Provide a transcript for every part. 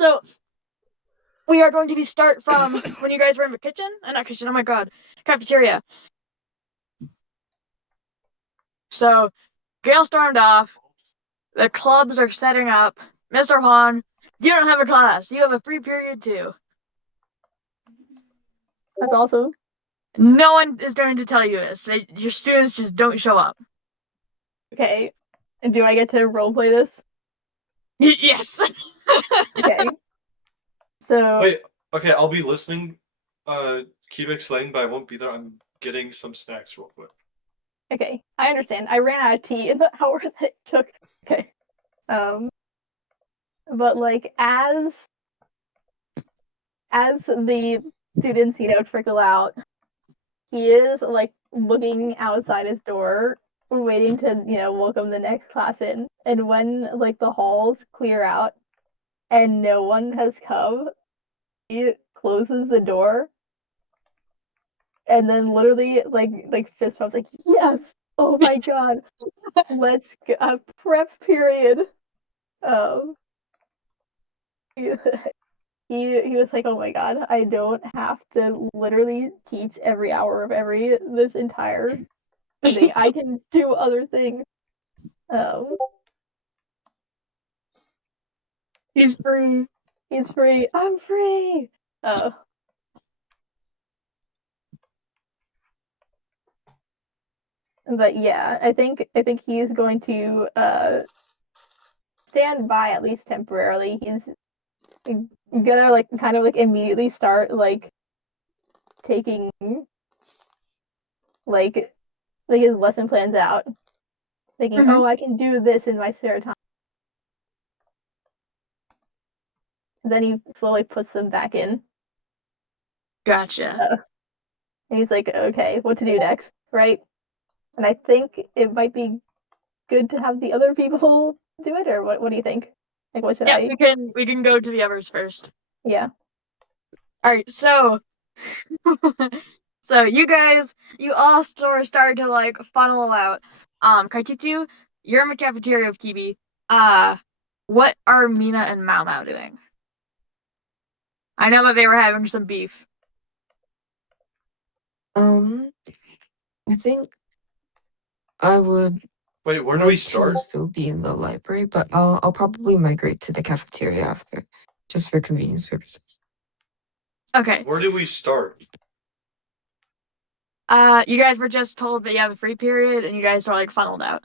Alright, so we are going to start from when you guys were in the kitchen? Not kitchen, oh my god. Cafeteria. So, Gale stormed off. The clubs are setting up. Mr. Han, you don't have a class. You have a free period too. That's awesome. No one is going to tell you this. Your students just don't show up. Okay. And do I get to roleplay this? Yes. Okay. So Wait, okay, I'll be listening. Keep explaining, but I won't be there. I'm getting some snacks real quick. okay, I understand. I ran out of tea in the hour that it took. Okay. But like as the students, trickle out, he is like looking outside his door, waiting to, welcome the next class in. And when like the halls clear out and no one has come, he closes the door and then literally like fist pumps like, yes, oh my god, let's go, a prep period. Um, he, he was like, oh my god, I don't have to literally teach every hour of this entire thing. I can do other things. Um, He's free. he's free. I'm free. But yeah, I think he's going to stand by at least temporarily. He's gonna like kind of like immediately start like taking like his lesson plans out, thinking, oh, I can do this in my spare time. And then he slowly puts them back in. Gotcha. And he's like, okay, what to do next, right? And I think it might be good to have the other people do it, or what do you think? Like, what should Yeah, I? we can go to the others first. Yeah. Alright, so so you all started to like funnel out. Kaititu, you're in the cafeteria of Kibi. What are Mina and Mao Mao doing? I know that they were having some beef. I think I would Wait, where do we like to start? still be in the library, but I'll probably migrate to the cafeteria after, just for convenience purposes. Okay. Where do we start? You guys were just told that you have a free period and you guys are like funneled out.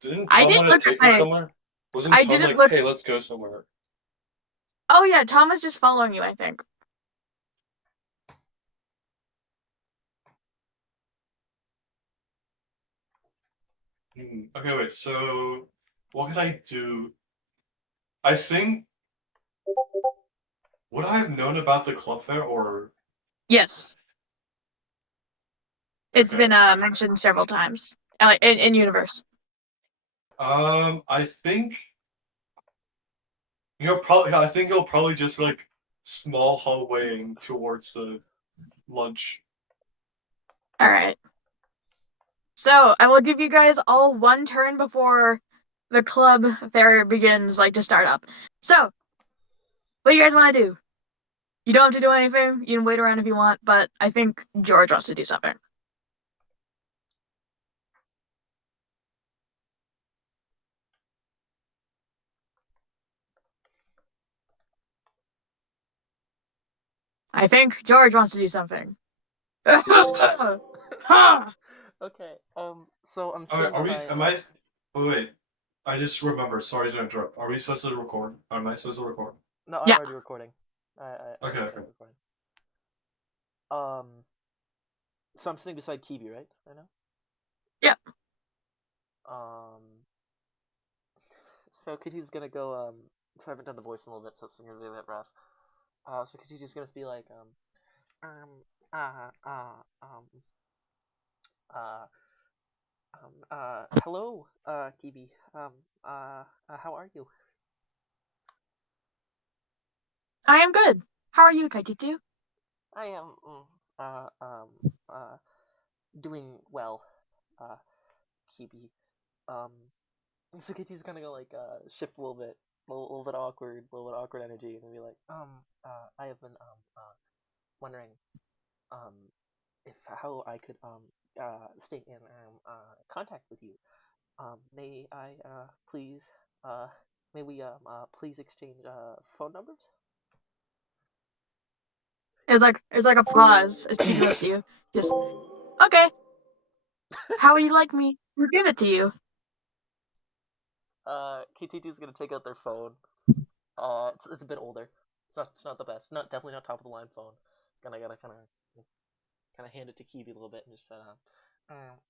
Didn't I Tom didn't want look to at take me my somewhere? Wasn't I Tom didn't like, look hey, let's go somewhere? Oh yeah, Tom was just following you, I think. Okay, wait, so what can I do? I think, would I have known about the club fair or? Yes. It's Okay. been mentioned several times. In universe. I think probably. I think he'll probably just be like small hallwaying towards the lunch. Alright. So I will give you guys all one turn before the club fair begins, like to start up. So, what do you guys want to do? You don't have to do anything. You can wait around if you want, but I think George wants to do something. I think George wants to do something. Okay. So I'm Alright, sitting are in we? my. Am I? Wait. I just remember. Sorry to interrupt. Are we supposed to record? Am I supposed to record? No, I'm Yeah. already recording. I Okay, started okay. recording. So I'm sitting beside Kibi, right? Right now. Yeah. So Kiti's gonna go. So I haven't done the voice in a little bit, so it's gonna be a bit rough. So Kiti's gonna be like, uh, uh, um, uh, hello, Kibi. How are you? I am good. How are you, Kaititu? I am, uh, um, uh, doing well, Kibi. So Kitty's gonna go like shift a little bit, little bit awkward, a little bit awkward energy, and then be like, I have been wondering if how I could stay in contact with you. May I please may we please exchange phone numbers? There's like a pause as Kitty looks at you. Just okay. How would you like me to give it to you? KT2's gonna take out their phone. It's a bit older. It's not the best. Definitely not top of the line phone. It's gonna kind of hand it to Kiwi a little bit and just said,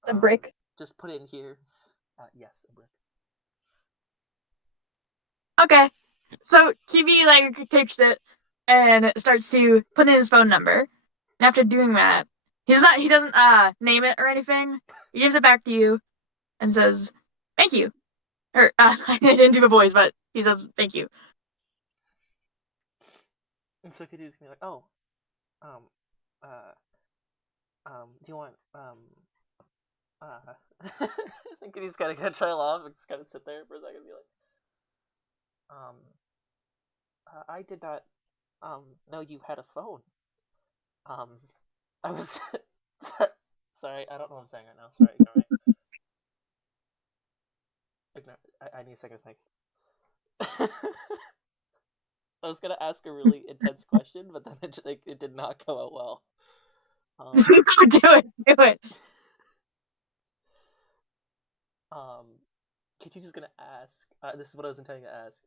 The brick. Just put it in here. Yes, a brick. Okay. So Kiwi like takes it and starts to put in his phone number. And after doing that, he doesn't name it or anything. He gives it back to you and says, "Thank you." Or I didn't do the voice, but he says, "Thank you." And so Kitty's gonna be like, oh, do you want, I think Kitty's kind of gonna trail off and just kind of sit there for a second and be like, I did not, know you had a phone. I was, sorry, I don't know what I'm saying right now. Sorry, ignore me. I need a second to think. I was gonna ask a really intense question, but then it did not go out well. Do it. Kitty's just gonna ask. This is what I was intending to ask.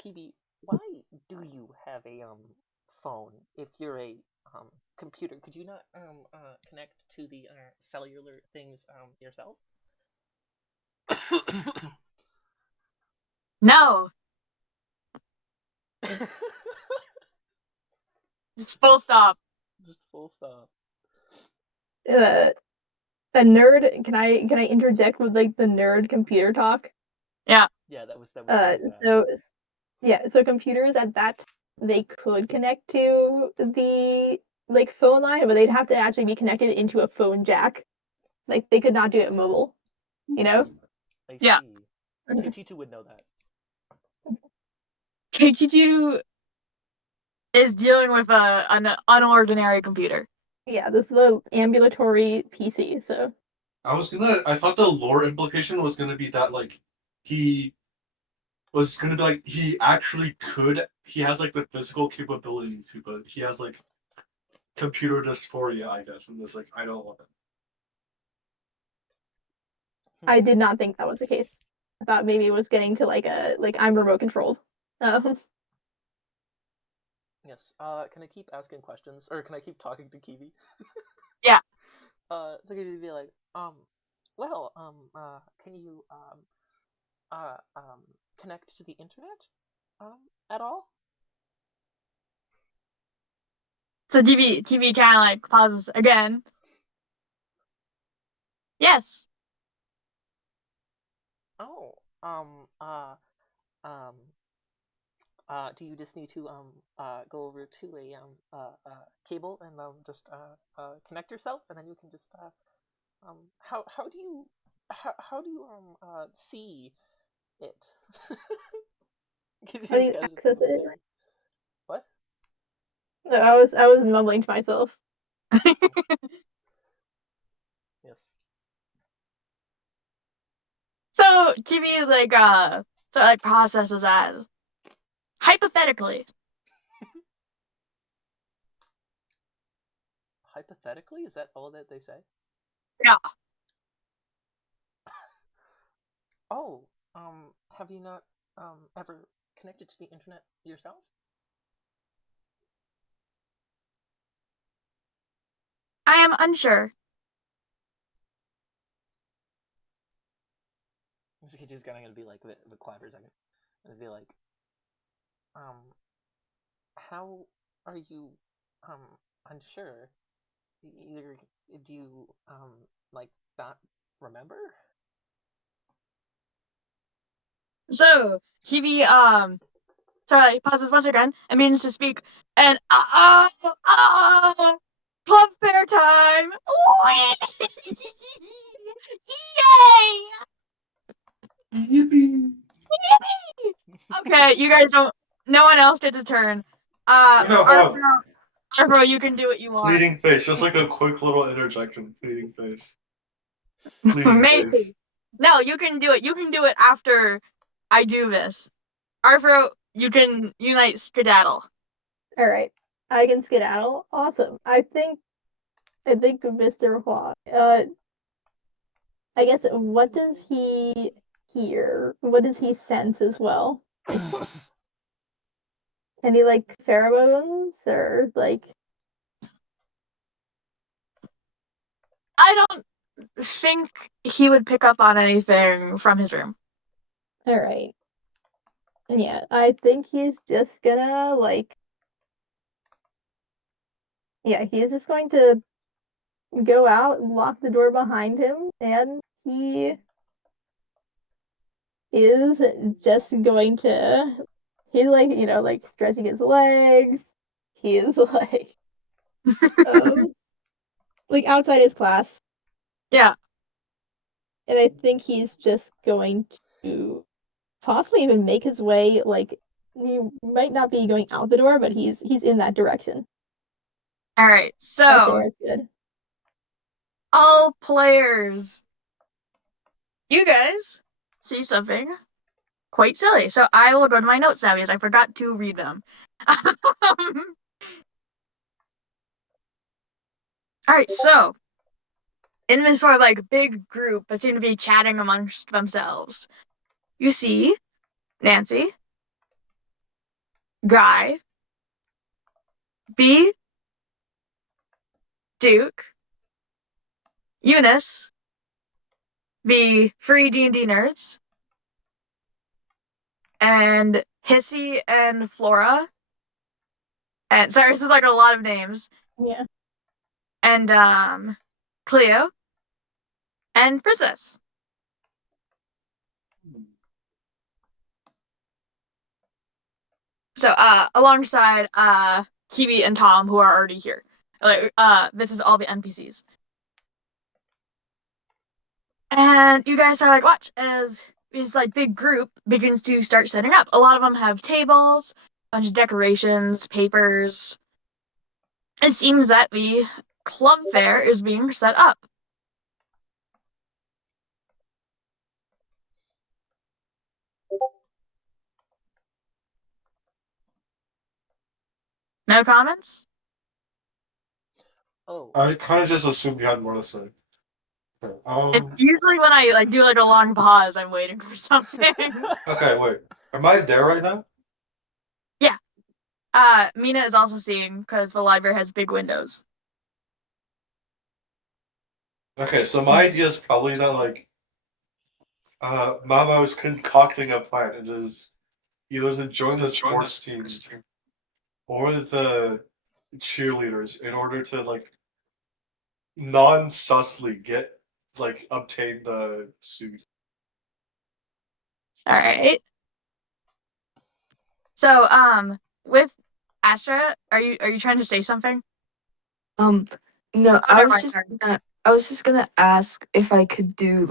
Kibi, why do you have a phone if you're a computer? Could you not connect to the cellular things yourself? No. Just full stop. Just full stop. A nerd. Can I interject with like the nerd computer talk? Yeah. Yeah, that was so computers at that they could connect to the like phone line, but they'd have to actually be connected into a phone jack. Like they could not do it mobile. You know? I Yeah. see. KT2 would know that. KT2 is dealing with an unordinary computer. Yeah, this is an ambulatory PC, so. I thought the lore implication was gonna be that like he was gonna be like he actually he has like the physical capability to, but he has like computer dysphoria, I guess, and it's like I don't want it. I did not think that was the case. I thought maybe it was getting to like I'm remote controlled. Yes. Can I keep asking questions, or can I keep talking to Kiwi? Yeah. So Kiwi'd be like, well, can you connect to the internet, at all? So TV kind of like pauses again. Yes. Oh, do you just need to go over to a cable and just connect yourself, and then you can just how do you see it? How do you access it? What? No, I was mumbling to myself. Yes. So TV processes as hypothetically. Hypothetically, is that all that they say? Yeah. Oh, have you not ever connected to the internet yourself? I am unsure. He's gonna be like the quiet for a second, and be like, how are you unsure? Either do you like not remember? So TV sorry, pauses once again and begins to speak and Club Fair you guys don't. No one else gets a turn. No, hold on. Arvo, you can do what you want. Fleeting face, just like a quick little interjection. Fleeting face. Fleeting Maybe. face. No, you can do it. You can do it after I do this. Arvo, you can unite skedaddle. All right, I can skedaddle. Awesome. I think Mr. Hua. I guess what does he hear? What does he sense as well? Any like pheromones or like? I don't think he would pick up on anything from his room. All right. And yeah, I think he's just gonna like. Yeah, he's just going to go out and lock the door behind him, and he is just going to. He's like, like stretching his legs. He is um, like outside his class. Yeah. And I think he's just going to possibly even make his way, like he might not be going out the door, but he's in that direction. All right. Fresh So air is good. all players, you guys see something quite silly. So I will go to my notes now because I forgot to read them. All right. So in this sort of like big group that seem to be chatting amongst themselves, you see Nancy, Guy, B, Duke, Eunice, the free D&D nerds, and Hissy and Flora. And sorry, this is like a lot of names. Yeah. And Cleo and Princess. So alongside Kiwi and Tom, who are already here. Like this is all the NPCs. And you guys are like, watch as this like big group begins to start setting up. A lot of them have tables, a bunch of decorations, papers. It seems that the club fair is being set up. No comments? Oh, I kind of just assumed you had more to say. Okay, It's usually when I like do like a long pause, I'm waiting for something. okay, wait. Am I there right now? Yeah. Mina is also seeing because the library has big windows. Okay, so my idea is probably that, like, Mama was concocting a plan and is either to join the sports team or the cheerleaders in order to, like, non-sussly obtain the suit. All right. So, with Astra, are you trying to say something? No, Oh, I never was mind. just Sorry. I was just gonna ask if I could do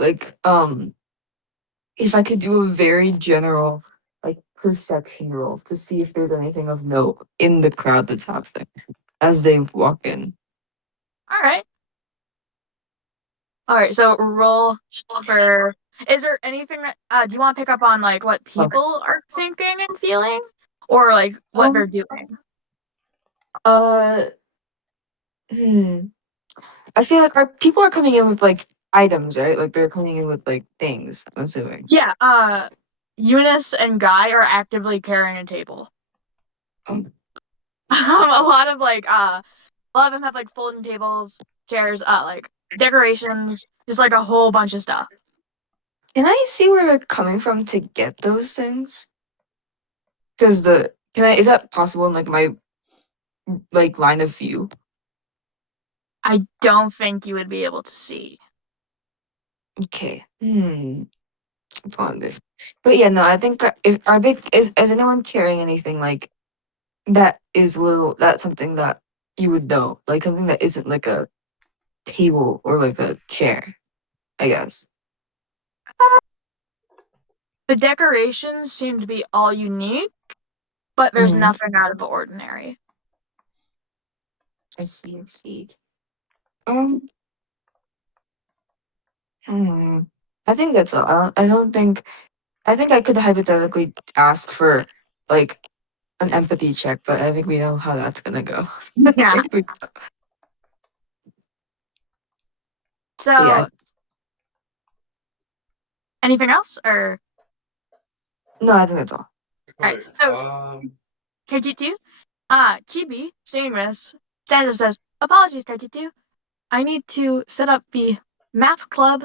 if I could do a very general like perception roll to see if there's anything of note in the crowd that's happening as they walk in. All right. All right. So roll for. Is there anything that do you want to pick up on like what people are thinking and feeling, or like what they're doing? Uh, I feel like our people are coming in with like items, right? Like they're coming in with like things. I'm assuming. Yeah. Eunice and Guy are actively carrying a table. Oh. A lot of like a lot of them have like folding tables, chairs, like decorations, just like a whole bunch of stuff. Can I see where they're coming from to get those things? Does the can I is that possible in like my like line of view? I don't think you would be able to see. Okay. Found it. But yeah, no, I think if are they is anyone carrying anything like that is little that's something that you would know, like something that isn't like a table or like a chair, I guess. The decorations seem to be all you need. but there's Mhm. nothing out of the ordinary. I see. I see. Um. I think that's all. I don't think. I think I could hypothetically ask for like an empathy check, but I think we know how that's gonna go. Yeah. So, Yeah. anything else? Or No, I think that's all. alright, Wait, so KT2, Chibi, seeing this, stands up and says, "Apologies, KT2. I need to set up the map club.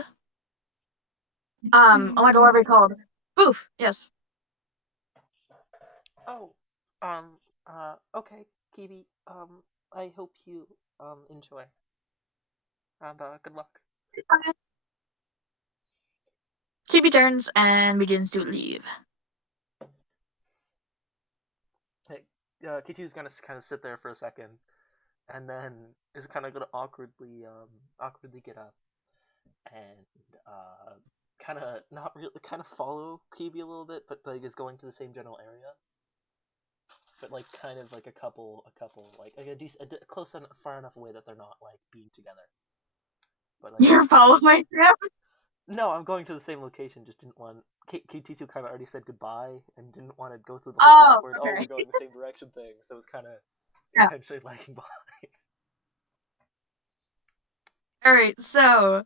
Oh my god, what are they called? Boof, yes. Oh, okay, Kibi. I hope you enjoy. And good luck. Okay. Chibi turns and begins to leave. Hey, K2's gonna kind of sit there for a second, and then is kind of gonna awkwardly get up and kind of not really kind of follow Kibi a little bit, but like is going to the same general area. But like kind of like a couple like close and far enough away that they're not like being together. But like You're following him? no, I'm going to the same location. Just didn't want KT2 kind of already said goodbye and didn't want to go through the whole Oh, awkward. Oh, okay. we're going the same direction thing. So it's kind of Yeah. intentionally lagging behind. Alright, so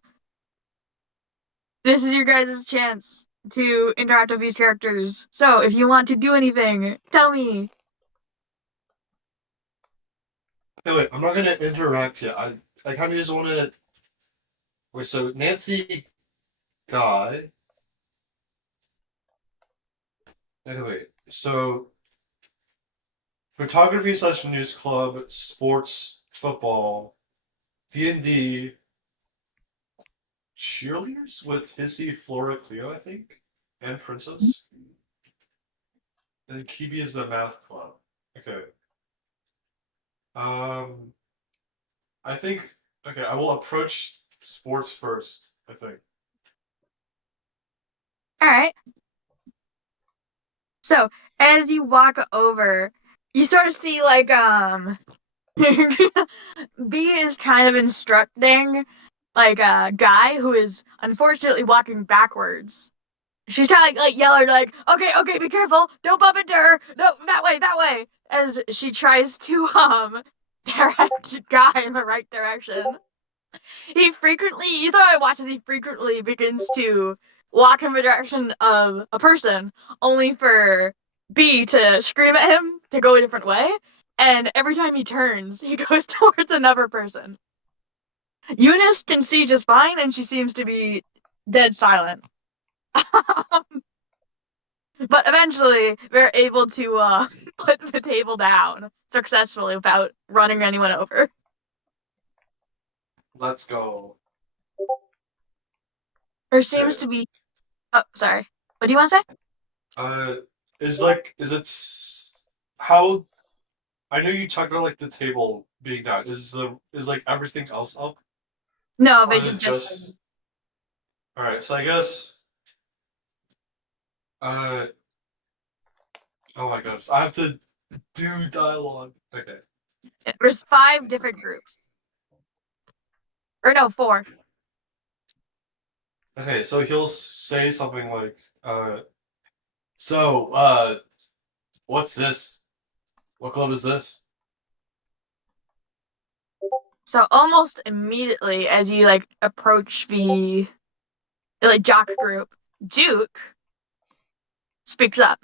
this is your guys' chance to interact with these characters. So if you want to do anything, tell me. Hey, wait, I'm not gonna interact yet. I kind of just want to. Wait, so Nancy Guy. Wait, so photography slash news club, sports, football, D&D, cheerleaders with Hissy, Flora, Cleo, I think, and Princess. And then Kibi is the math club. Okay. Um, I think. Okay, I will approach sports first. I think. Alright. So as you walk over, you start to see like B is kind of instructing like a guy who is unfortunately walking backwards. She's kind of like yelling like, okay, be careful, don't bump into her, no, that way, as she tries to direct Guy in the right direction. You thought I watches, he frequently begins to walk in the direction of a person, only for B to scream at him to go a different way, and every time he turns, he goes towards another person. Eunice can see just fine, and she seems to be dead silent. But eventually, they're able to put the table down successfully without running anyone over. Let's go. There seems to be. Oh, sorry. What do you want to say? Uh, how? I know you talked about like the table being down. Is like everything else up, No, or they is it just. just? All right, so I guess. Uh, oh my gosh, I have to do dialogue. Okay. There's 5 different groups. Or no, 4. Okay, so he'll say something like, so, what's this? What club is this? So almost immediately as you like approach the like jock group, Duke speaks up.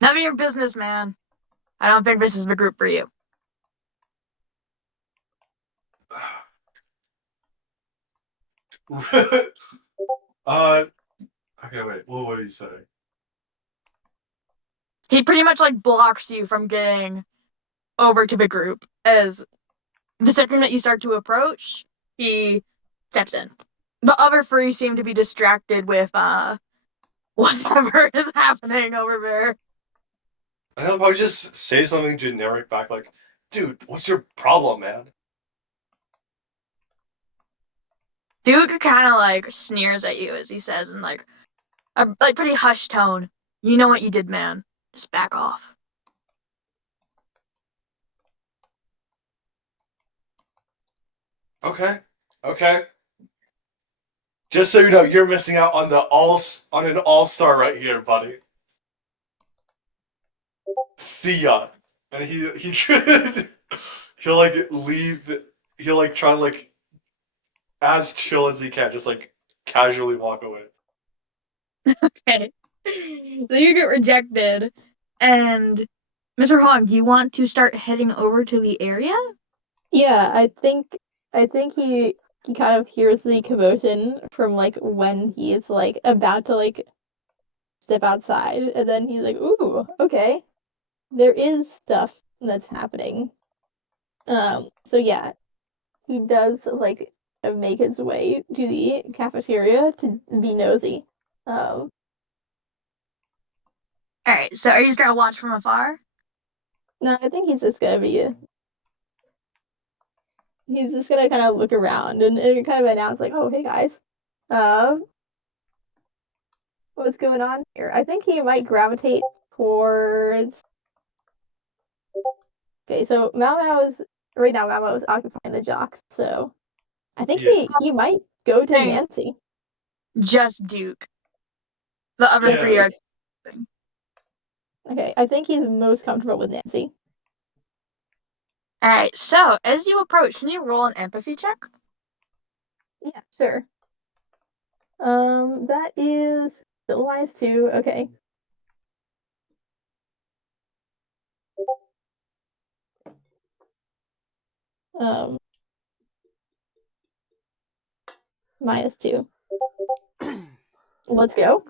None of your business, man. I don't think this is the group for you. uh, okay, wait, what do you say? He pretty much like blocks you from getting over to the group as the second that you start to approach, he steps in. The other 3 seem to be distracted with whatever is happening over there. And he'll probably just say something generic back like, dude, what's your problem, man? Duke kind of like sneers at you as he says in like a like pretty hushed tone. You know what you did, man. Just back off. Okay. Okay. Just so you know, you're missing out on an all-star right here, buddy. See ya. And he'll like leave. He'll like try to like as chill as he can, just like casually walk away. Okay. So you get rejected. And Mr. Hong, do you want to start heading over to the area? Yeah, I think he kind of hears the commotion from like when he's like about to like step outside, and then he's like, "Ooh, okay, there is stuff that's happening." So yeah, he does like make his way to the cafeteria to be nosy. Um, Alright, so are you just gonna watch from afar? no, I think he's just gonna kind of look around and kind of announce like, "Oh, hey guys, uh, what's going on here?" I think he might gravitate towards. Okay, so right now Mao Mao is occupying the jocks, so I think Yeah. he might go to Hey, Nancy. just Duke. The other Yeah. three are. Okay, I think he's most comfortable with Nancy. Alright, so as you approach, can you roll an empathy check? Yeah, sure. That is civilized too. Okay. Um, -2. Let's go.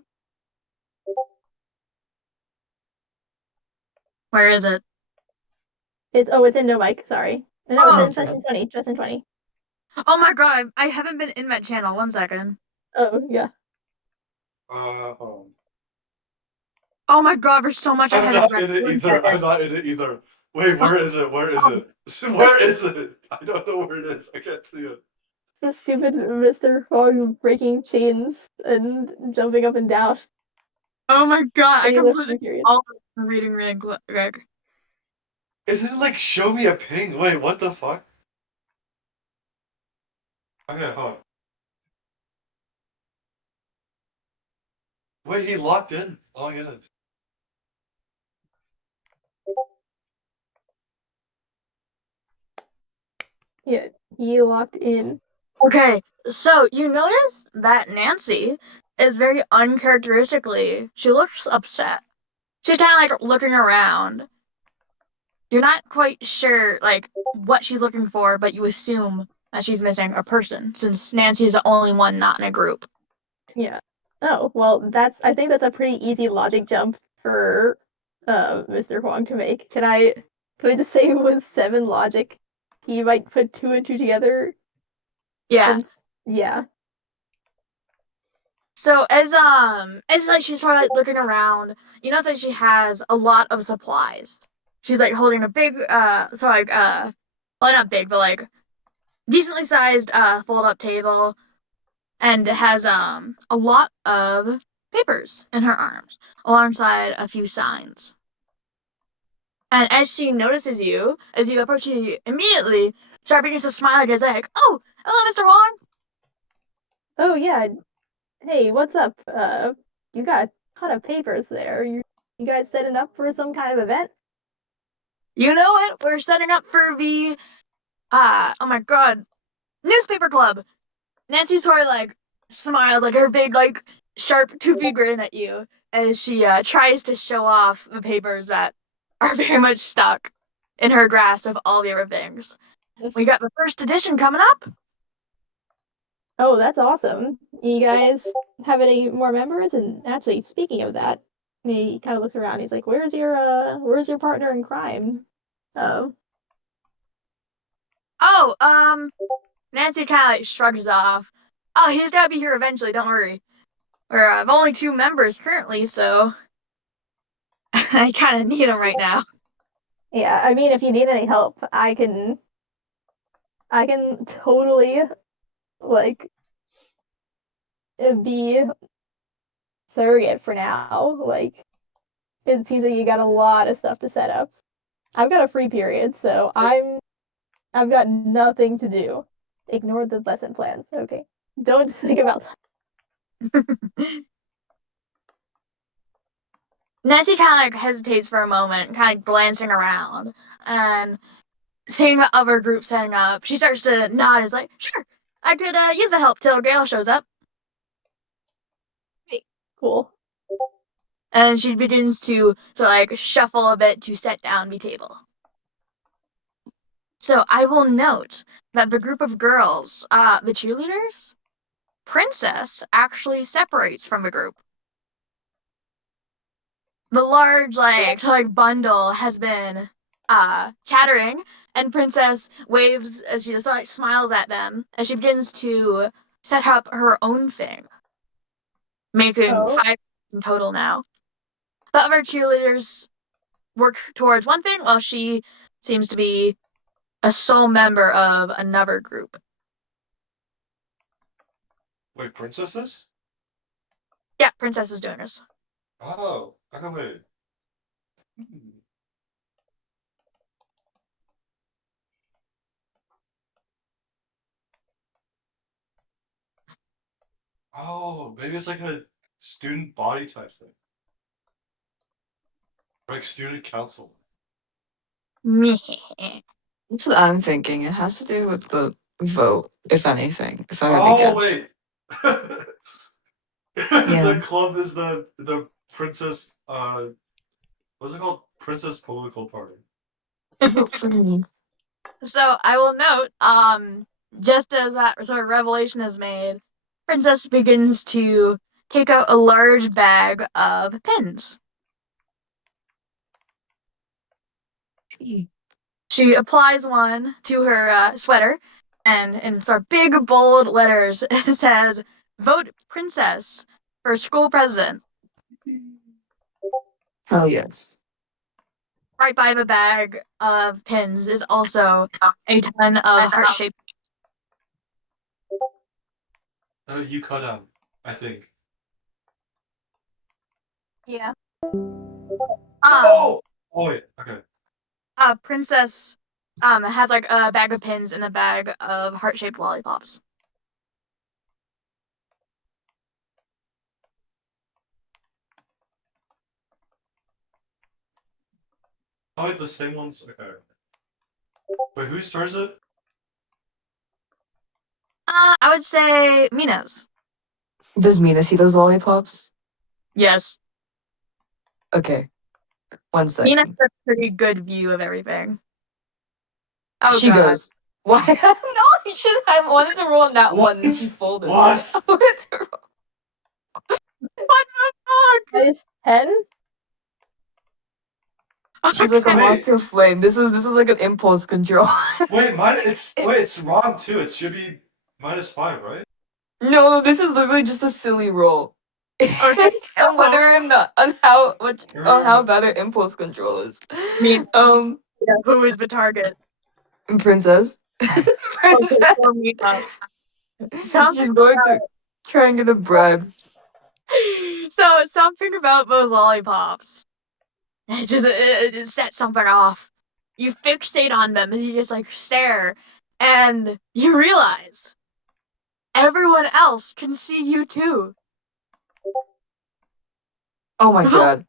Where is it? It's in no mic. Sorry. No, it's Oh, in session 20. Just in 20. oh my god, I haven't been in that channel. 1 second. Oh yeah. Hold on. Oh my god, we're so much I'm ahead of not that. in it 1 either. I'm second. not in it either. Wait, where is it? Where is Oh, it? Where is it? I don't know where it is. I can't see it. The stupid Mr. Frog breaking chains and jumping up and down. oh my god, I And he looks completely curious. all reading Greg. It didn't like show me a ping. Wait, what the fuck? Okay, hold on. Wait, he locked in. Oh my goodness. Yeah, he locked in. Okay, so you notice that Nancy is very uncharacteristically, she looks upset. She's kind of like looking around. You're not quite sure like what she's looking for, but you assume that she's missing a person since Nancy's the only one not in a group. Yeah. Oh, well, I think that's a pretty easy logic jump for Mr. Huang to make. Can I just say with 7 logic, he might put 2 and 2 together Yeah. and yeah. So as like she's sort of like looking around, you notice that she has a lot of supplies. She's like holding a big well not big, but like decently sized fold up table and has a lot of papers in her arms, alongside a few signs. And as she notices you, as you approach, she immediately starts begins to smile like a like, "Oh, hello, Mr. Wong. Oh yeah. Hey, what's up? You got a ton of papers there. You guys setting up for some kind of event? You know what? We're setting up for the oh my god, newspaper club." Nancy sort of like smiles, like her big like sharp toothy grin at you as she tries to show off the papers that are very much stuck in her grasp of all the other things. We got the first edition coming up. Oh, that's awesome. You guys have any more members? And actually, speaking of that, he kind of looks around. He's like, where's your partner in crime?" Oh, Oh, Nancy kind of like shrugs off. Oh, he's gotta be here eventually. Don't worry. I've only 2 members currently, so I kind of need him right now. yeah. I mean, if you need any help, I can totally like be surrogate for now. Like, it seems like you got a lot of stuff to set up. I've got a free period, so I've got nothing to do. Ignore the lesson plans. Okay. Don't think about that. Nancy kind of like hesitates for a moment, kind of glancing around, and seeing the other group setting up, she starts to nod. Is like, sure, I could use the help till Gail shows up. Cool. And she begins to like shuffle a bit to set down the table. So I will note that the group of girls, the cheerleaders, Princess actually separates from the group. The large like bundle has been chattering, and Princess waves as she like smiles at them as she begins to set up her own thing, making 5 in total now. The other cheerleaders work towards one thing while she seems to be a sole member of another group. Wait, princesses? Yeah, Princess is doing this. Oh, okay, wait. Hmm. Oh, maybe it's like a student body type thing. Like student council. That's what I'm thinking. It has to do with the vote, if anything. If I had to Oh, guess. wait! Yeah. The club is the princess, what's it called? Princess Political Party. Vote for me. So I will note, just as that sort of revelation is made, Princess begins to take out a large bag of pins. She applies one to her sweater, and in sort of big, bold letters, it says, "Vote Princess for school president." Hell yes. Right by the bag of pins is also a ton of heart-shaped. You cut out, I think. Yeah. Oh! Oh, wait, okay. Princess has like a bag of pins and a bag of heart-shaped lollipops. Oh, wait, the same ones? Okay. Wait, whose turn is it? I would say Mina's. Does Mina see those lollipops? Yes. Okay. One Mina second. has a pretty good view of everything. Oh She god. goes, why? No, you should. I wanted to roll on that What? one, and she folded. What? I wanted to roll. What the -10? fuck? She's like a Okay. moth to a flame. This was like an impulse control. Wait, it's wrong too. It should be -5, right? No, this is literally just a silly roll. Okay. And whether or not on how bad her impulse control is. Me. Um, Who is the target? princess. Okay, Princess. so Mina. She's going to try and get a bribe. So something about those lollipops. It sets something off. You fixate on them as you just like stare, and you realize everyone else can see you too. Oh my god.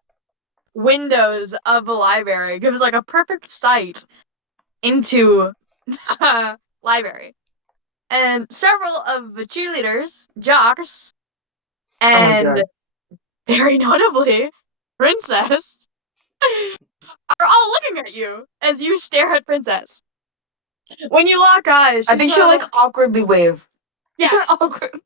Windows of the library gives like a perfect sight into library. And several of the cheerleaders, jocks, Oh my and god. very notably, Princess, are all looking at you as you stare at Princess. When you lock eyes, I she's think sort she'll of like awkwardly wave. yeah, Awkward.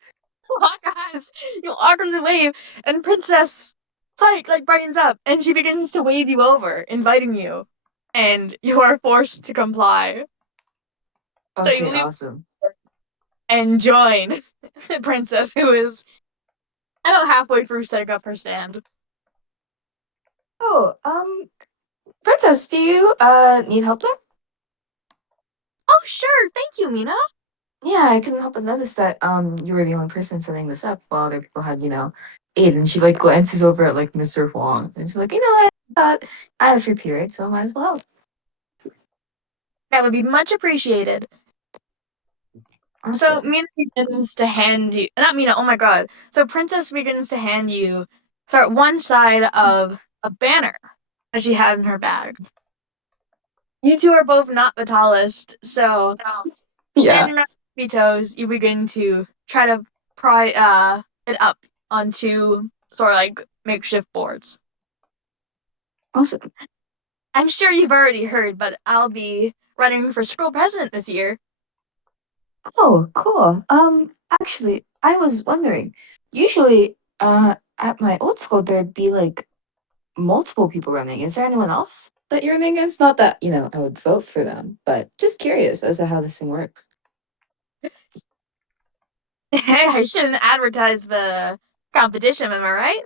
lock eyes. You awkwardly wave, and Princess like brightens up, and she begins to wave you over, inviting you, and you are forced to comply. So you Okay, leave awesome. and join Princess, who is about halfway through setting up her stand. Oh, princess, do you need help there? Oh, sure. Thank you, Mina. Yeah, I couldn't help but notice that you were the only person setting this up while other people had, aid. And she like glances over at like Mr. Huang and she's like, I thought I have free period, so I might as well help. That would be much appreciated. So Awesome. Mina begins to hand you, not Mina, oh my god. So Princess begins to hand you, start one side of a banner that she had in her bag. You two are both not the tallest, so Yeah. standing on your toes, you begin to try to pry it up onto sort of like makeshift boards. Awesome. I'm sure you've already heard, but I'll be running for school president this year. Oh, cool. Actually, I was wondering. Usually, at my old school, there'd be like multiple people running. Is there anyone else that you're running against? Not that, I would vote for them, but just curious as to how this thing works. Hey, I shouldn't advertise the competition, am I right?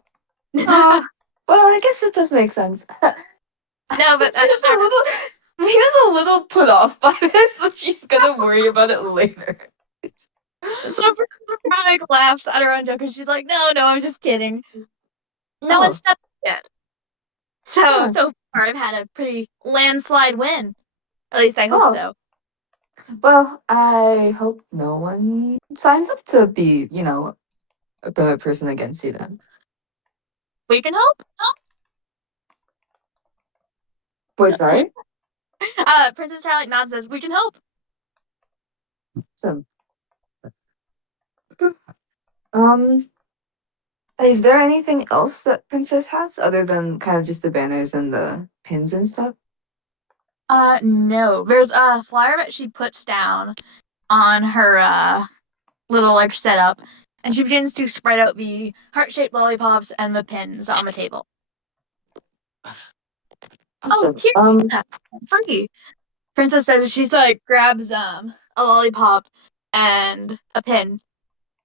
Oh, well, I guess that does make sense. No, but She's a little, Mina's a little put off by this, but she's gonna worry about it later. so Veronica laughs at her own joke, and she's like, "No, no, I'm just kidding. No Oh, one's stepped yet. So huh. so far, I've had a pretty landslide win. At least I hope Oh, so. well, I hope no one signs up to be, a better person against you then. We can hope." Wait, sorry? Princess Harriet nods and says, "We can hope." So, um, is there anything else that Princess has other than kind of just the banners and the pins and stuff? No. There's a flyer that she puts down on her little like setup, and she begins to spread out the heart-shaped lollipops and the pins on the table. Oh, Awesome. here, yeah, free. Princess says she's like grabs a lollipop and a pin.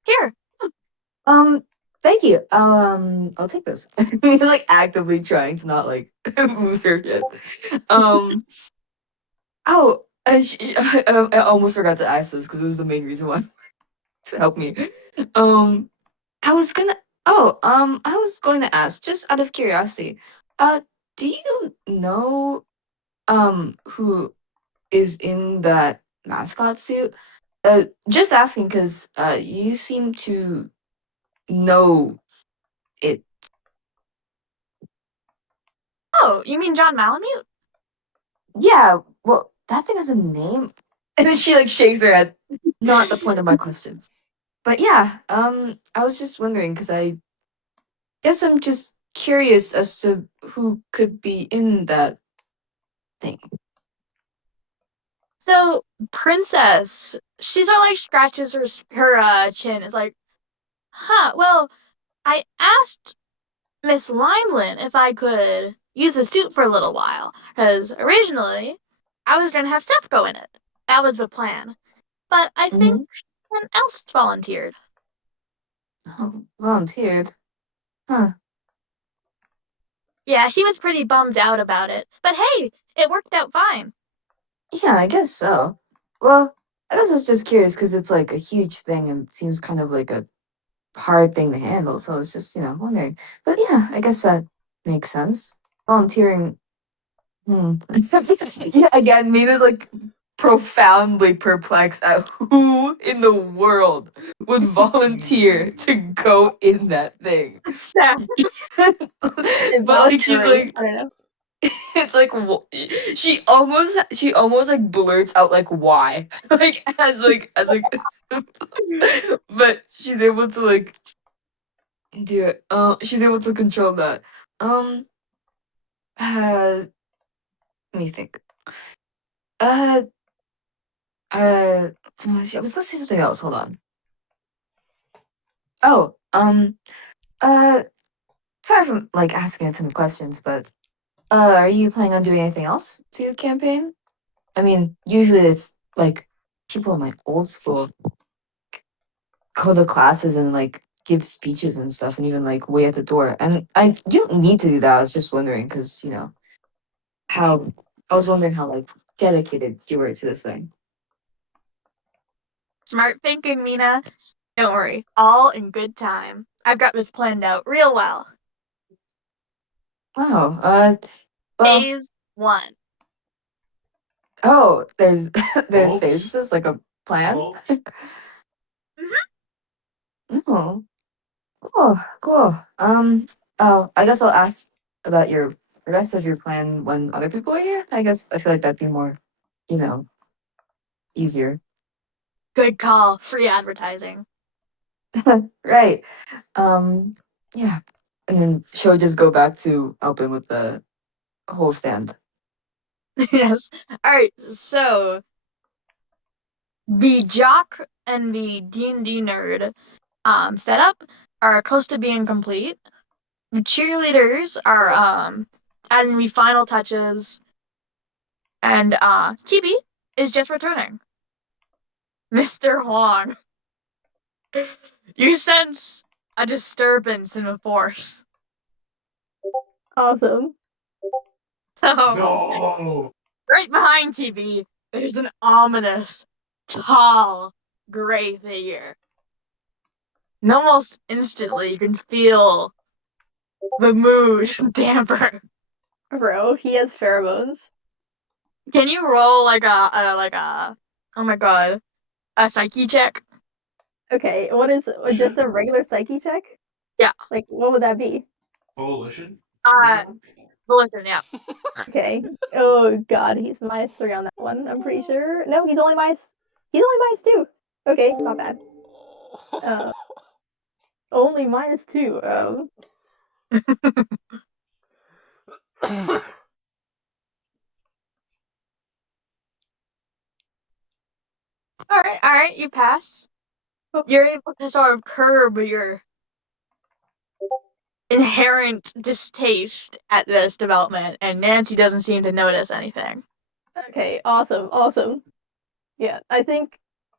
Here. Um, thank you. I'll take this. He's like actively trying to not like lose her shit. Um, oh, I almost forgot to ask this because it was the main reason why to help me. Um, I was gonna. Oh, I was going to ask just out of curiosity. Do you know who is in that mascot suit? Just asking because you seem to know it. Oh, you mean John Malamute? Yeah, well, that thing has a name. And then she like shakes her head. Not the point of my question. But yeah, I was just wondering because I guess I'm just curious as to who could be in that thing. So Princess, she sort of like scratches her chin. It's like, huh? Well, I asked Miss Limelin if I could use the suit for a little while, because originally I was gonna have Steph go in it. That was the plan. But I think Mm-hmm. someone else volunteered. Oh, volunteered. Huh. Yeah, he was pretty bummed out about it. But hey, it worked out fine. Yeah, I guess so. Well, I guess I was just curious because it's like a huge thing and it seems kind of like a hard thing to handle. So I was just, wondering. But yeah, I guess that makes sense. Volunteering. Hmm. Yeah, again, Mina's like profoundly perplexed at who in the world would volunteer to go in that thing. Yeah, But like she's volunteering. like I don't know. it's like she almost like blurts out like why like as like but she's able to like do it. She's able to control that. Um, let me think. Uh, uh, I was gonna say something else. Hold on. Oh, sorry for like asking a ton of questions, but are you planning on doing anything else to campaign? I mean, usually it's like people in my old school go to classes and like give speeches and stuff, and even like wait at the door. And you don't need to do that. I was just wondering because how I was wondering how like dedicated you were to this thing. Smart thinking, Mina. Don't worry, all in good time. I've got this planned out real well. Wow. Well, Phase 1. oh, there's Oops. phases like a plan? Well, Oh, cool. I guess I'll ask about your the rest of your plan when other people are here. I guess I feel like that'd be more, you know, easier. Good call. Free advertising. Right. Um, yeah. And then she'll just go back to helping with the whole stand. Yes. All right. So the jock and the D&D nerd setup are close to being complete. The cheerleaders are adding the final touches, and Kibi is just returning. Mr. Huang, you sense a disturbance in the force. Awesome. So no. right behind Kibi, there's an ominous, tall, gray figure. And almost instantly, you can feel the mood damper. Bro, he has pheromones. Can you roll like a oh my god, a psyche check? Okay, what is just a regular psyche check? Yeah. Like, what would that be? Coalition? Uh, Volition, yeah. Okay. Oh god, he's -3 on that one. I'm pretty sure. No, he's only -2. Okay, not bad. Only -2. All right, you pass. You're able to sort of curb your inherent distaste at this development, and Nancy doesn't seem to notice anything. Okay, awesome. Yeah, I think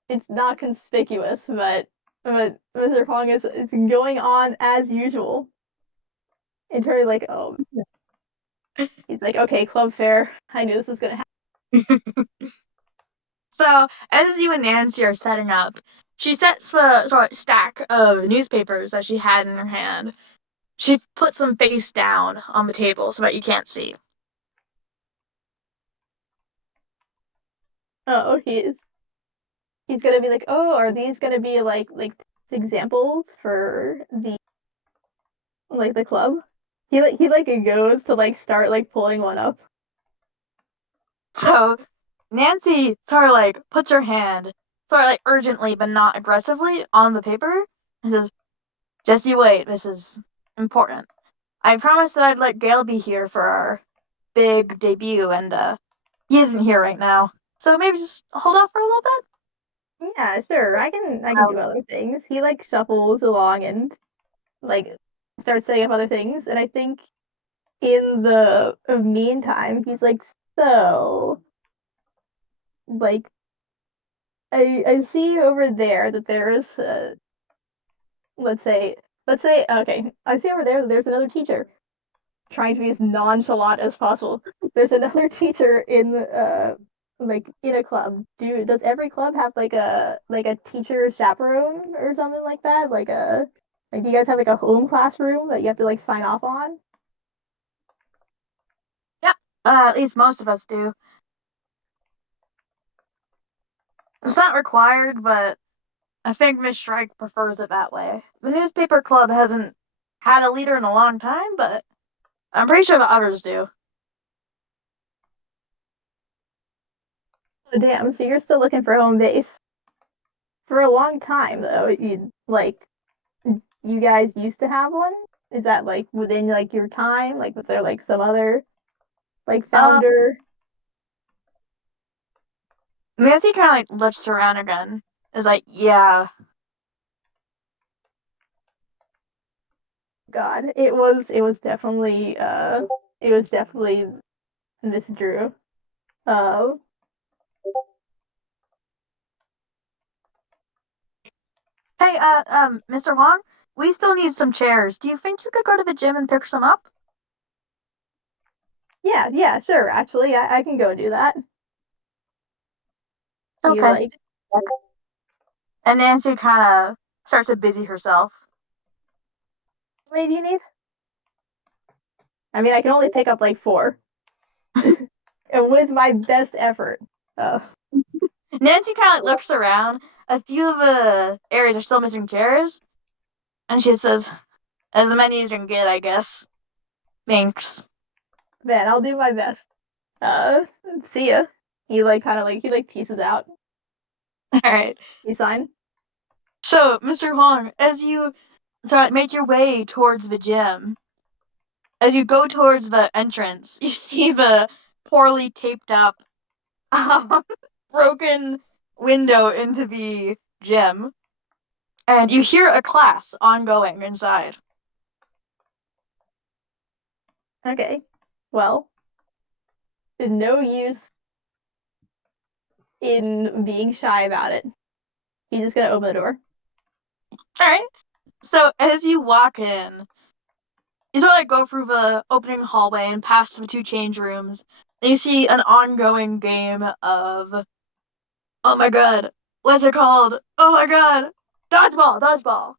it's not conspicuous, but Mr. Huang is going on as usual. In turn, like, oh, he's like, okay, club fair. I knew this was gonna happen. So, as you and Nancy are setting up, she sets a sort of stack of newspapers that she had in her hand. She puts them face down on the table so that you can't see. Oh, he's gonna be like, oh, are these gonna be like examples for the club? He goes to start pulling one up. So, Nancy sort of puts her hand sort of urgently but not aggressively on the paper and says, "Just you wait, this is important. I promised that I'd let Gail be here for our big debut, and he isn't here right now. So maybe just hold off for a little bit." Yeah, sure. I can do other things. He shuffles along and starts setting up other things, and I think in the meantime he's like, so like I see over there that there is let's say okay, I see over there that there's another teacher trying to be as nonchalant as possible. There's another teacher in in a club. Does every club have a teacher chaperone or something like that? Do you guys have a home classroom that you have to sign off on? Yeah, at least most of us do. It's not required, but I think Miss Shrike prefers it that way. The newspaper club hasn't had a leader in a long time, but I'm pretty sure the others do. Oh, damn, so you're still looking for home base. For a long time though, you guys used to have one? Is that within your time? Was there some other founder? Nancy kind of looks around again. Is like, yeah. God, it was definitely Miss Drew. Uh, Hey, Mr. Huang, we still need some chairs. Do you think you could go to the gym and pick some up? yeah, sure. Actually, I can go do that. He Okay. And Nancy kind of starts to busy herself. how many do you need? I mean, I can only pick up 4. And with my best effort. Nancy kind of looks around. A few of the areas are still missing chairs, and she says, "As many as you can get, I guess. Thanks." Man, I'll do my best. See ya. He pieces out. All right. You sign? So, Mr. Huang, as you make your way towards the gym, as you go towards the entrance, you see the poorly taped up, broken window into the gym, and you hear a class ongoing inside. Okay. Well, no use in being shy about it. He's just gonna open the door. All right. So as you walk in, you sort of go through the opening hallway and past the 2 change rooms, and you see an ongoing game of, oh my god, what's it called? Oh my god, dodgeball,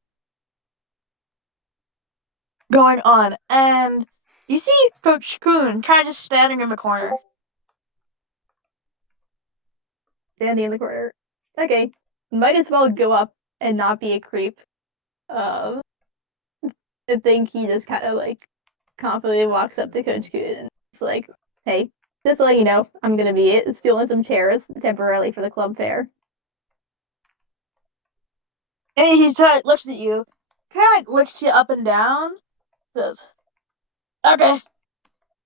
going on, and you see Coach Kuhn kind of just standing in the corner. Standing in the corner. Okay. Might as well go up and not be a creep. I think he just kind of confidently walks up to Coach Kuhn and it's like, "Hey, just to let you know, I'm gonna be stealing some chairs temporarily for the club fair." And he sort of looks at you, kind of looks you up and down, says, "Okay,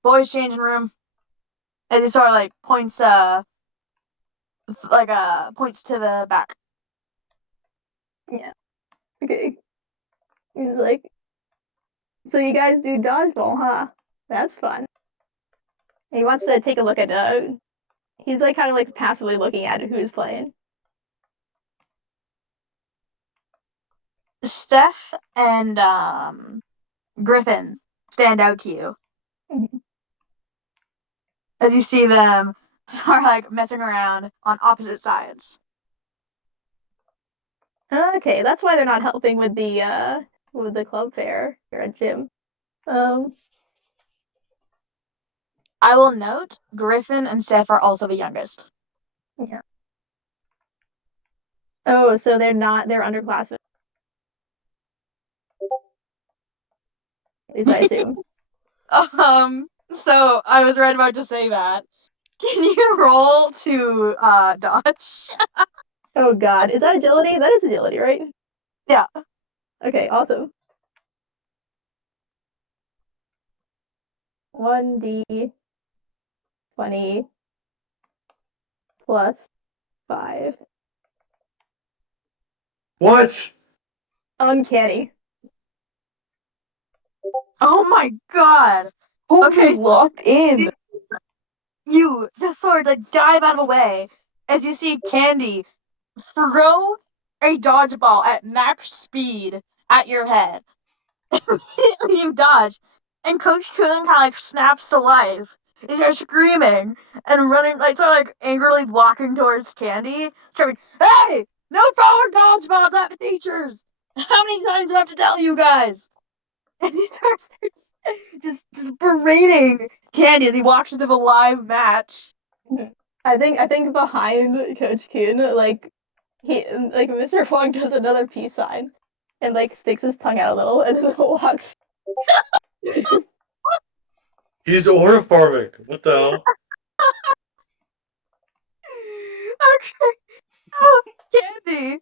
boys' changing room," and he sort of points points to the back. Yeah. Okay. He's like, "So you guys do dodgeball, huh? That's fun." He wants to take a look at he's kind of passively looking at who's playing. Steph and Griffin stand out to you. Mhm. As you see them sort of messing around on opposite sides. Okay, that's why they're not helping with the club fair here at gym. I will note Griffin and Steph are also the youngest. Yeah. Oh, so they're underclassmen. At least I assume. So I was right about to say that. Can you roll to dodge? Oh god, is that agility? That is agility, right? Yeah. Okay, awesome. 1d20 plus 5. What? Uncanny. Oh my god. Oh, Okay. he locked in. You just sort of dive out of the way as you see Candy throw a dodgeball at max speed at your head. You dodge, and Coach Kuhn kind of snaps to life. He starts screaming and running, angrily walking towards Candy, screaming, "Hey! No throwing dodgeballs at the teachers! How many times do I have to tell you guys?" And he starts just berating Candy as he walks into the live match. I think behind Coach Kuhn, Mr. Fong does another peace sign and sticks his tongue out a little and then walks. He's order farming. What the hell? Okay. Oh, Candy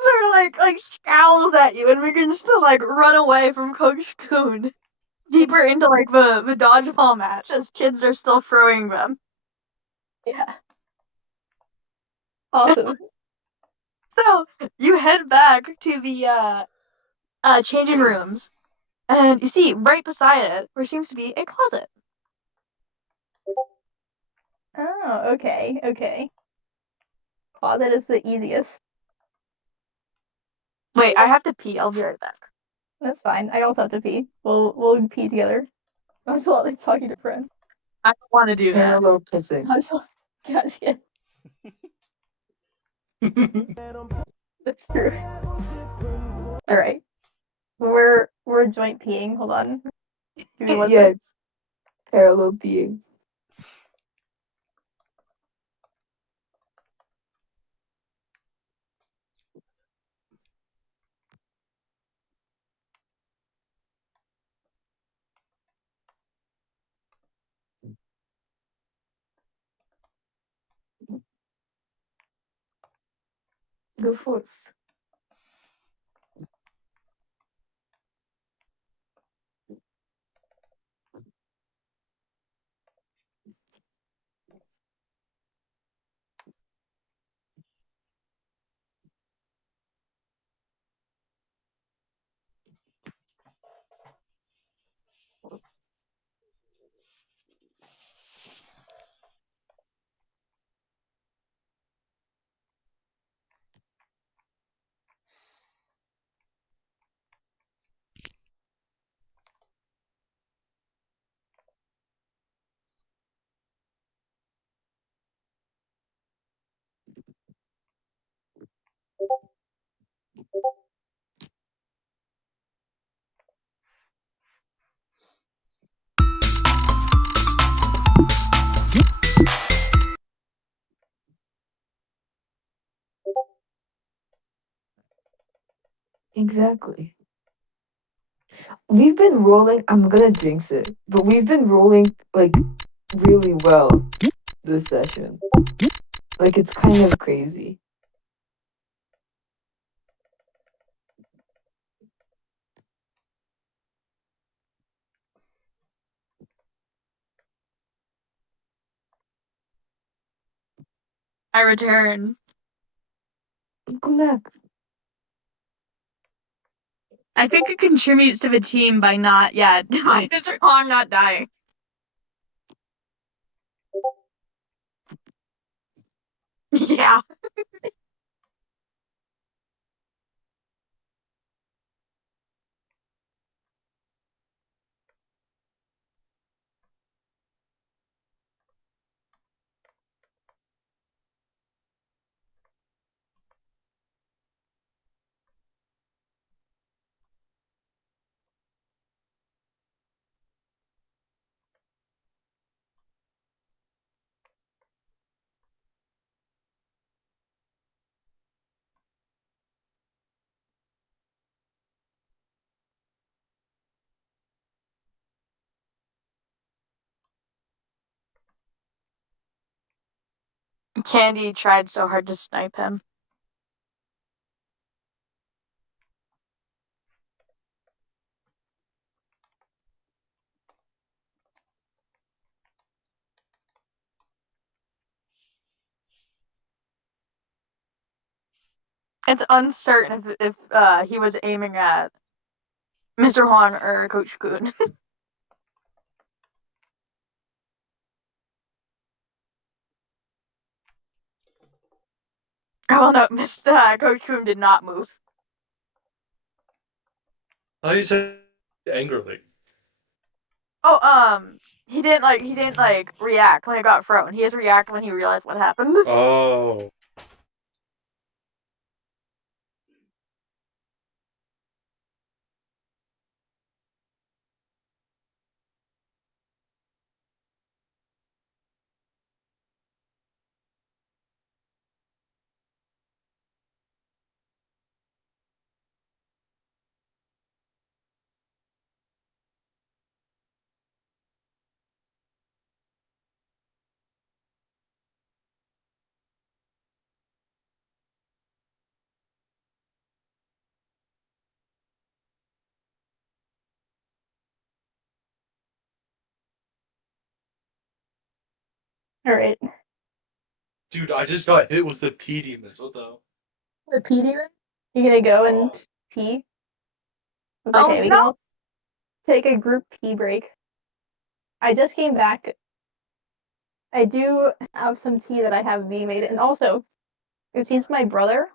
sort of scowls at you and begins to run away from Coach Kuhn deeper into the dodgeball match as kids are still throwing them. Yeah. Awesome. So you head back to the changing rooms, and you see right beside it there seems to be a closet. Oh, okay. Closet is the easiest. Wait, I have to pee. I'll be right back. That's fine. I also have to pee. We'll pee together. As well as talking to friends. I don't want to do that. Parallel pissing. Gotcha. That's true. All right. We're joint peeing. Hold on. Give me one Yeah, sec. it's parallel being. Go forth. Exactly. We've been rolling. I'm gonna jinx it, but we've been rolling like really well this session. Like it's kind of crazy. I return. Come back. I think it contributes to the team by not, by Mr. Kong not dying. Yeah. Candy tried so hard to snipe him. It's uncertain if he was aiming at Mr. Huang or Coach Kuhn. Oh no, Mr. Coach Kuhn did not move. How you say angrily? Oh, he didn't react when it got thrown. He just reacted when he realized what happened. Oh. Alright. Dude, I just got hit with the PD missile though. The pee demon? You gonna go Oh. and pee? It's Oh, okay, we no. can all take a group pee break. I just came back. I do have some tea that I have being made, and also, it seems my brother,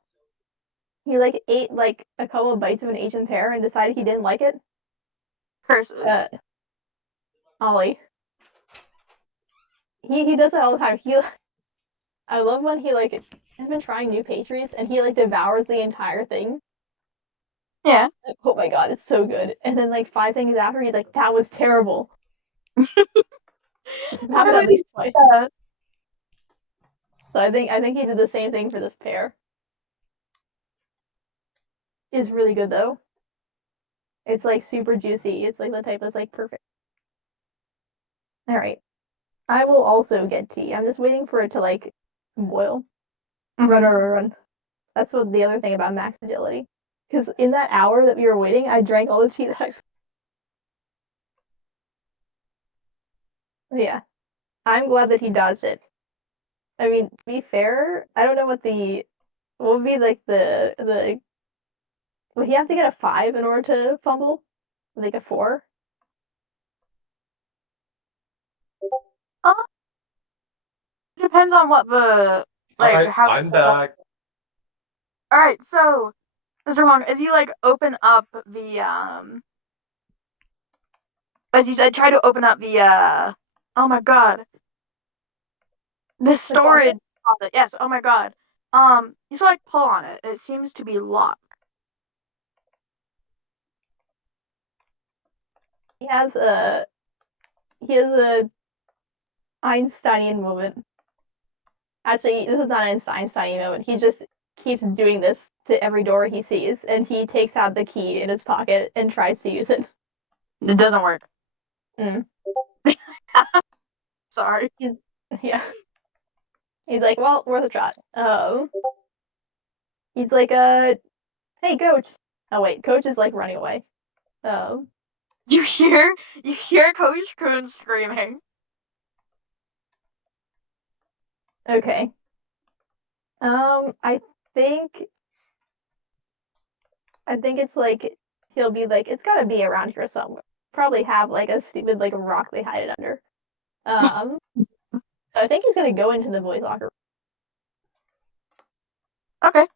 he ate a couple of bites of an Asian pear and decided he didn't like it. Curses. Ollie. He does it all the time. I love when he has been trying new pastries and he devours the entire thing. Yeah. Oh my god, it's so good. And then 5 seconds after, he's like, "That was terrible." This has happened at least twice. So I think he did the same thing for this pear. It's really good though. It's super juicy. It's the type that's perfect. All right. I will also get tea. I'm just waiting for it to boil. Mhm. Run. That's what the other thing about max agility. Because in that hour that we were waiting, I drank all the tea that I. Yeah, I'm glad that he dodged it. I mean, to be fair, I don't know what would be like the. Would he have to get a 5 in order to fumble? Like a 4? Uh, it depends on what the like Alright, how. I'm back. All right, so Mr. Wong, as you like open up the as you said, try to open up the oh my god, the storage closet. Yes, oh my god. You sort of like pull on it. It seems to be locked. He has a Einsteinian moment. Actually, this is not an Einsteinian moment. He just keeps doing this to every door he sees, and he takes out the key in his pocket and tries to use it. It doesn't work. Mm. Sorry. Yeah. He's like, well, worth a shot. He's like, hey, coach. Oh wait, coach is like running away. You hear Coach Coon screaming. Okay. I think it's like he'll be like, it's gotta be around here somewhere. Probably have like a stupid like rock they hide it under. So I think he's gonna go into the boys' locker room. Okay.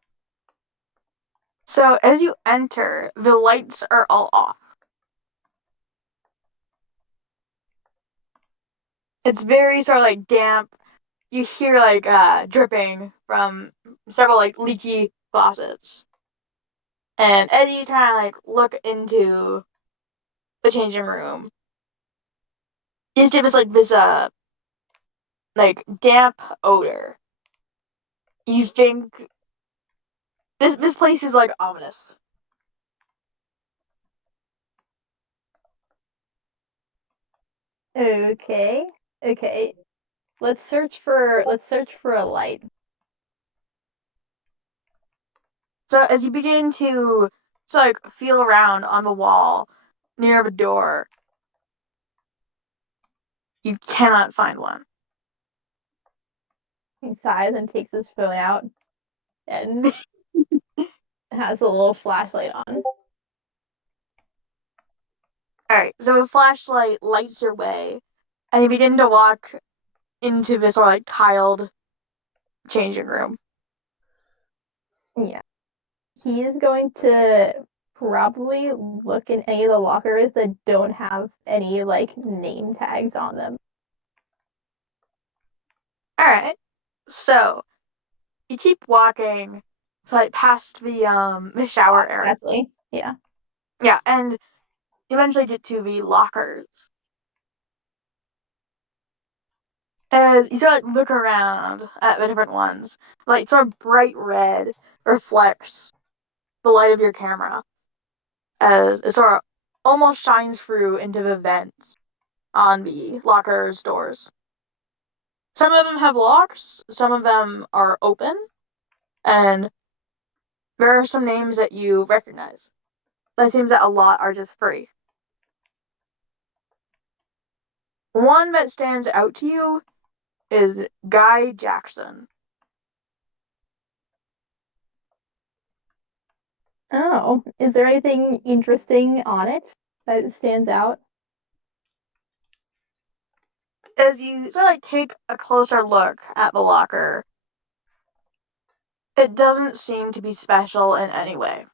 So as you enter, the lights are all off. It's very sort of like damp. You hear like dripping from several like leaky faucets. And as you kind of like look into the changing room, you just get this like damp odor. You think this place is like ominous. Okay. Okay. Let's search for a light. So as you begin to like feel around on the wall near the door, you cannot find one. He sighs and takes his phone out and has a little flashlight on. Alright, so a flashlight lights your way, and you begin to walk into this sort of like tiled changing room. Yeah. He is going to probably look in any of the lockers that don't have any like name tags on them. Alright, so you keep walking like past the shower area. Exactly. Yeah. Yeah, and you eventually get to the lockers. As you sort of look around at the different ones, like sort of bright red reflects the light of your camera as it sort of almost shines through into the vents on the lockers doors. Some of them have locks, some of them are open, and there are some names that you recognize. But it seems that a lot are just free. One that stands out to you is Guy Jackson. Oh, is there anything interesting on it that stands out? As you sort of like take a closer look at the locker, it doesn't seem to be special in any way.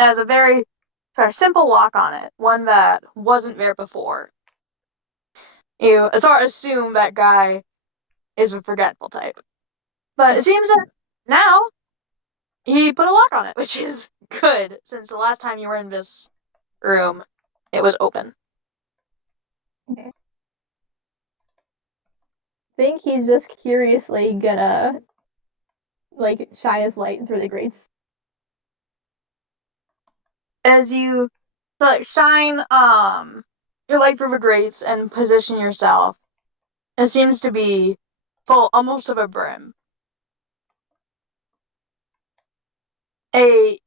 It has a very simple lock on it, one that wasn't there before. You sort of assume that Guy is a forgetful type. But it seems that now he put a lock on it, which is good, since the last time you were in this room, it was open. Okay. I think he's just curiously gonna like shine his light through the grates. As you like shine your light through the grates and position yourself, it seems to be full almost of a brim. A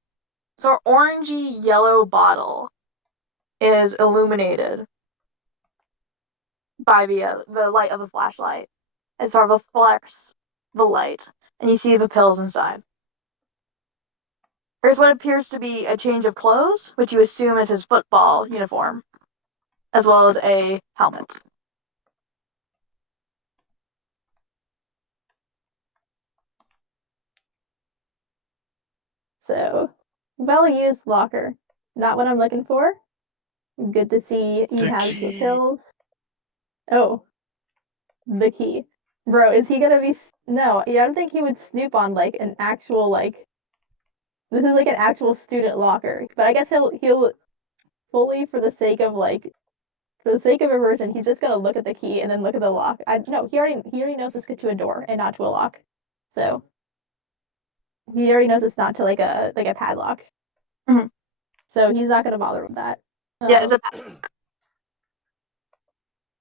sort of orangey yellow bottle is illuminated by the light of the flashlight. It sort of reflects the light, and you see the pills inside. There's what appears to be a change of clothes, which you assume is his football uniform, as well as a helmet. So, well-used locker. Not what I'm looking for. Good to see you The have the key. pills. Oh, the key. Bro, is he gonna be... No, yeah, I don't think he would snoop on, like, an actual, like... This is, like, an actual student locker. But I guess he'll fully, for the sake of, like... For the sake of immersion, he's just gonna look at the key and then look at the lock. No, he already knows this gets to a door and not to a lock. So... He already knows it's not to, like a padlock. Mhm. So he's not gonna bother with that. Yeah, it's a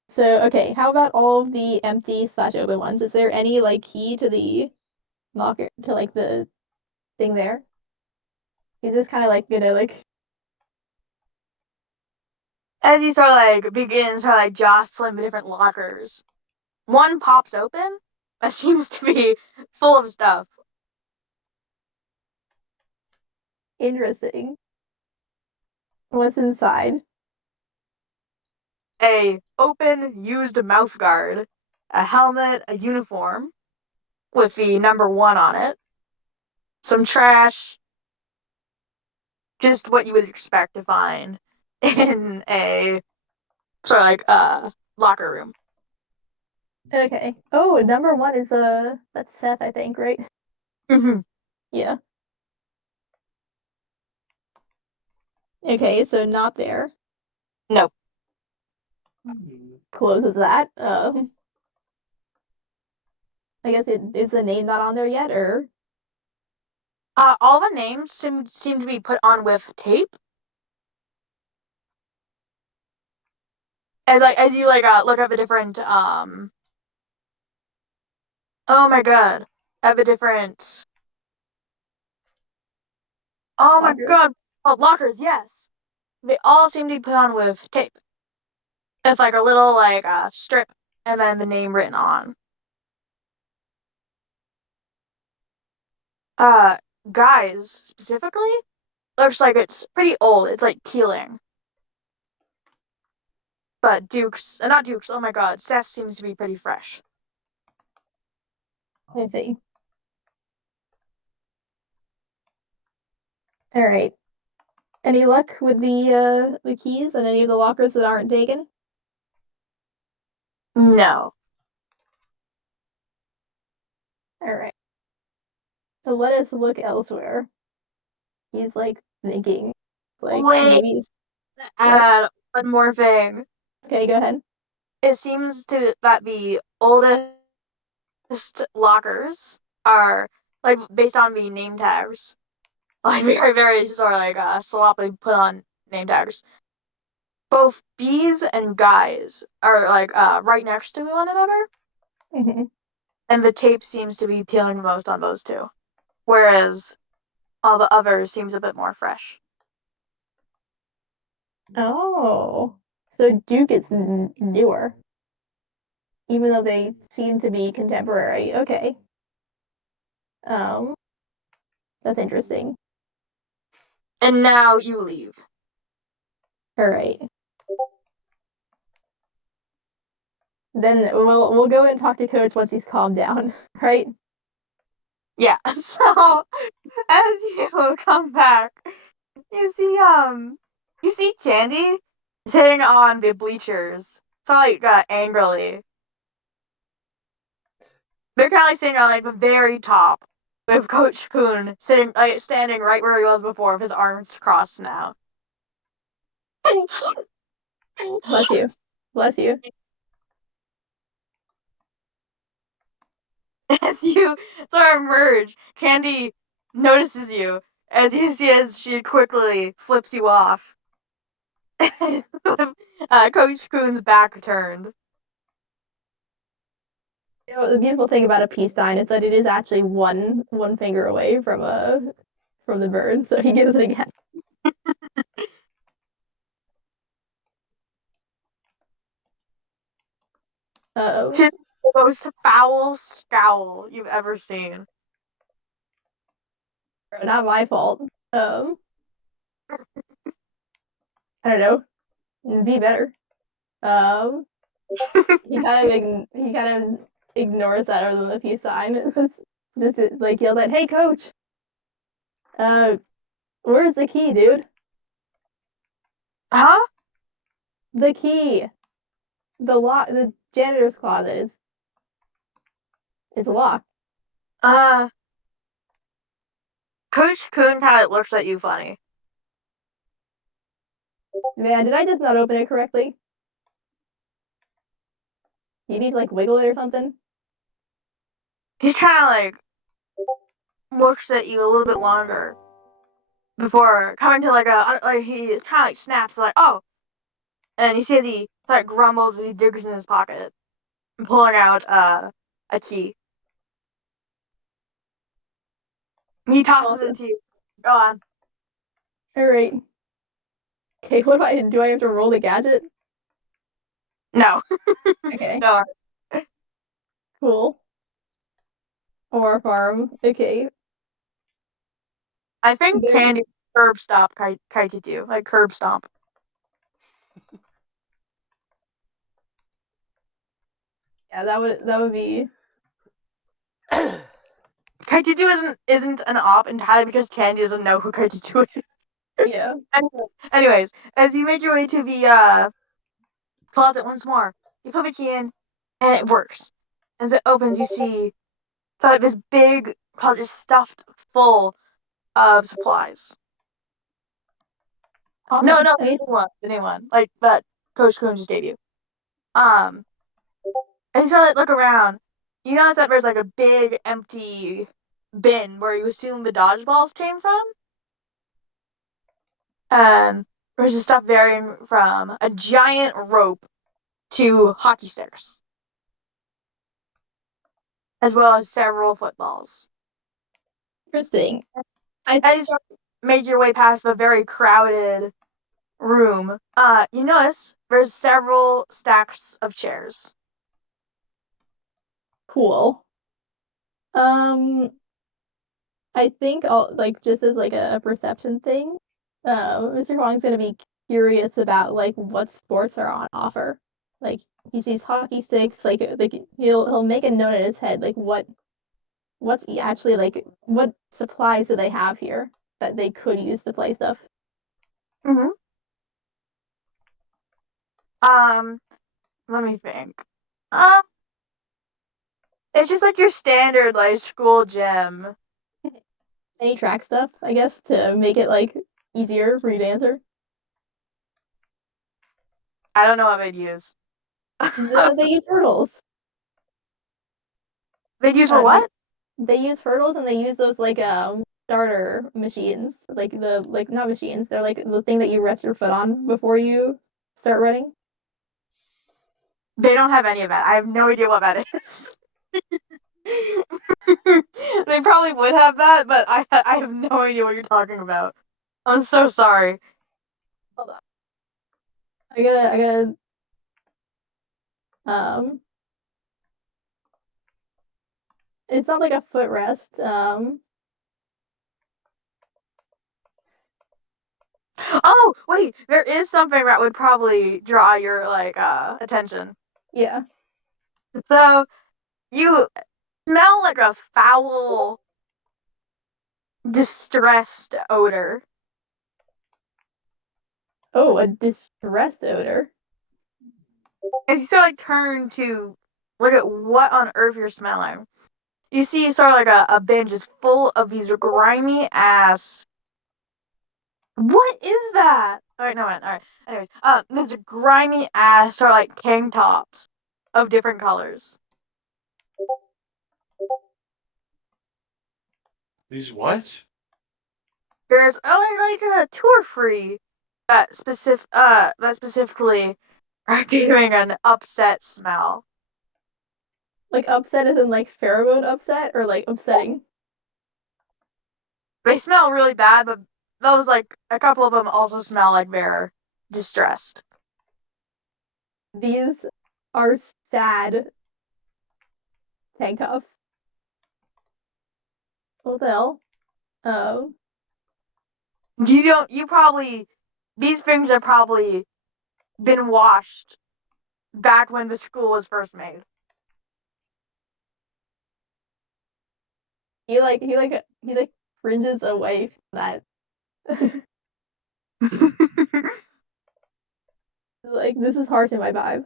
So, okay, how about all of the empty/open ones? Is there any, like, key to the locker, to, like, the thing there? He's just kind of, like, like... as he sort of like begins to like jostling the different lockers. One pops open. That seems to be full of stuff. Interesting. What's inside? A open used mouth guard, a helmet, a uniform with the number 1 on it, some trash, just what you would expect to find in a sort of like locker room. Okay. Oh, number 1 is, that's Seth, I think, right? Mm-hmm. Yeah. Okay, so not there. Nope. Closes that. I guess is the name not on there yet, or... All the names seem to be put on with tape. As you like look up a different oh my god. I have a different oh my Locker? god. Oh, lockers, yes. They all seem to be put on with tape. It's like a little like strip and then the name written on. Uh Guys specifically looks like it's pretty old. It's like peeling. But Duke's not Duke's, oh my god, Seth seems to be pretty fresh. Let's see. Alright. Any luck with the keys and any of the lockers that aren't taken? No. Alright. So let us look elsewhere. He's, like, thinking. Like, Wait, maybe... add one more thing. Okay, go ahead. It seems to that the oldest lockers are like based on the name tags. Like very, very sort of like sloppily put on name tags. Both bees and guys are like right next to one another, Mm-hmm. and the tape seems to be peeling the most on those two, whereas all the others seems a bit more fresh. Oh. So Duke is newer. Even though they seem to be contemporary. Okay. Um, that's interesting. And now you leave. Alright. Then we'll go and talk to Coach once he's calmed down, right? Yeah. So as you come back, you see Candy sitting on the bleachers, so like angrily. They're kind of like sitting on like the very top, with Coach Poon sitting like standing right where he was before, with his arms crossed now. Bless you. Bless you. As you sort of merge, Candy notices you as you see as she quickly flips you off. Coach Poon's back turned. You know, the beautiful thing about a peace sign is that it is actually one finger away from from the bird, so he gives it again. Just the most foul scowl you've ever seen. Not my fault. I don't know. It'd be better. He kind of ignores that other than the peace sign. Just like yelled at, "Hey, coach! Where's the key, dude? Huh? The key. The janitor's closet is locked." Coach Coon kind of looks at you funny. Man, did I just not open it correctly? You need to like wiggle it or something? He kind of like looks at you a little bit longer before coming to he kind of like snaps like, oh, and you see as he like grumbles as he digs in his pocket and pulling out a key. He tosses it to you. Go on. Alright. Okay, what do I have to roll the gadget? No. Okay. No. Cool. Or farm. Okay. I think There- Candy curb stomp Kaititu. Like curb stomp. Yeah, that would be Kaititu isn't an op entirely because Candy doesn't know who Kaititu is. yeah. Anyways, as you make your way to the closet once more, you put the key in, and it works. As it opens, you see like this big closet stuffed full of supplies. Awesome. No, the new one, like that Coach Coon just gave you. And you start to look around. You notice that there's like a big empty bin where you assume the dodgeballs came from. And there's just stuff varying from a giant rope to hockey sticks, as well as several footballs. Interesting. As you start to make your way past a very crowded room, you notice there's several stacks of chairs. Cool. I think I'll like just as like a perception thing. Mr. Huang's gonna be curious about like what sports are on offer. Like he sees hockey sticks, like he'll make a note in his head, like what's actually like what supplies do they have here that they could use to play stuff. Mm-hmm. Let me think. It's just like your standard like school gym. Any track stuff, I guess, to make it like easier for you to answer. I don't know what they'd use. They use hurdles. They'd use for Uh, what? They use hurdles and they use those like starter machines, like the like not machines, they're like the thing that you rest your foot on before you start running. They don't have any of that. I have no idea what that is. They probably would have that, but I have no idea what you're talking about. I'm so sorry. Hold on. I gotta um it's not like a footrest. Oh, wait, there is something that would probably draw your like attention. Yeah. So you smell like a foul, distressed odor. Oh, a distressed odor. As you sort of like turn to look at what on earth you're smelling, you see sort of like a bin just full of these grimy ass. What is that? Alright, no, alright. Anyways, these grimy ass sort of like tank tops of different colors. These what? There's like a tour free that specifically are giving an upset smell. Like upset as in like pheromone upset or like upsetting? They smell really bad, but those like a couple of them also smell like they're distressed. These are sad tank tops. What the hell? You probably these things have probably been washed back when the school was first made. He fringes away from that. Like, this is harsh in my vibe.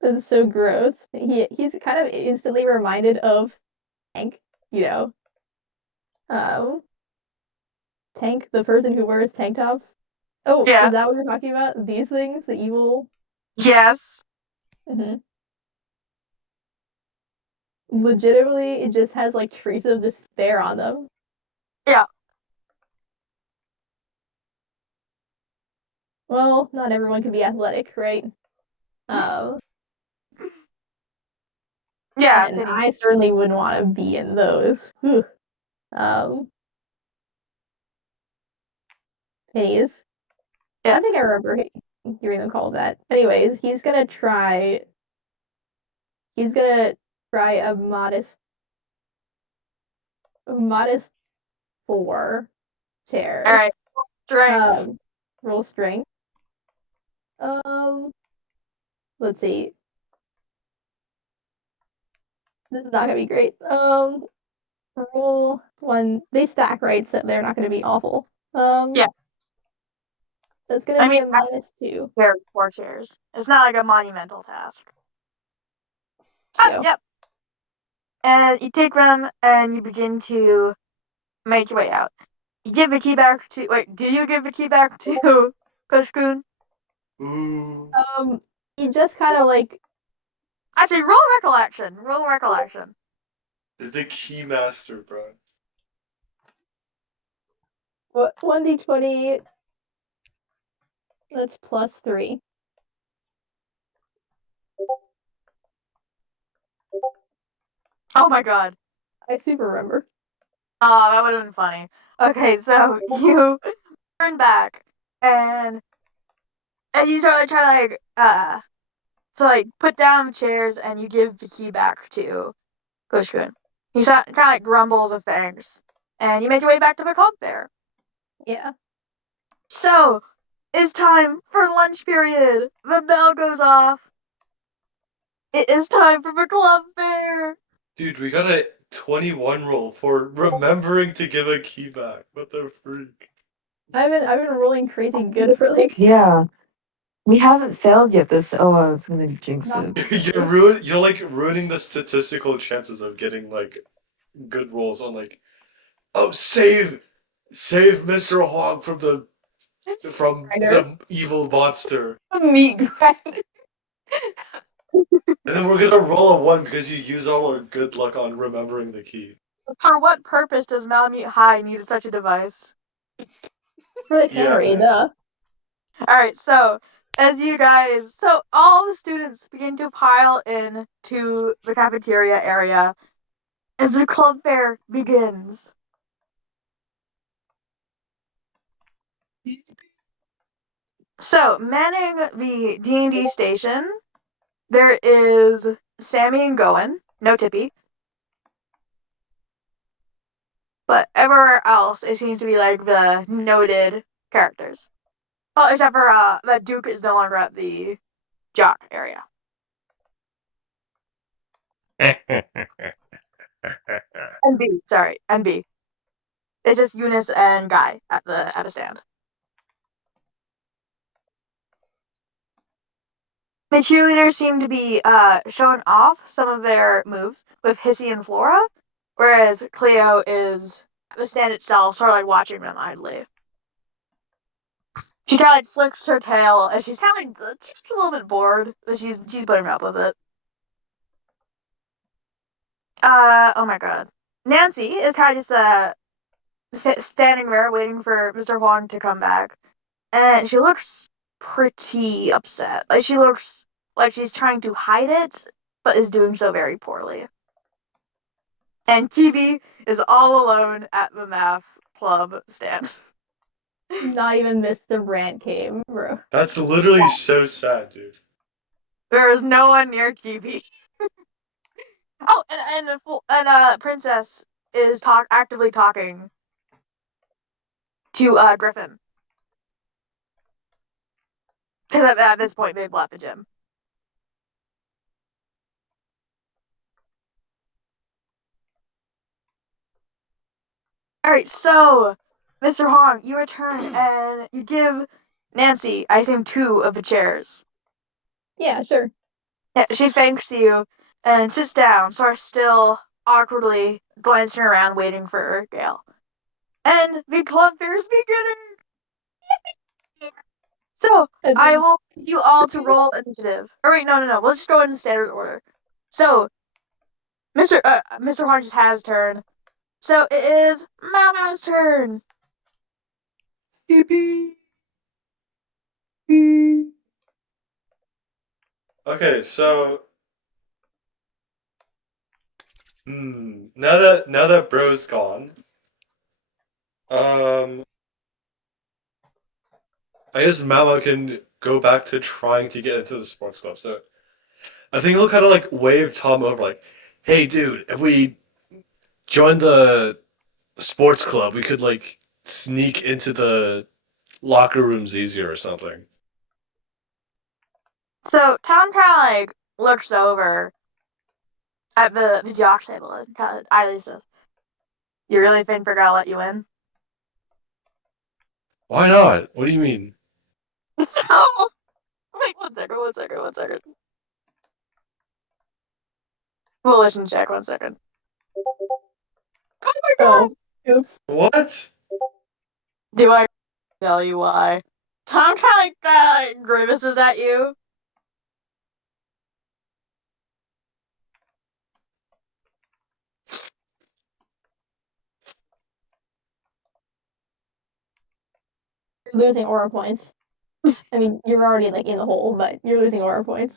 It's so gross. He's kind of instantly reminded of Tank, you know. Tank, the person who wears tank tops. Oh, Yeah. is that what you're talking about? These things, the evil. Yes. Mm-hmm. Legitimately, it just has like traces of despair on them. Yeah. Well, not everyone can be athletic, right? Yeah, And Penny. I certainly wouldn't want to be in those. Whew. Pennies. Yeah. I think I remember hearing them call that. Anyways, he's gonna try. He's gonna try a modest 4 chairs. All right. Strength. Roll strength. Let's see. This is not gonna be great. Roll 1. They stack, right? So they're not gonna be awful. Yeah. That's gonna I be mean, a -2. there 4 chairs. It's not like a monumental task. Let's Oh, go. yep. And you take them and you begin to make your way out. You give the key back to. Wait, do you give the key back to Coach Kuhn? Ooh. He just kind of like Actually, roll recollection. Roll recollection. The key master, bro. 1d20. That's +3. Oh my god. I super remember. Oh, that would have been funny. Okay, so you turn back and as you start like try to like put down the chairs and you give the key back to Coach Kuhn. He kind of like grumbles of thanks, and you make your way back to the club fair. Yeah. So it's time for lunch period. The bell goes off. It is time for the club fair. Dude, we got a 21 roll for remembering to give a key back. What the freak? I've been rolling crazy good for like Yeah. We haven't failed yet this. Oh, I was gonna jinx not it. You're like ruining the statistical chances of getting like good rolls on like, oh, save Mr. Hog from grinder. the evil monster. Meat grinder. And then we're gonna roll a 1 because you use all our good luck on remembering the key. For what purpose does Malamute High need such a device? For the Yeah, cannery, man. duh. Alright, so so all the students begin to pile in to the cafeteria area as the club fair begins. So, manning the D&D station, there is Sammy and Goen, no Tippy. But everywhere else, it seems to be like the noted characters. Well, except for that Duke is no longer at the jock area. NB, sorry, NB. It's just Eunice and Guy at the stand. The cheerleaders seem to be showing off some of their moves with Hissy and Flora, whereas Cleo is at the stand itself, sort of like watching them idly. She kind of like flicks her tail, and she's kind of like just a little bit bored, but she's putting up with it. Oh my god. Nancy is kind of just standing there waiting for Mr. Huang to come back, and she looks pretty upset. Like she looks like she's trying to hide it, but is doing so very poorly. And Kibi is all alone at the math club stand. Not even Mr. Brandt came, bro. That's literally so sad, dude. There is no one near Kibi. Oh, and Princess is actively talking to Griffin. Because at this point they've left the gym. Alright, so Mr. Hong, you return and you give Nancy, I assume, 2 of the chairs. Yeah, sure. Yeah, she thanks you and sits down, sort of still awkwardly glancing around, waiting for Gail. And the club fair is beginning! So, I will you all to roll initiative. Or wait, no. Let's just go in standard order. So, Mr. Hong just has turn. So, it is Mama's turn! Yippee! Okay, so now that Bro's gone, I guess Mama can go back to trying to get into the sports club. So I think he'll kind of like wave Tom over, like, "Hey, dude, if we join the sports club, we could like sneak into the locker rooms easier or something." So, Tom kind of looks over at the jock table and kind of eyes says, "You really think they're gonna let you in?" Why not? What do you mean? So, wait, one second. Volition check, 1 second. Oh my god! Oops. What? Do I tell you why? Tom kind of grimaces at you. You're losing aura points. I mean, you're already like in the hole, but you're losing aura points.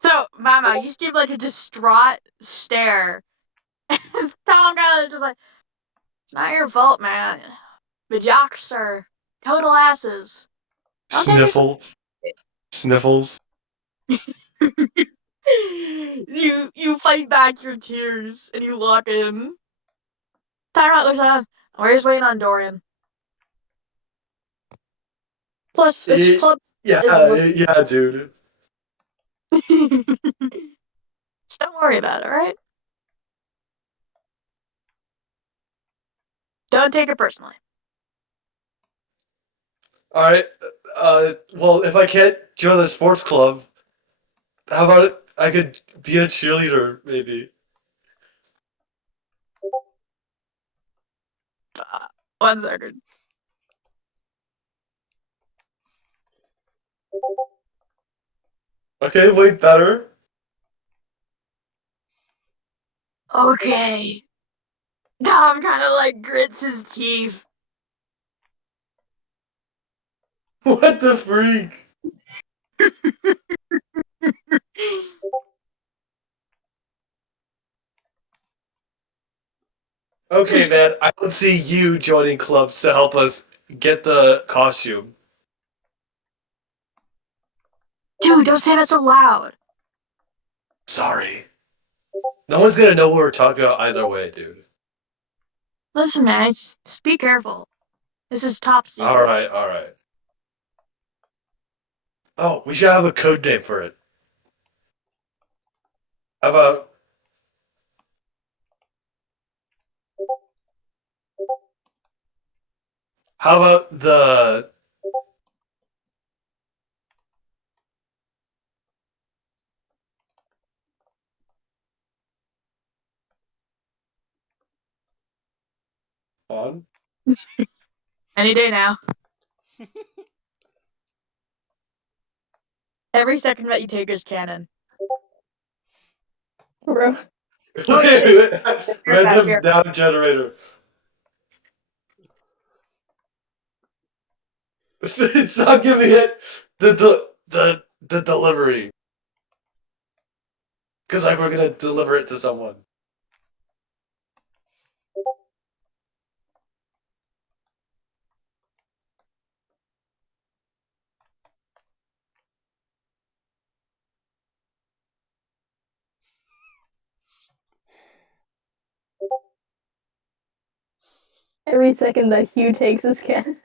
So, Mama, you just give a distraught stare. Tom kind of just like, "It's not your fault, man. The jocks are total asses. Don't get yourself." Sniffles. You fight back your tears and you lock in. Tyrant looks on. We're just waiting on Dorian. Plus, this club Yeah, is. yeah, dude. Just don't worry about it, alright? Don't take it personally. All right. Well, if I can't join the sports club, how about I could be a cheerleader, maybe? 1 second. Okay, wait, better. Okay. Tom kind of grits his teeth. What the freak? Okay, man, I don't see you joining clubs to help us get the costume. Dude, don't say that so loud. Sorry. No one's gonna know what we're talking about either way, dude. Listen, man, just be careful. This is top secret. Alright, alright. Oh, we should have a code name for it. How about... How about the... On? Any day now. Every second that you take is canon. Bro. Oh shit. Random noun generator. It's not giving it the delivery. Because we're gonna deliver it to someone. Every second that Hugh takes his can.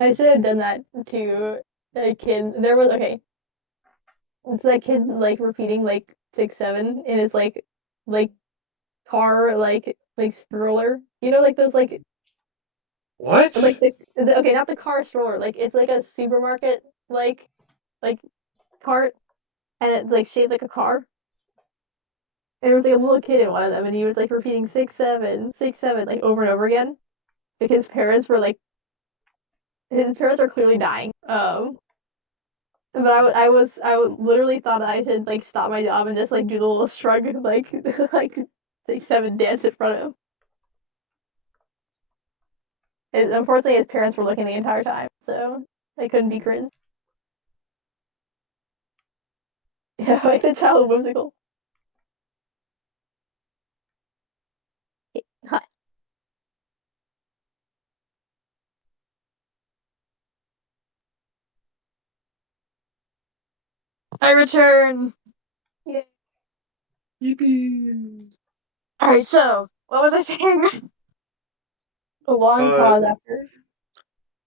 I should have done that to a kid. There was okay. It's that kid like repeating like 6-7 in his like car like stroller. You know, like those What? like the okay, not the car stroller. Like it's like a supermarket like cart, and it's like shaped like a car. And there was like a little kid in one of them, and he was like repeating 6-7 like over and over again. Like his parents were like his parents are clearly dying. But I literally thought I should like stop my job and just like do the little shrug like 6-7 dance in front of him. And unfortunately, his parents were looking the entire time, so they couldn't be cringe. Yeah, like the child whimsical. Hi. I return. Yeah. Yippee! Alright, so what was I saying? A long pause after.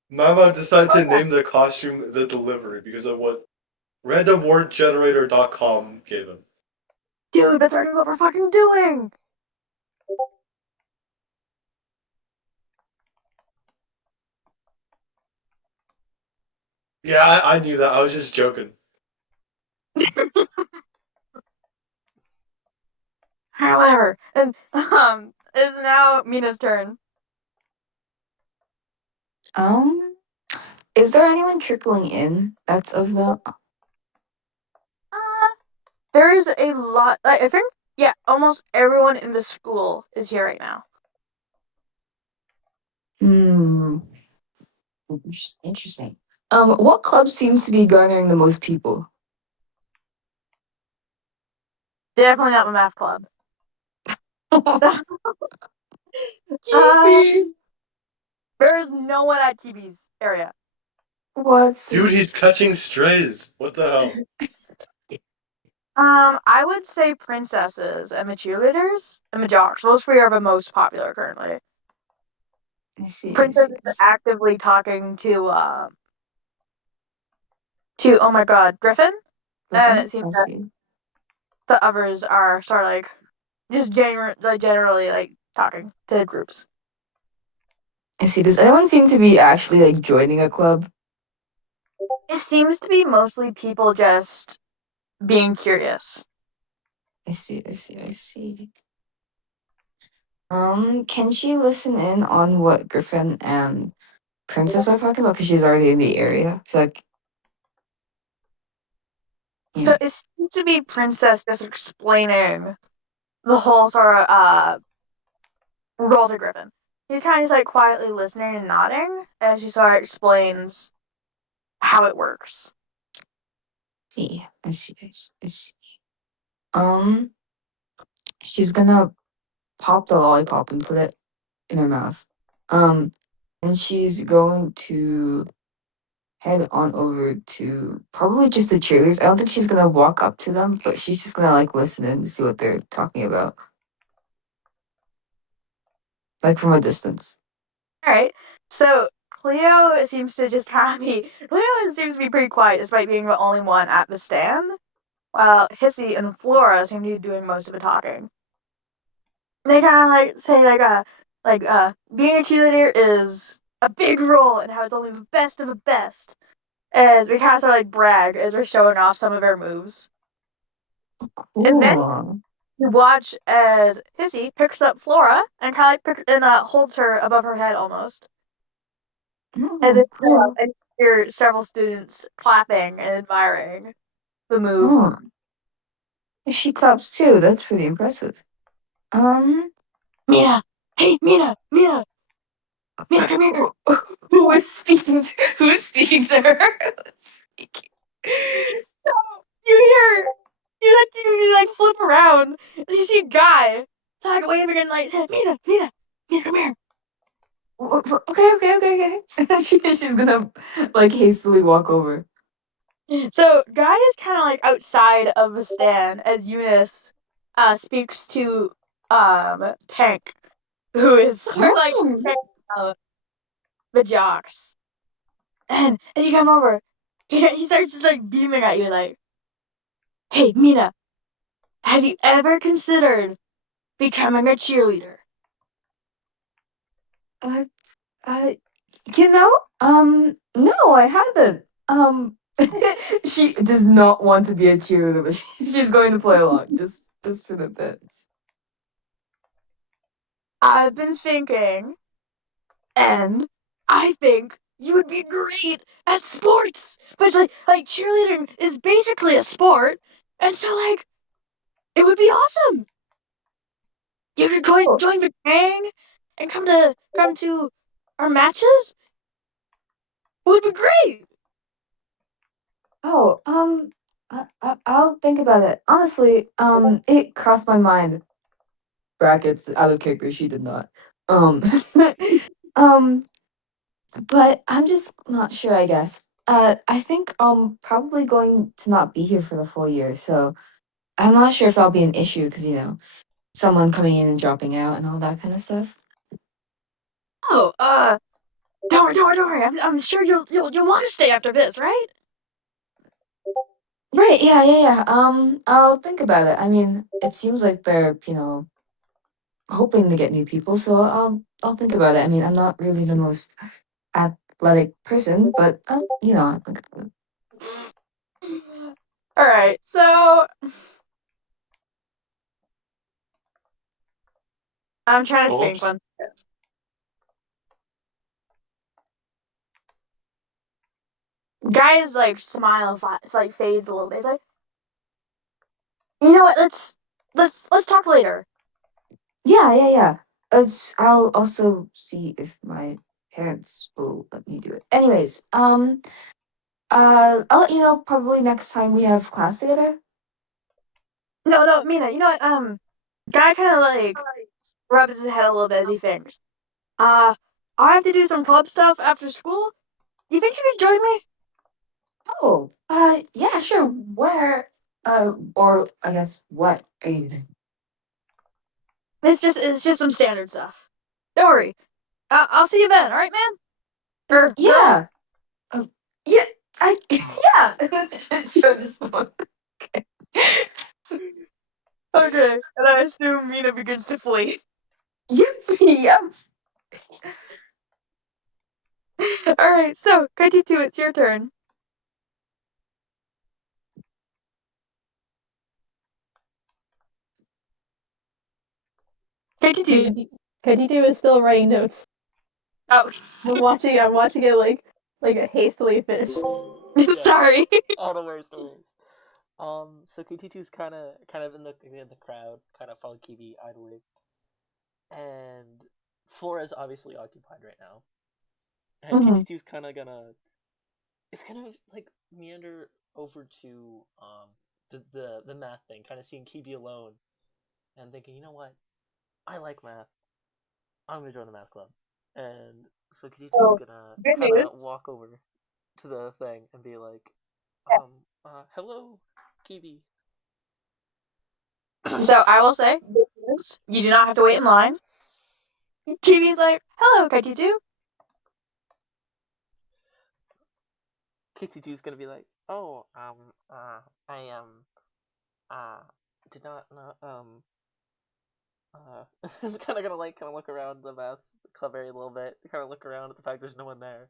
Mama decided Oh, to name the costume the delivery because of what randomwordgenerator.com gave him. dude, that's already what we're fucking doing. Yeah, I knew that. I was just joking. Alright, whatever. And it's now Mina's turn. Is there anyone trickling in that's of the? There is a lot. Like, I think, yeah, almost everyone in the school is here right now. Hmm. Interesting. What club seems to be garnering the most people? Definitely not the math club. Keepy. There is no one at TB's area. What's Dude, he's catching strays. What the hell? I would say princesses and the cheerleaders and the jocks. Those three are the most popular currently. I see. I see. Princess is actively talking to oh my god, Griffin, and it seems I that see. the others are sort of like just generally like talking to groups. I see. Does anyone seem to be actually like joining a club? It seems to be mostly people just being curious. I see. Can she listen in on what Griffin and Princess are talking about? Because she's already in the area. I feel like, So yeah. it seems to be Princess just explaining the whole sort of role to Griffin. He's kind of just like quietly listening and nodding as she sort of explains how it works. I see. Um, she's gonna pop the lollipop and put it in her mouth. And she's going to head on over to probably just the cheerleaders. I don't think she's gonna walk up to them, but she's just gonna like listen and see what they're talking about, like from a distance. All right. So Cleo seems to just kind of be Cleo seems to be pretty quiet despite being the only one at the stand, while Hissy and Flora seem to be doing most of the talking. They kind of like say being a cheerleader is a big role and how it's only the best of the best. As we kind of sort of like brag as we're showing off some of our moves. And then Cool. you watch as Hissy picks up Flora and kind of holds her above her head almost, as if Cool. and hear several students clapping and admiring the move. Oh, she claps too. That's pretty impressive. Um, Mina, hey Mina, come here. who is speaking to her? Let's speak. So you like flip around and you see a guy like waving and like Mina, come here. Okay. She's gonna like hastily walk over. So Guy is kind of like outside of the stand as Eunice speaks to Tank, who is sort of like Oh, checking out the jocks. And as you come over, he starts just like beaming at you like, "Hey Mina, have you ever considered becoming a cheerleader?" uh, uh, no, I haven't. She does not want to be a cheerleader, but she's going to play along just for the bit. I've been thinking, and I think you would be great at sports. But like cheerleading is basically a sport, and so like it would be awesome. You could Oh, join the gang and come to our matches. It would be great. oh, I'll think about it. Honestly, it crossed my mind. Brackets out of character. She did not. Um, um, but I'm just not sure. I guess. I think I'm probably going to not be here for the full year, so I'm not sure if that'll be an issue because someone coming in and dropping out and all that kind of stuff. Oh, don't worry. I'm sure you'll want to stay after this, right? Right, yeah. I'll think about it. I mean, it seems like they're, hoping to get new people, so I'll think about it. I mean, I'm not really the most athletic person, but I'll think about it. All right. So I'm trying to think Oops. one. Guy's like smile like fades a little bit. He's like, you know what? Let's talk later. Yeah. I'll also see if my parents will let me do it. Anyways, I'll let you know probably next time we have class together. No, Mina. You know what? Guy kind of like rubs his head a little bit as he thinks. Uh, I have to do some club stuff after school. Do you think you could join me? Oh, yeah, sure. Where, or I guess what are you doing? It's just some standard stuff. Don't worry. I'll see you then. All right, man. Or girl. Yeah. Yeah. Yeah. Show just okay. Okay. And I assume Mina begins to flee. Yep. Yep. 'Alright, so, Kaititu, it's your turn. KT2. Kaititu is still writing notes. Oh, I'm watching it like hastily finish. Yes. sorry. Oh, no worries, no worries. So KT2's kind of in the crowd, kind of following Kibi idly, and Flora is obviously occupied right now, and Mhm. KT2's kind of gonna, it's kind of like meander over to the math thing, kind of seeing Kibi alone, and thinking, you know what, I like math. I'm gonna join the math club, and so KT2's Oh, gonna good kind of news. walk over to the thing and be like, hello, Kibi. So I will say, you do not have to wait in line. Kiwi's like, hello, KT2. KT2's gonna be like, oh, I did not know, is kind of gonna like kind of look around the math club area a little bit, kind of look around at the fact there's no one there,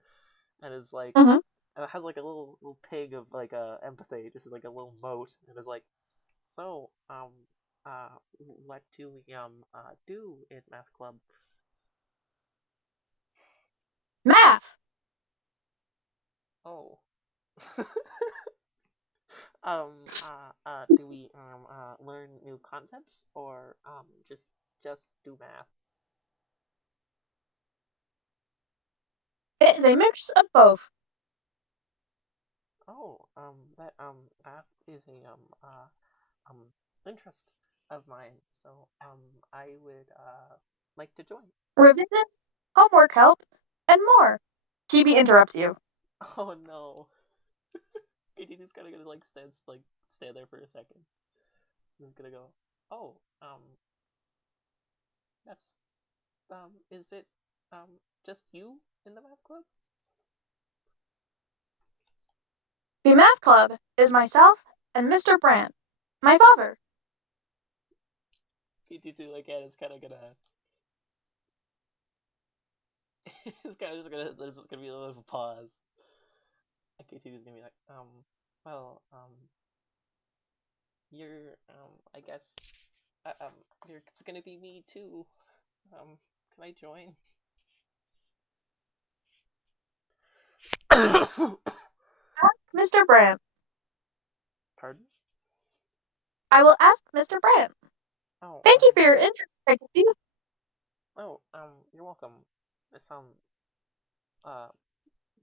and is like, Mhm. and it has like a little pig of like empathy, just like a little moat, and is like, so what do we do in math club? Math. Oh. Do we learn new concepts or just do math? It is a mix of both. Oh, that math is a interest of mine, so I would like to join. Revision, homework help, and more. Kiwi interrupts you. Oh no. KT's kind of gonna like stand there for a second. He's gonna go, oh, that's is it just you in the math club? The math club is myself and Mr. Brandt, my father. KT2 again is kind of gonna it's kind of just gonna there's just gonna be a little bit of a pause. And KT is gonna be like, well, you're I guess you're it's gonna be me too. Can I join? Mr. Brandt. Pardon? I will ask Mr. Brandt. Oh, Thank you for your interest, KT. oh, you're welcome. This uh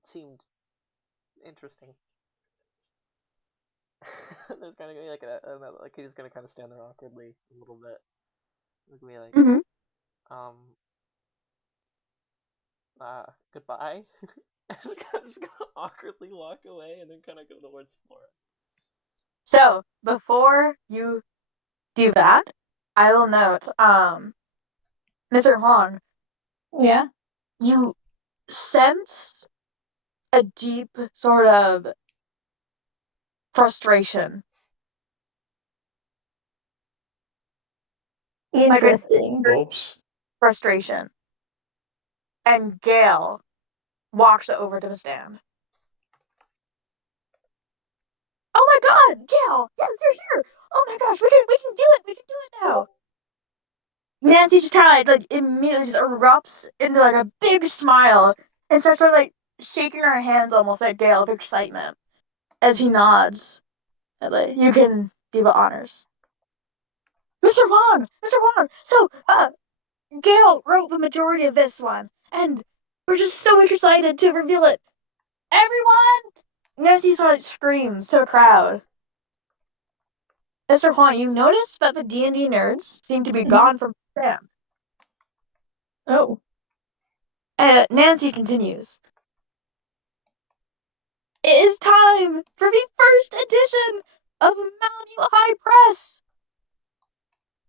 seemed interesting. There's gonna be like another like he's gonna kind of stand there awkwardly a little bit. He's gonna be like, Mhm. um, goodbye. Just gonna awkwardly walk away and then kind of go towards Flora. So, before you do that, I will note, Mr. Huang, Yeah. you sense a deep sort of frustration. Interesting. Oops. Frustration. And Gail walks over to the stand. Oh my god, Gail! Yes, you're here! Oh my gosh, we can do it! We can do it now! Nancy just kind of like immediately just erupts into like a big smile and starts sort of like shaking her hands almost at Gail of excitement as he nods. And, like, you can do the honors. Mr. Wong! Mr. Wong! So, Gail wrote the majority of this one, and we're just so excited to reveal it. Everyone! Nancy sort of screams to a crowd. Mr. Huang, you notice that the D&D nerds seem to be gone from Sam. Oh. Nancy continues. It is time for the first edition of Malamute High Press.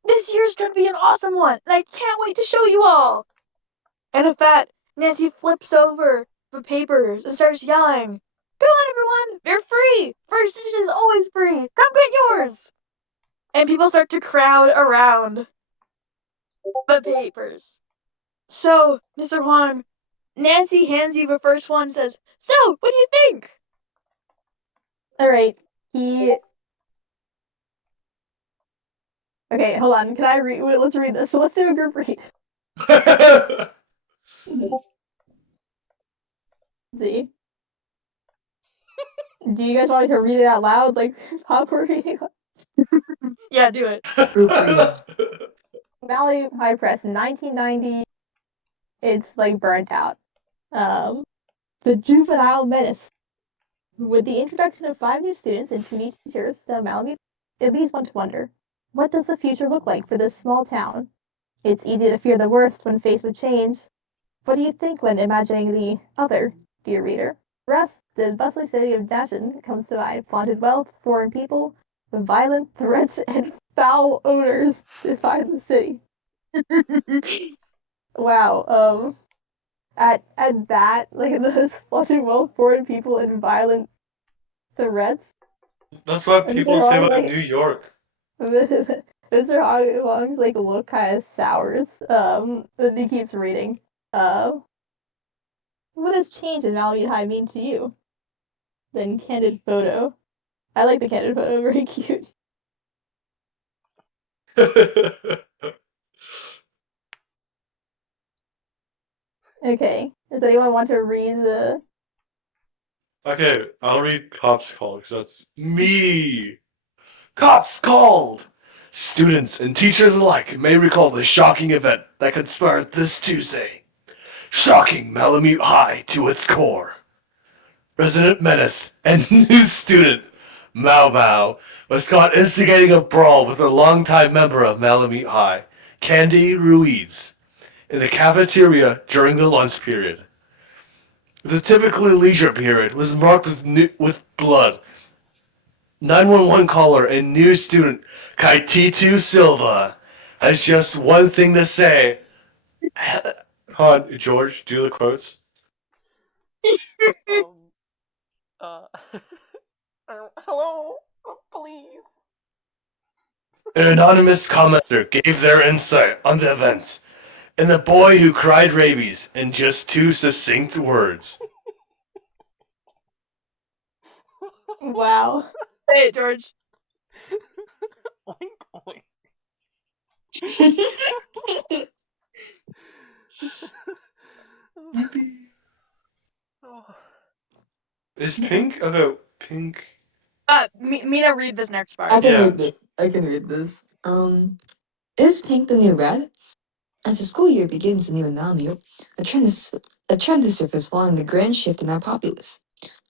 This year's going to be an awesome one, and I can't wait to show you all. And with that, Nancy flips over the papers and starts yelling, come on, everyone, you're free. First edition is always free. Come get yours. And people start to crowd around the papers. So, Mr. Huang, Nancy hands you the first one and says, so, what do you think? All right. Okay, hold on. Can I read? Wait, let's read this. So let's do a group read. See? Do you guys want me to read it out loud, like popcorn reading? Yeah, do it. Group reading. Malamute High Press, 1990. It's like burnt out. The Juvenile Menace. With the introduction of 5 new students and 2 new teachers to Malamute, it leads one to wonder, what does the future look like for this small town? It's easy to fear the worst when faced with change. What do you think when imagining the other, dear reader? For us, the bustling city of Dashin comes to mind, flaunted wealth, foreign people, violent threats, and foul odors define the city. Wow, at that, like the flaunted wealth, foreign people, and violent threats, That's what people Mr. say Hong, about like, New York. Mr. Hong's like look kind of sours. And he keeps reading. What has changed in Malamute High mean to you? Then candid photo. I like the candid photo, very cute. Okay, does anyone want to read the? Okay, I'll read Cops Call because that's me. Cops called! Students and teachers alike may recall the shocking event that conspired this Tuesday, shocking Malamute High to its core. Resident Menace and new student Mau Mau was caught instigating a brawl with a longtime member of Malamute High, Candy Ruiz, in the cafeteria during the lunch period. The typically leisure period was marked with blood. 911 caller and new student Kaititu Silva has just one thing to say. Hold on, George, do the quotes. Um. Hello. Please. An anonymous commenter gave their insight on the event and the boy who cried rabies in just 2 succinct words. Wow. Say it, George. Oink oink. Oh. Is pink? Okay, pink. Mina, read this next part. I can Yeah. read it. I can read this. Is pink the new red? As the school year begins anew in Namio, a trend has surfaced following the grand shift in our populace.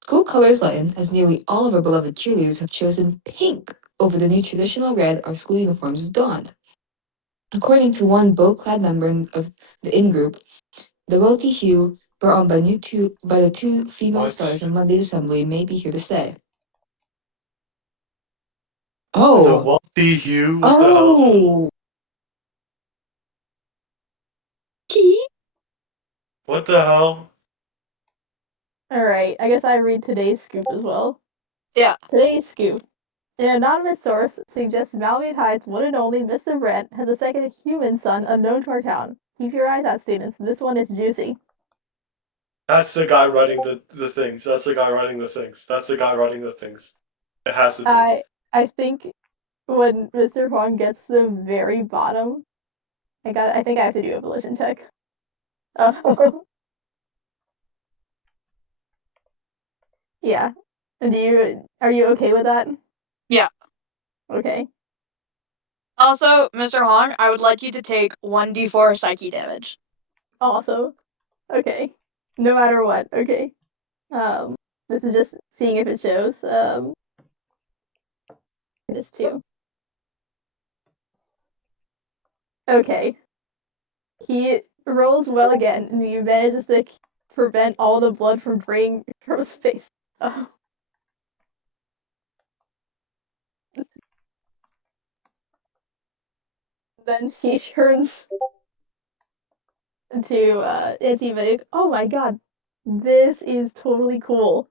School colors lighten as nearly all of our beloved cheerleaders have chosen pink over the new traditional red our school uniforms donned. According to one bow-clad member of the in-group, the wealthy hue brought on by the two female What? stars in Monday's assembly may be here to stay. The Oh. wealthy hue? What the hell? Oh. Key? What the hell? Alright, I guess I read today's scoop as well. Yeah. Today's scoop. An anonymous source suggests Malamute High's one and only Mr. Brent has a second human son unknown to our town. Keep your eyes out, students. This one is juicy. That's the guy writing the things. That's the guy writing the things. That's the guy writing the things. It has to be. I think when Mr. Huang gets to the very bottom, I think I have to do a volition check. Yeah. Are you okay with that? Yeah. Okay. Also, Mr. Hong, I would like you to take 1d4 psyche damage. Also, okay. No matter what, okay. This is just seeing if it shows. This too. Okay. He rolls well again, and he manages to prevent all the blood from draining from his face. Then he turns to Anti-Medic. Oh my god, this is totally cool.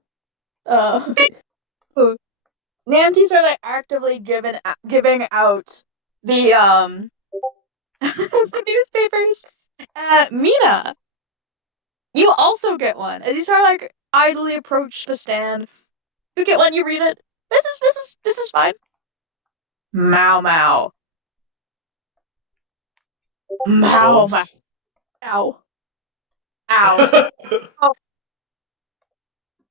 Nancy's are like actively giving out the the newspapers. Mina, you also get one. And these are like idly approach the stand. You get one, you read it. This is fine. Mau Mau. Ow, my, Gloves. Ow. ow.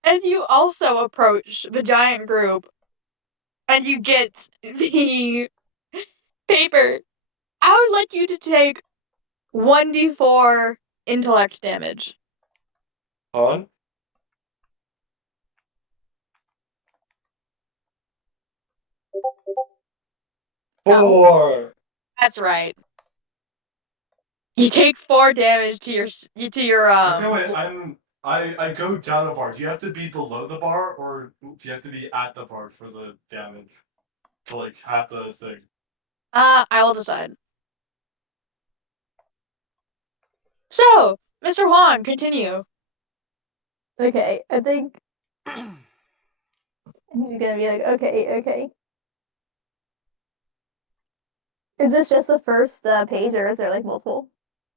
As you also approach the giant group and you get the paper, I would like you to take 1d4 intellect damage. On. 4. That's right. You take 4 damage to your Okay, wait. I go down a bar. Do you have to be below the bar, or do you have to be at the bar for the damage? To like half the thing. I will decide. So, Mr. Huang, continue. Okay, I think he's gonna be like, okay. Is this just the first page, or is there like multiple?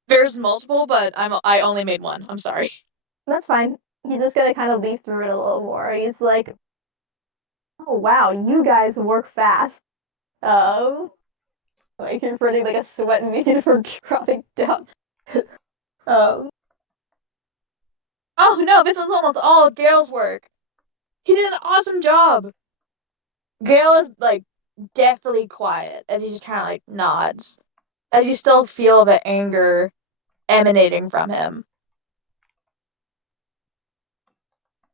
There's multiple, but I only made one. I'm sorry. That's fine. He's just gonna kind of leaf through it a little more. He's like, oh wow, you guys work fast. Like you're pretty like a sweat bead from dropping down. um, Oh no, this was almost all Gale's work. He did an awesome job. Gale is like deathly quiet as he just kind of like nods, as you still feel the anger emanating from him.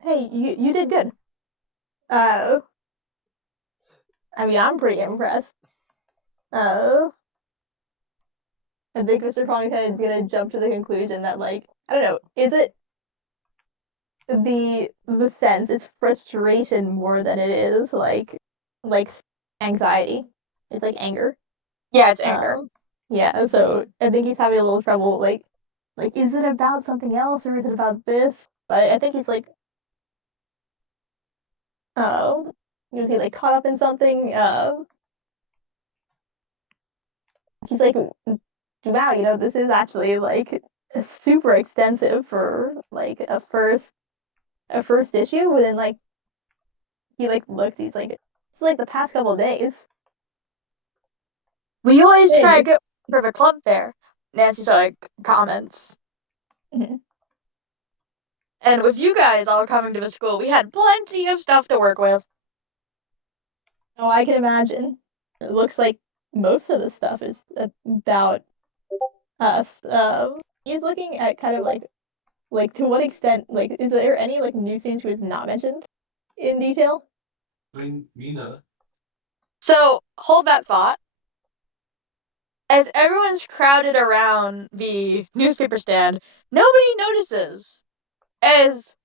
hey, you did good. I mean, I'm pretty impressed. I think Mr. Ponyhead is gonna jump to the conclusion that like I don't know, is it the sense it's frustration more than it is like anxiety. It's like anger. Yeah, it's anger. Yeah, so I think he's having a little trouble like is it about something else or is it about this? But I think he's like is he like caught up in something? He's like wow, this is actually like super extensive for like a first issue. But then like he like looks, he's like it's like the past couple of days. We always try to Big. get for the club fair. Nancy like comments. Mhm. And with you guys all coming to the school, we had plenty of stuff to work with. Oh, I can imagine. It looks like most of the stuff is about us. He's looking at kind of like to what extent like is there any like new students who is not mentioned in detail? I mean, Mina. So hold that thought. As everyone's crowded around the newspaper stand, nobody notices. As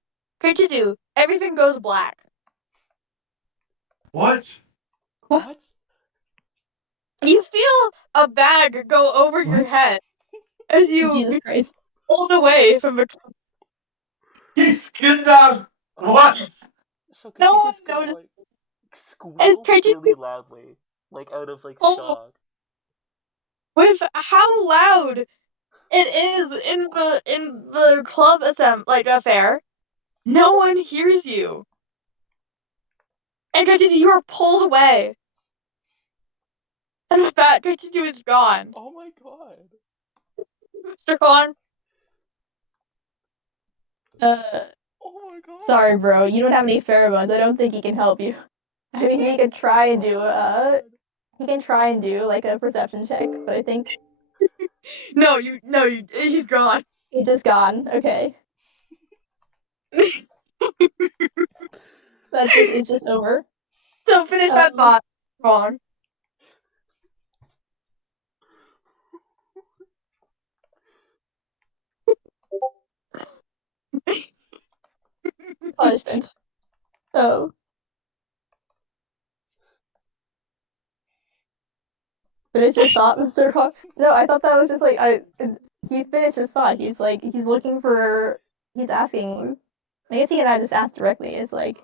Kachitu, everything goes black. What? What? You feel a bag go over your What? head as you Jesus get Christ. pulled away from the club. He's kidnapped. What? So No one Katija's gonna noticed like as squeal Kachitu really loudly, like out of like pulled shock. with how loud it is in the club affair. No one hears you. And Kachitu, you are pulled away. And with that, Kachitu is gone. Oh my god. Mr. Khan, Uh, Oh my god. sorry, bro. You don't have any pheromones. I don't think he can help you. I mean, he could try and do he can try and do like a perception check, but I think he's gone. he's just gone. Okay, it's just over. So finish that Um, thought, Ron. punishment. Oh, finish your thought, Mr. Hawk. No, I thought that was just like he finished his thought. He's like he's looking for. He's asking. I guess he and I just asked directly. It's like,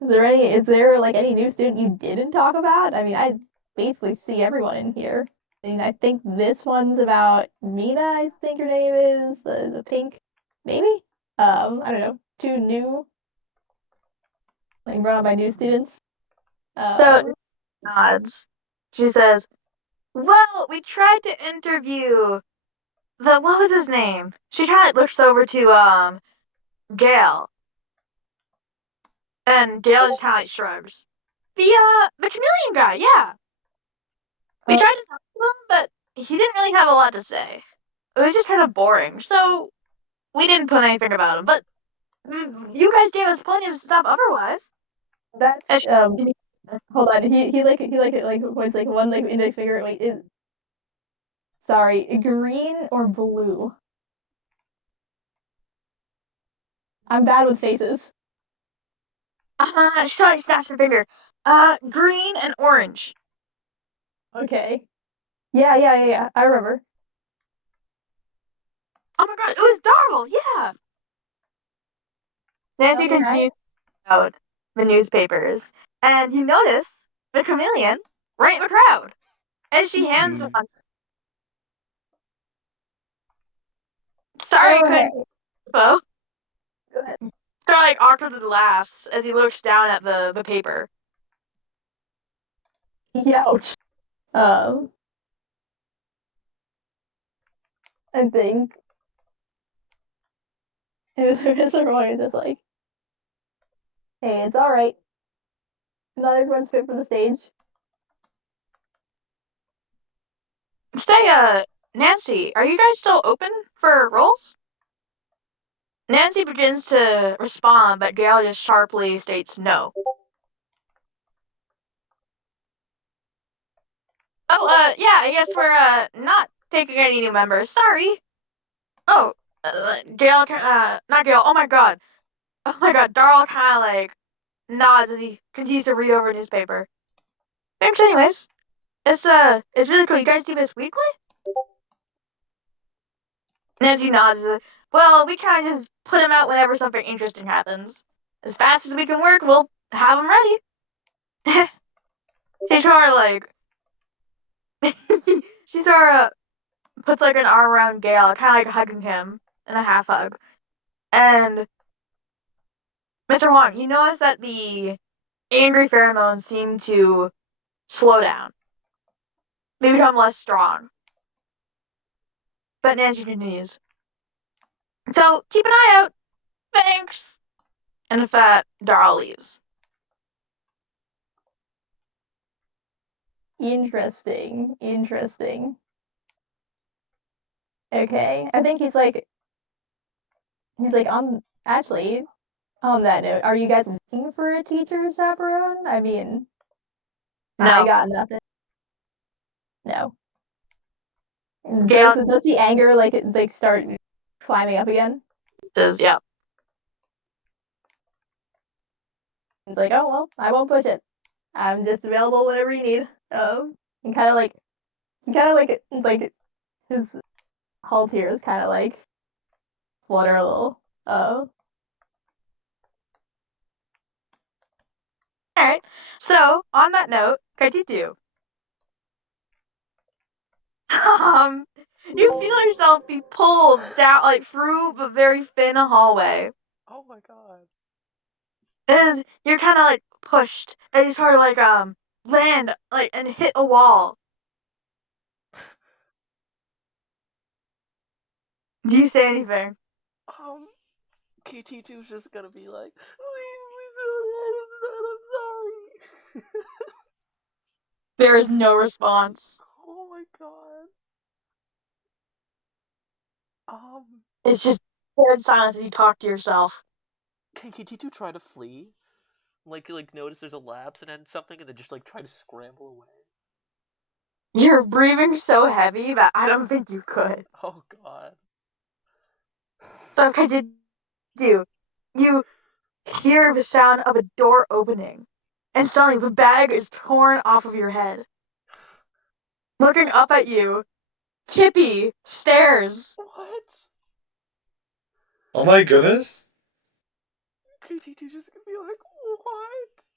is there like any new student you didn't talk about? I mean, I basically see everyone in here. I mean, I think this one's about Mina. I think her name is the pink, maybe. I don't know. Two new, like brought up by new students. So nods. She says, Well, we tried to interview what was his name? She kind of looks over to Gail, and Gail just kind of shrugs. The chameleon guy, yeah. We tried to talk to him, but he didn't really have a lot to say. It was just kind of boring, so we didn't put anything about him. But you guys gave us plenty of stuff otherwise. That's hold on. He was like one like index finger. Wait, is sorry, green or blue? I'm bad with faces. Sorry, snaps her finger. Green and orange. Okay. Yeah. I remember. Oh my god, it was Darl, yeah. Nancy Okay, right. continued out the newspapers, and he noticed the chameleon right in the crowd. And she hands him one. Sorry, I couldn't. Bo. Go ahead. Sort like awkwardly laughs as he looks down at the paper. Ouch. I think Mr. Roy is just like, hey, it's all right. Not everyone's fit for the stage. Say, Nancy, are you guys still open for roles? Nancy begins to respond, but Gail just sharply states no. Oh, yeah, I guess we're, not taking any new members. Sorry. Oh, Gail, not Gail, oh my god. Oh my god, Darl kind of, like, nods as he continues to read over a newspaper. Thanks anyways. It's really cool. You guys do this weekly? Nancy nods. Well, we kind of just put them out whenever something interesting happens. As fast as we can work, we'll have them ready. She sort of like, she sort of puts like an arm around Gale, kind of like hugging him in a half hug. And Mr. Huang, you notice that the angry pheromones seem to slow down. They become less strong. But Nancy continues. So keep an eye out. Thanks. And with that, Darl leaves. Interesting. Okay. I think he's like actually on that note, are you guys looking for a teacher chaperone? I mean, No. I got nothing. No. Gail Does the anger like start climbing up again? says, yeah. He's like, oh well, I won't push it. I'm just available whenever you need. And kind of like his halteres kind of like flutter a little. Alright. So, on that note, Kaititu. You feel yourself be pulled down like through the very thin hallway. Oh my god. And you're kinda like pushed and you sort of like land like and hit a wall. Do you say anything? KT2's just gonna be like, please don't let him I'm sorry. There is no response. Oh my god. It's just dead silence as you talk to yourself. Can KT2 try to flee? Like notice there's a lapse and then something and then just like try to scramble away? You're breathing so heavy that I don't think you could. Oh god. So Kaititu, you hear the sound of a door opening, and suddenly the bag is torn off of your head. Looking up at you, Tippy stares. What? Oh my goodness. KT2 just gonna be like, what?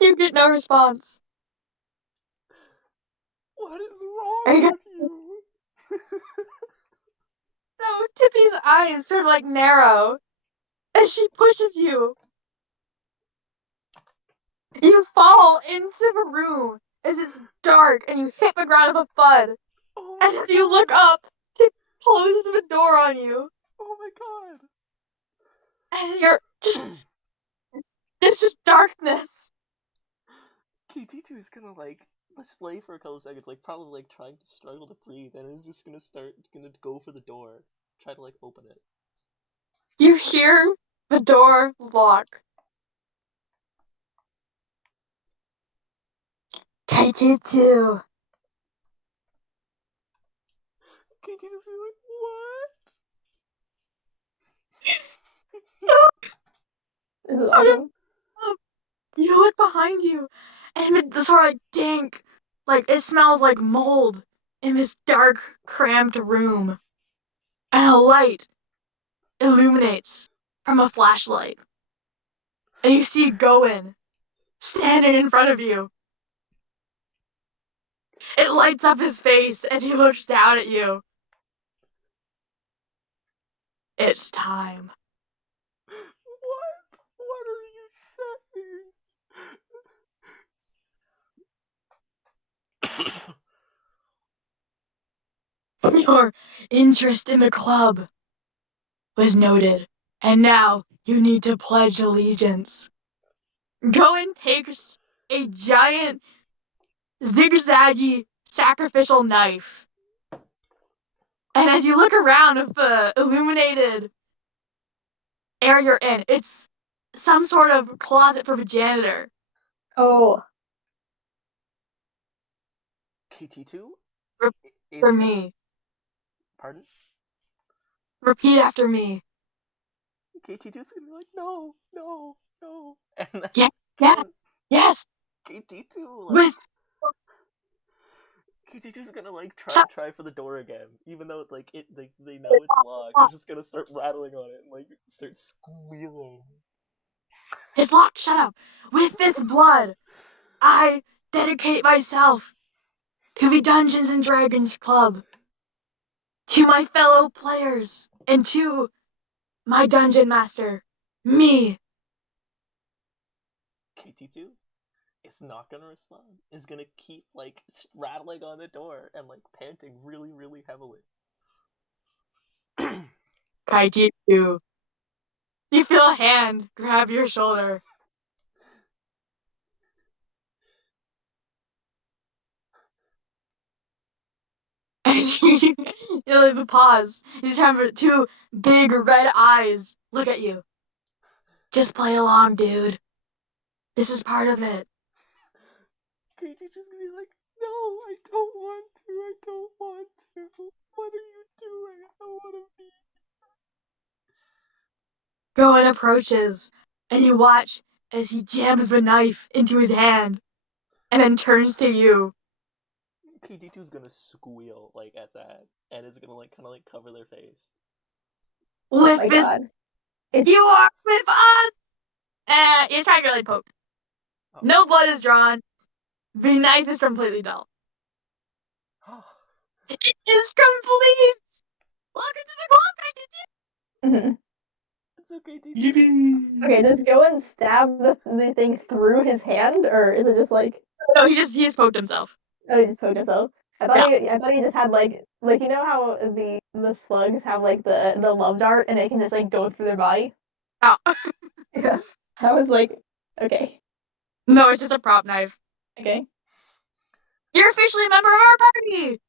You get no response. What is wrong with you? So Tippy's eyes sort of like narrow as she pushes you. You fall into the room as it's dark and you hit the ground with a thud. Oh And my as you look god! up, it closes the door on you. Oh my god! And you're just, this is darkness. KT2 is gonna like just lay for a couple seconds, like probably like trying to struggle to breathe, and is just gonna go for the door, try to like open it. You hear the door lock. KT2. KT just be like, what? This is awesome. You look behind you, and it's sort of like dank, like it smells like mold in this dark, cramped room. And a light illuminates from a flashlight. And you see Goen standing in front of you. It lights up his face as he looks down at you. It's time. What? What are you saying? Your interest in the club was noted, and now you need to pledge allegiance. Goen takes a giant, zigzaggy, sacrificial knife. And as you look around with the illuminated area you're in, it's some sort of closet for the janitor. Oh, KT2 For, is for gonna. me. Pardon? Repeat after me. KT2's gonna be like, no, no, no, and then Yeah, yeah, yes. KT2 like. With KT2's gonna like so, try for the door again, even though like they know it's locked. It's just gonna start rattling on it and like start squealing. it's locked. Shut up. With this blood, I dedicate myself to the Dungeons and Dragons Club, to my fellow players, and to my dungeon master, me. KT2 is not gonna respond. Is gonna keep like rattling on the door and like panting really, really heavily. Kaiji, you feel a hand grab your shoulder. And you leave a pause. You just have two big red eyes look at you. Just play along, dude. This is part of it. KT2's gonna be like, no, I don't want to. I don't want to. What are you doing? I don't want to be. Goen approaches, and you watch as he jams the knife into his hand, and then turns to you. KT2's gonna squeal like at that, and is gonna like kind of like cover their face. oh With my this, god. It's you are with us! It's kind of like poked. Oh. No blood is drawn. The knife is completely dull. It is complete! Welcome to the club, mhm. It's okay, KT2. Yippee! Okay, does Goen stab the things through his hand, or is it just like No, he just poked himself. oh he just poked himself? I thought he just had like you know how the slugs have like the love dart and it can just like go through their body? Oh. Yeah. I was like, okay. No, it's just a prop knife. Okay. You're officially a member of our party!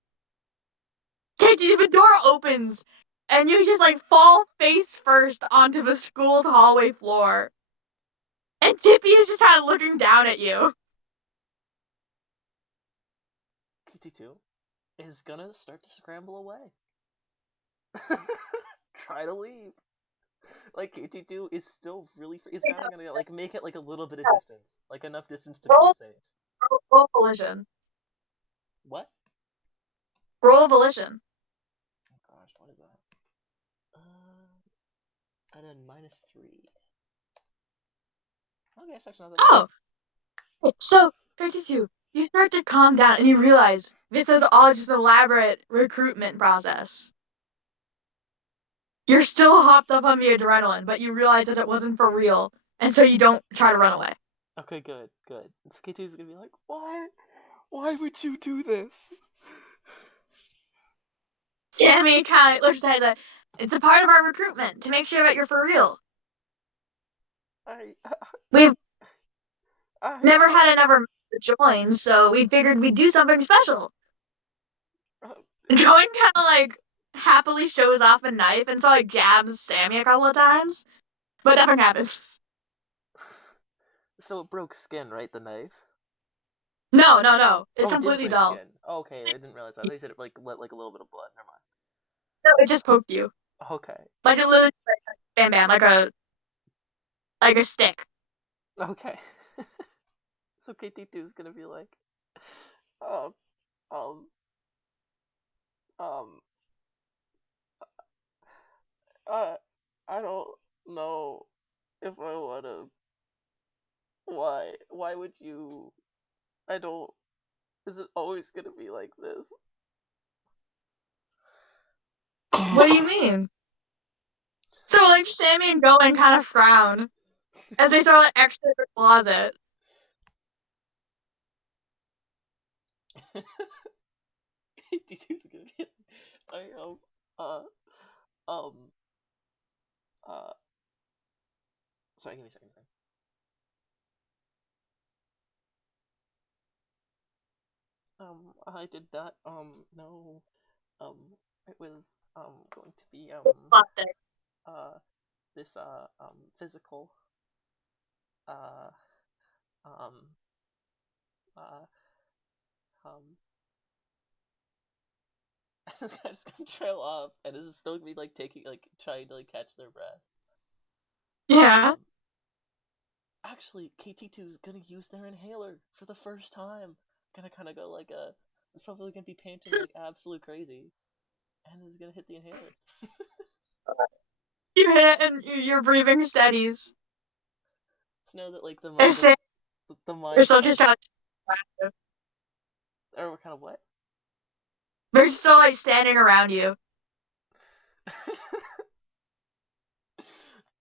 Katie, the door opens, and you just like fall face first onto the school's hallway floor. And Tippy is just kind of looking down at you. KT2 is gonna start to scramble away. Try to leave. Like KT2 is still really free. He's kind of gonna like make it like a little bit of distance, like enough distance to feel safe. Roll volition. What? Roll volition. Oh gosh, what is that? And then -3. Okay, it's actually not that Oh! So, 32, you start to calm down and you realize this is all just an elaborate recruitment process. You're still hopped up on the adrenaline, but you realize that it wasn't for real, and so you don't try to run away. Okay, good. So KT's gonna be like, why? Why would you do this? Sammy kind of looks at it. It's a part of our recruitment to make sure that you're for real. I We've I never had another join, so we figured we'd do something special. Join kind of like happily shows off a knife and so like jabs Sammy a couple of times, but nothing happens. So it broke skin, right? The knife. No. It's Oh, it didn't completely break dull. skin. Oh, okay, I didn't realize that. I thought you said it like let like a little bit of blood. Never No, it just poked you. mind. Okay. Like a little bam, like a stick. Okay. So KT2 is gonna be like, um, um, um, I, I don't know if I wanna. Why? Why would you? I don't. Is it always gonna be like this? What do you mean? So like Sammy and Going kind of frown as they start like exiting the closet. KT2 is gonna be like, uh, um, uh. Sorry, give me a second. I did not, know, it was, going to be, this, physical, uh, um, uh, um, this guy's gonna trail off, and this is still gonna be, like, trying to, like, catch their breath. Yeah. Actually, KT2 is gonna use their inhaler for the first time. Gonna kind of go like it's probably gonna be panting like absolute crazy, and is gonna hit the inhaler. You hit it and your breathing steadies. Just know that like And Sammy, the they're mind's still kind just of kind of or kind of what? they're still like standing around you.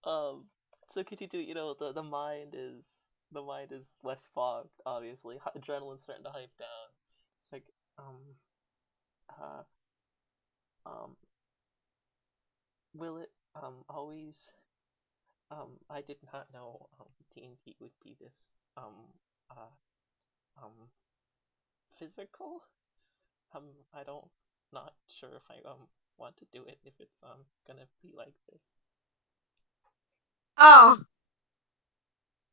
um, so KT2, the mind is less fogged. Obviously, adrenaline's starting to hype down. It's like uh um will it always I did not know TNT would be this uh um physical. I don't not sure if I want to do it if it's gonna be like this. Oh,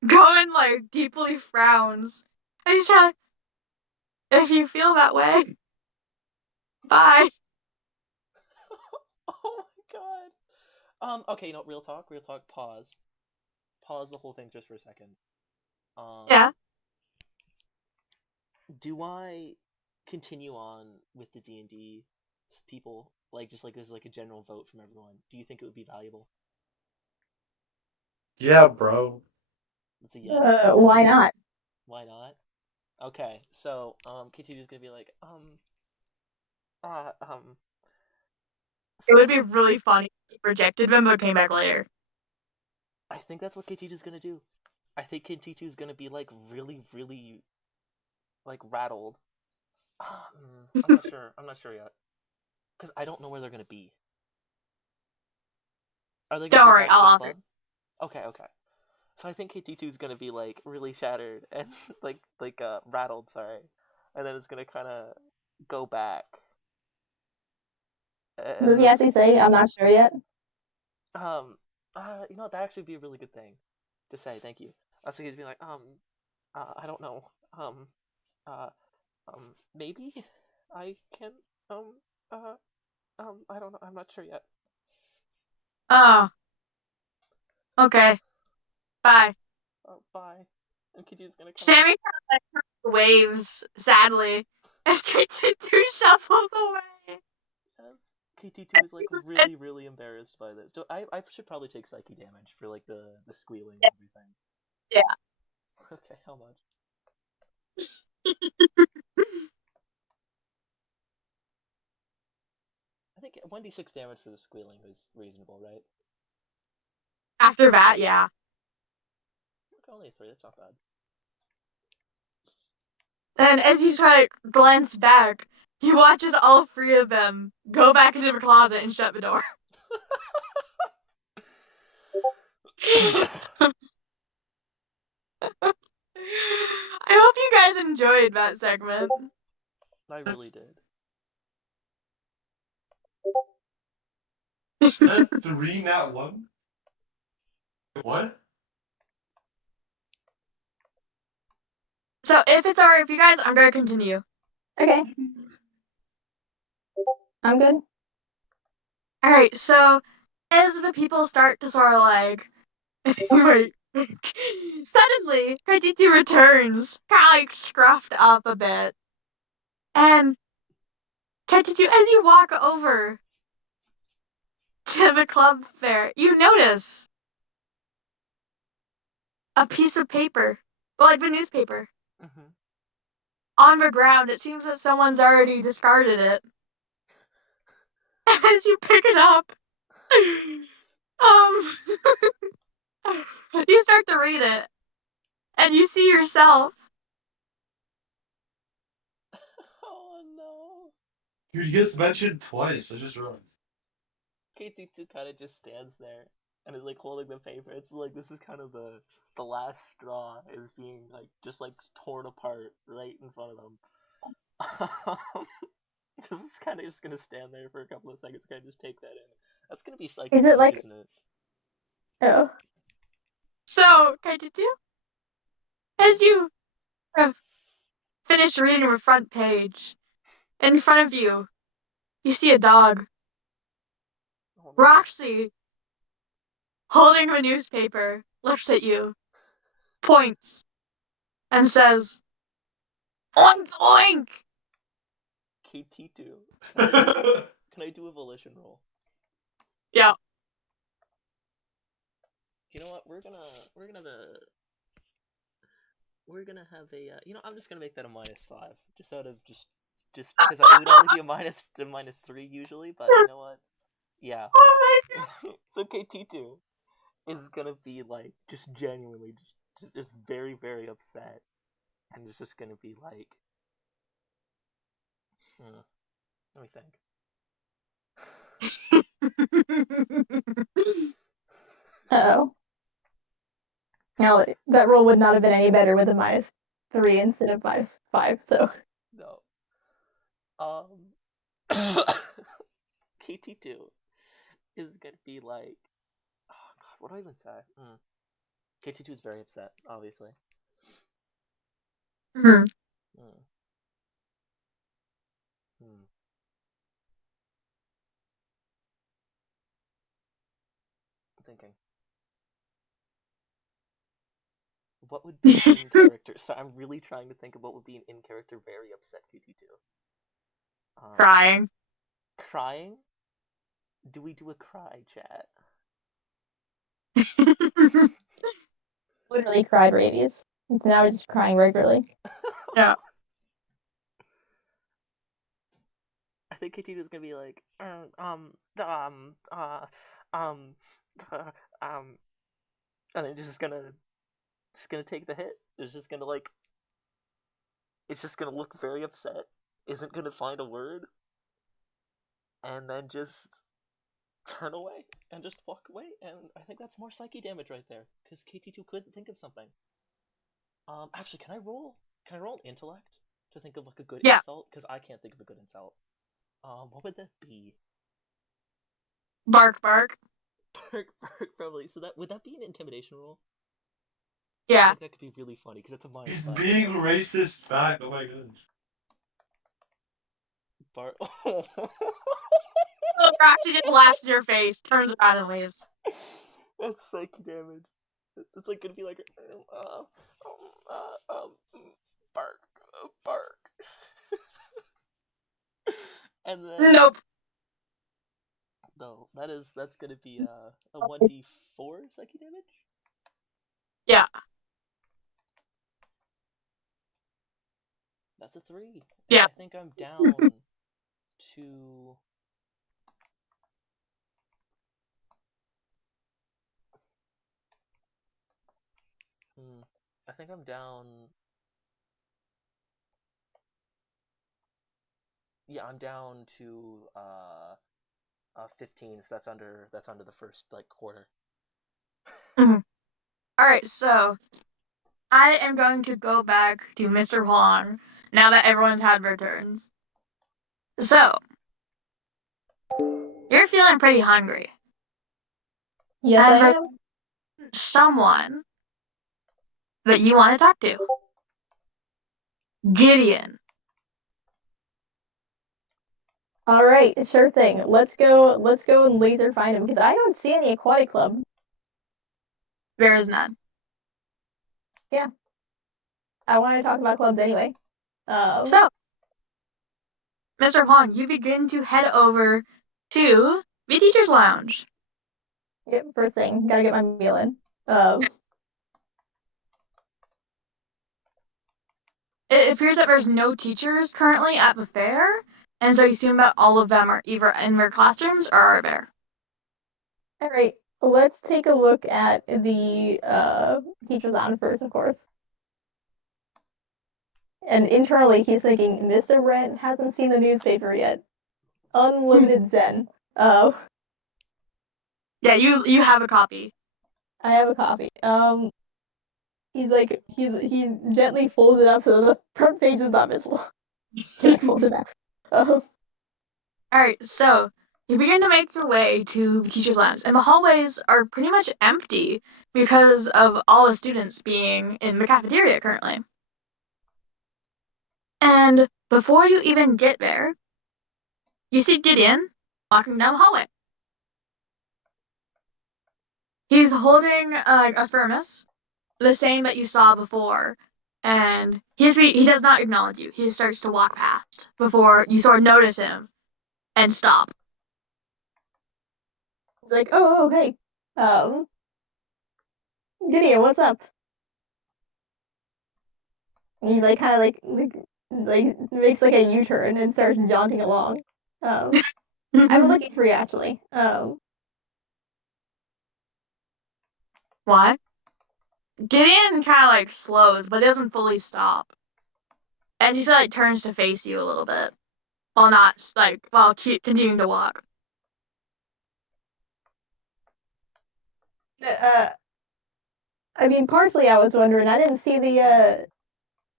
Going like deeply frowns. I said, if you feel that way, bye. Oh my god. Okay, no, real talk, pause. Pause the whole thing just for a second. Yeah. Do I continue on with the D&D people? Like, just like this is like a general vote from everyone. Do you think it would be valuable? Yeah, bro. It's a yes. Why not? Why not? Okay, so KT is gonna be like, uh, um, It would so be really funny if you rejected them but came back later. I think that's what KT is gonna do. I think KT2 is gonna be like really, really like rattled. I'm not sure. I'm not sure yet because I don't know where they're gonna be. Are they gonna Don't go worry, back to the I'll club? Okay, okay. So I think KT2 is gonna be like really shattered and rattled. Sorry, and then it's gonna kind of go back. And Does he this actually say, I'm not sure yet? that actually be a really good thing to say. Thank you. I was gonna be like, I don't know. Uh, maybe I can. Uh, I don't know. I'm not sure yet. Oh, okay. Bye. Bye. And KT is gonna kind of. Sammy kind of waves sadly as KT2 shuffles away. Yes. KT2 is like really, really embarrassed by this. I should probably take psyche damage for like the squealing and everything. Yeah. Okay, how much? I think 1d6 damage for the squealing is reasonable, right? After that, yeah. Okay, only a 3, that's not bad. And as you try to glance back, he watches all three of them go back into the closet and shut the door. I hope you guys enjoyed that segment. I really did. Is that 3 nat 1? What? So if it's alright with you guys, I'm gonna continue. Okay. I'm good. Alright, so as the people start to sort of like wait. Suddenly, Kaititu returns, kind of like scruffed up a bit. And Kaititu, as you walk over to the club fair, you notice a piece of paper, well, like the newspaper, Mm-hmm. on the ground. It seems that someone's already discarded it. As you pick it up, um, you start to read it, and you see yourself. Oh no. Dude, he gets mentioned twice. I just realized. KT2 kind of just stands there and is like holding the paper. It's like this is kind of the last straw is being like just like torn apart right in front of them. This is kind of just gonna stand there for a couple of seconds, kind of just take that in. That's gonna be psychic Is it damage, like- isn't it? Oh. So, Kaititu, as you have finished reading the front page, in front of you, you see a dog. Oh, no. Roxy, holding a newspaper, looks at you, points, and says, "Oink oink!" KT2. Can I do a volition roll? Yeah. You know what? We're gonna have a. I'm just gonna make that a -5, just out of just because it would only be a -3 usually, but you know what? Yeah. Oh my god. So KT2 is gonna be like just genuinely just very very upset, and it's just gonna be like, let me think. Uh-oh. Now, that roll would not have been any better with a -3 instead of -5, so. No. KT2 is gonna be like, oh god, what do I even say? KT2 is very upset, obviously. Hmm. Hmm. I'm thinking. What would be in character? So I'm really trying to think of what would be an in character very upset KT2. Crying. Crying? Do we do a cry chat? Literally cried rabies. Now we're just crying regularly. Yeah. I think KT2 is gonna be like, uh, and then just gonna take the hit. It's just gonna like, it's just gonna look very upset. Isn't gonna find a word, and then just turn away and just walk away. And I think that's more psyche damage right there, because KT2 couldn't think of something. Actually, can I roll? Can I roll intellect to think of like a good Yeah. insult? Because I can't think of a good insult. What would that be? Bark, bark. Bark, bark, probably. So that would that be an intimidation roll? I Yeah. think that could be really funny because it's a minus He's 5. being racist back. Oh my goodness. Bark. So Roxy just laughs in your face, turns around and leaves. That's psyche damage. It's like gonna be like, bark, bark, and then Nope. no, that's gonna be a 1d4 psyche damage. Yeah. That's a 3. Yeah. I think I'm down to. I think I'm down Yeah, I'm down to 15, so that's under the first like quarter. All right, so I am going to go back to Mr. Huang now that everyone's had their turns. So, you're feeling pretty hungry. Yes, And I there's am. someone that you want to talk to. Gideon. All right, sure thing. Let's go and laser find him because I don't see any aquatic club. There is none. I want to talk about clubs anyway. So, Mr. Huang, you begin to head over to the teacher's lounge. Yep, first thing, gotta get my meal in. It appears that there's no teachers currently at the fair, and so you assume that all of them are either in their classrooms or are there. All right, let's take a look at the teacher's lounge first, of course. And internally, he's thinking, Mr. Brent hasn't seen the newspaper yet. Unlimited Zen. Yeah, you have a copy. I have a copy. He's like, he gently folds it up so the front page is not visible. He like folds it back. Alright, so you begin to make your way to the teacher's lounge, and the hallways are pretty much empty because of all the students being in the cafeteria currently. And before you even get there, you see Gideon walking down the hallway. He's holding a thermos, the same that you saw before, and he does not acknowledge you. He just starts to walk past before you sort of notice him and stop. He's like, oh, hey, Gideon, what's up? And he like kind of like makes like a U-turn and starts jaunting along. I'm looking for you actually. Why? Gideon kind of like slows, but doesn't fully stop. As he sort of like turns to face you a little bit, while not while continuing to walk. I mean, partially I was wondering. I didn't see the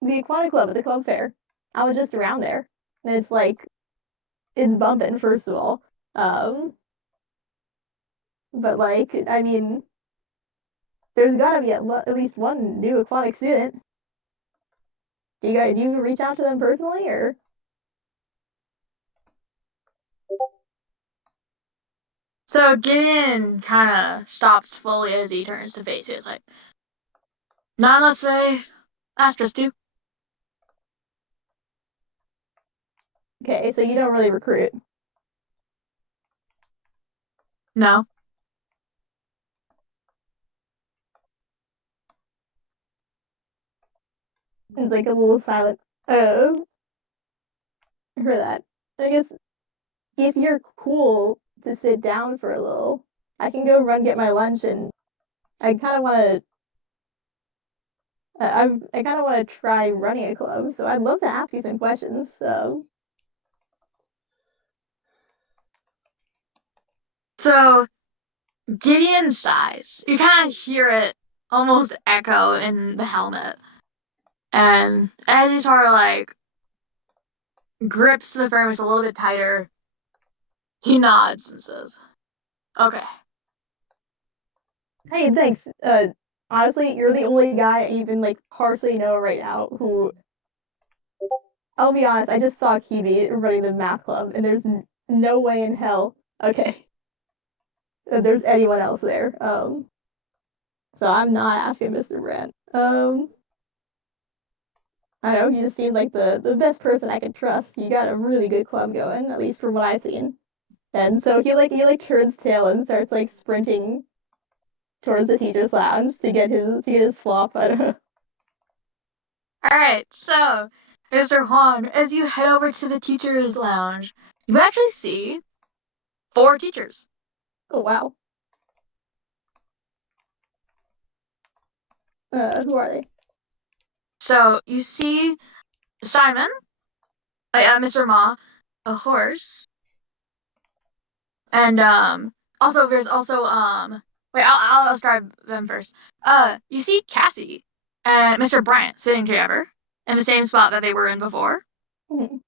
aquatic club at the club fair. I was just around there, and it's like it's bumping first of all. But like, I mean, there's gotta be at least one new aquatic student. Do you reach out to them personally or? So Gideon kind of stops fully as he turns to face you. It's like, not unless they ask us to. Okay, so you don't really recruit. No. It's like a little silent. Oh, for that. I guess if you're cool to sit down for a little, I can go run get my lunch, and I kind of want to. I kind of want to try running a club, so I'd love to ask you some questions. So Gideon sighs. You kind of hear it almost echo in the helmet. And as he sort of like grips the thermos a little bit tighter, he nods and says, okay. Hey, thanks. Honestly, you're the only guy I even like partially know right now who. I'll be honest. I just saw Kibi running the math club, and there's no way in hell. Okay, that there's anyone else there. So I'm not asking Mr. Brandt. I don't know. You just seem like the best person I could trust. You got a really good club going, at least from what I've seen. And so he turns tail and starts like sprinting towards the teacher's lounge to get his slop. I don't know. Alright, so, Mr. Huang, as you head over to the teacher's lounge, you actually see 4 teachers. Oh wow. Who are they? So, you see Simon, Mr. Ma, a horse. And also there's also wait, I'll describe them first. You see Cassie and Mr. Bryant sitting together in the same spot that they were in before. Mhm.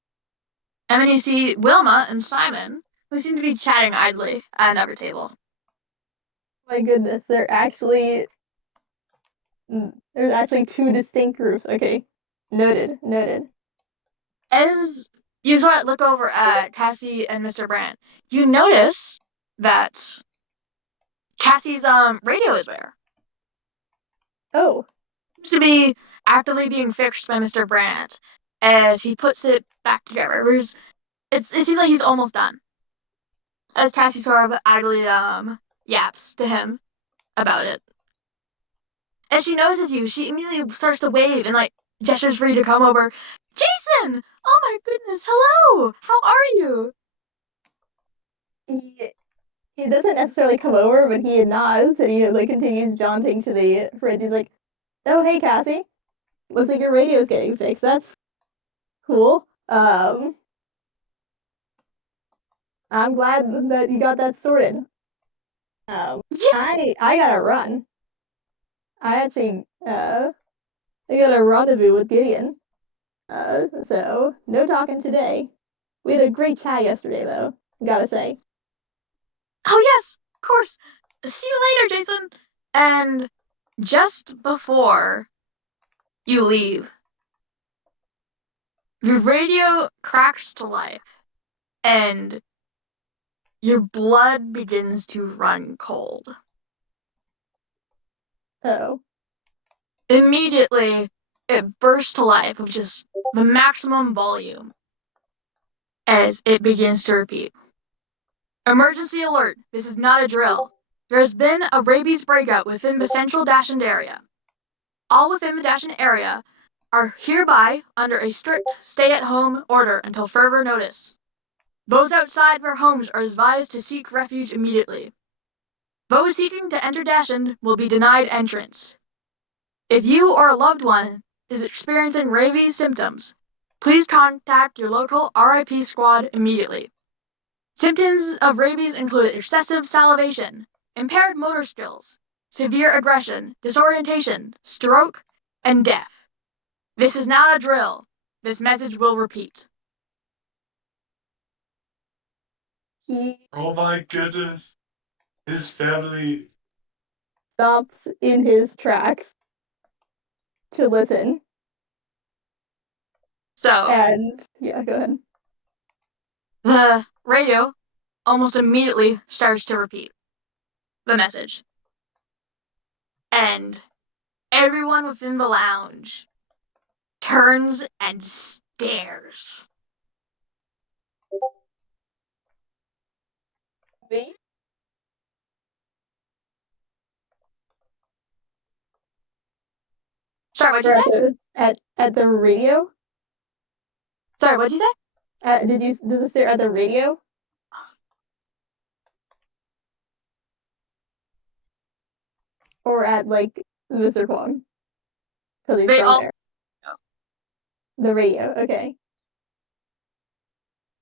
And then you see Wilma and Simon, who seem to be chatting idly at another table. My goodness, there's actually two distinct groups. Okay, noted. As you sort of look over at Cassie and Mr. Bryant, you notice that Cassie's radio is there. Oh, Seems to be actively being fixed by Mr. Brandt as he puts it back together. It seems like he's almost done. As Cassie sort of idly yaps to him about it. As she notices you, she immediately starts to wave and like gestures for you to come over. Jason! Oh my goodness, hello! How are you? he doesn't necessarily come over, but he nods and he like continues jaunting to the fridge. He's like, "Oh hey Cassie, looks like your radio's getting fixed. That's cool. I'm glad that you got that sorted. Yeah. I gotta run. I actually I got a rendezvous with Gideon. So no talking today. We had a great chat yesterday, though. Gotta say. Oh yes, of course. See you later, Jason. And just before you leave, your radio cracks to life, and your blood begins to run cold. Oh, Immediately, it bursts to life with just the maximum volume as it begins to repeat. Emergency alert! This is not a drill. There has been a rabies breakout within the central Dashend area. All within the Dashend area are hereby under a strict stay-at-home order until further notice. Those outside their homes are advised to seek refuge immediately. Those seeking to enter Dashend will be denied entrance. If you or a loved one is experiencing rabies symptoms, please contact your local RIP squad immediately. Symptoms of rabies include excessive salivation, impaired motor skills, severe aggression, disorientation, stroke, and death. This is not a drill. This message will repeat. he Oh my goodness. His family. stops in his tracks to listen. So, And yeah, go ahead. the radio almost immediately starts to repeat the message. And everyone within the lounge turns and stares. Me? Sorry, what'd you say? At the radio? Sorry, what'd you say? Did they stare at the radio? Or at like Mr. Kwong? Because he's They from all. there. The radio, okay.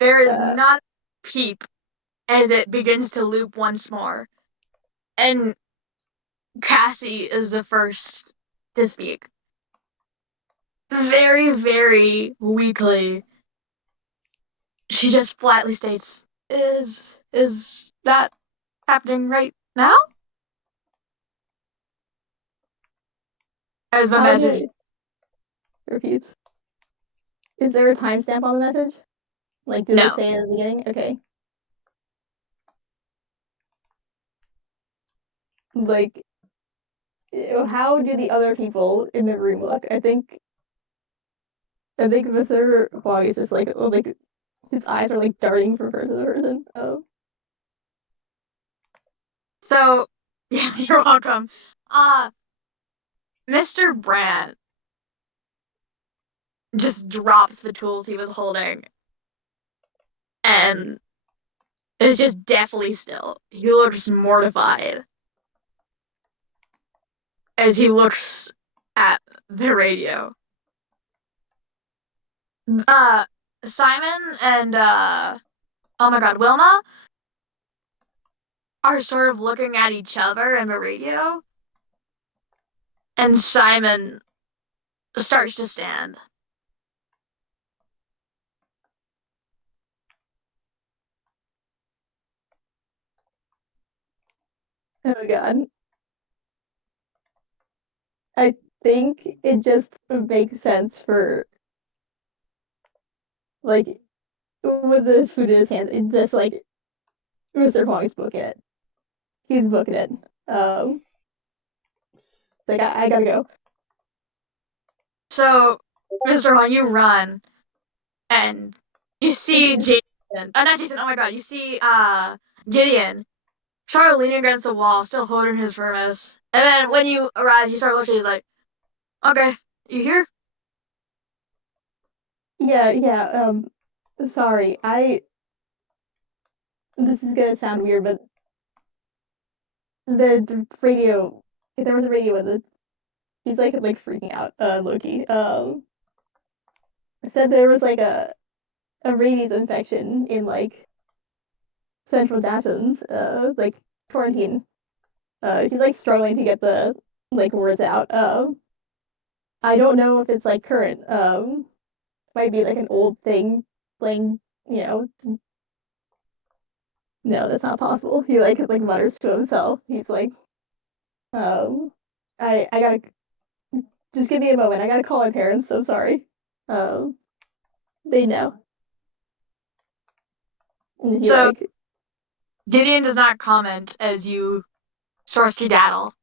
There is Uh, not a peep as it begins to loop once more. And Cassie is the first to speak. Very, very weakly, she just flatly states, Is that happening right now? As the how message. did repeats? Is there a timestamp on the message? Like, does it No. say in the beginning? Okay. Like, how do the other people in the room look? I think Mr. Huang is just like his eyes are like darting from person to person. Oh, So, yeah, you're welcome. Mr. Brandt just drops the tools he was holding and is just deathly still. He looks mortified as he looks at the radio. Simon and oh my god, Wilma are sort of looking at each other in the radio, and Simon starts to stand. Oh god. I think it just makes sense for like with the food in his hands, it just like Mr. Huang's booking it. He's booking it. Like I gotta go. So, Mr. Huang, you run, and you see Jason. Not Jason. Oh my god, you see Gideon. Charlotte leaning against the wall, still holding his furnace. And then when you arrive, you start looking. He's like, "Okay, you here?" Yeah. Sorry. This is gonna sound weird, but the radio. If there was a radio with it, he's like freaking out. Loki. Said there was like a rabies infection in like central Dashens. Like quarantine. He's like struggling to get the like words out. I don't know if it's like current. Might be like an old thing playing, you know. No, that's not possible. He like mutters to himself. He's like, um, I gotta just give me a moment. I gotta call my parents. So sorry. Um, they know. And he So like, Gideon does not comment as you sort of skedaddle.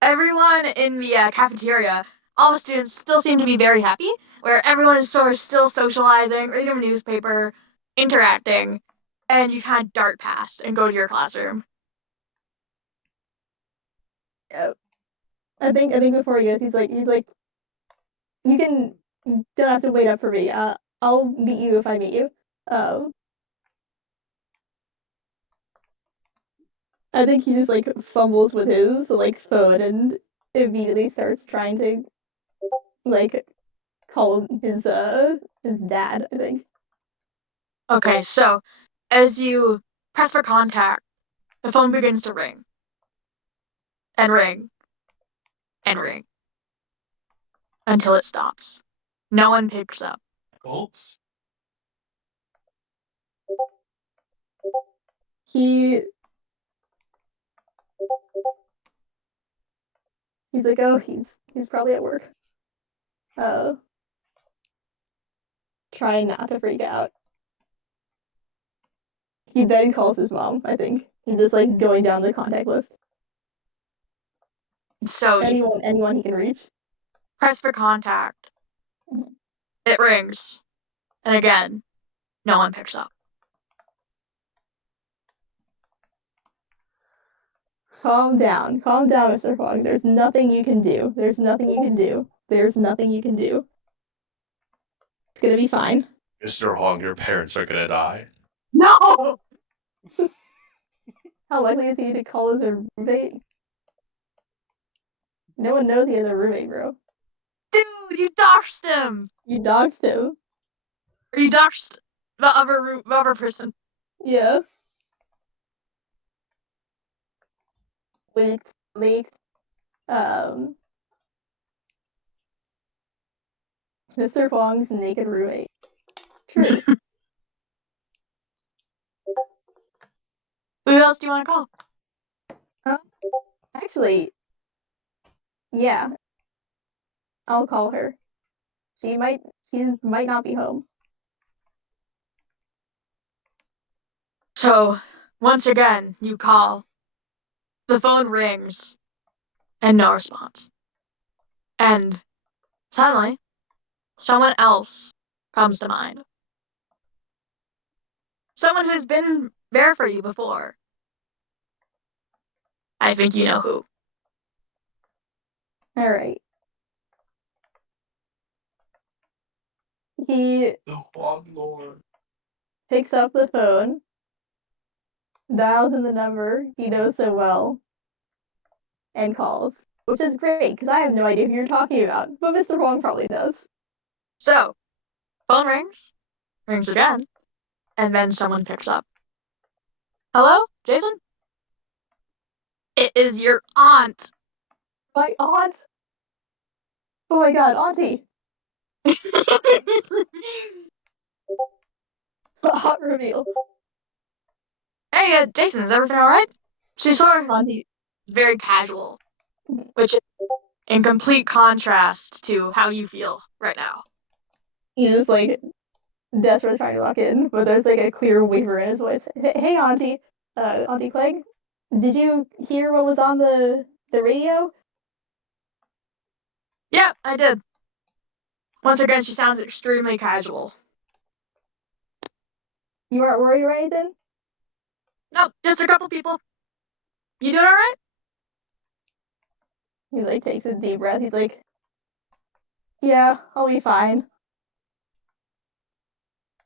Everyone in the cafeteria, all the students still seem to be very happy, where everyone is sort of still socializing, reading a newspaper, interacting, and you kind of dart past and go to your classroom. yeah. I think before he goes, he's like, you can you don't have to wait up for me. I'll meet you if I meet you. Um, I think he just like fumbles with his like phone and immediately starts trying to like call his dad, I think. Okay, so as you press for contact, the phone begins to ring and ring and ring until it stops. No one picks up. Oops. He he's like, oh, he's probably at work. Uh, trying not to freak out. He then calls his mom, I think. He's just like going down the contact list. So you Anyone he can reach. press for contact. Mhm. It rings. And again, no one picks up. Calm down, Mr. Huang. There's nothing you can do. There's nothing you can do. There's nothing you can do. It's gonna be fine. Mr. Huang, your parents are gonna die. No! How likely is he to call his roommate? No one knows he has a roommate, bro. Dude, you doxed him! You doxed him. Or you doxed the other person. Yeah. Late. Um, Mr. Huang's naked roommate. True. Who else do you want to call? Actually, yeah. I'll call her. She might not be home. So, once again, you call. The phone rings, and no response. And suddenly, someone else comes to mind. Someone who's been there for you before. I think you know who. All right. He The Huang Lord. picks up the phone, dials in the number he knows so well, and calls. which is great because I have no idea who you're talking about, but Mr. Huang probably does. So, phone rings again, and then someone picks up. Hello, Jason? It is your aunt. My aunt? Oh my god, Auntie! Hot reveal. Hey, Jason, is everything alright? She sort of Auntie. very casual, which is in complete contrast to how you feel right now. He's like desperately trying to walk in, but there's like a clear waver in his voice. Hey, Auntie. Auntie Clegg, did you hear what was on the radio? Yeah, I did. Once again, she sounds extremely casual. You aren't worried or anything? Nope, just a couple people. You doing alright? He like takes a deep breath. He's like, yeah, I'll be fine.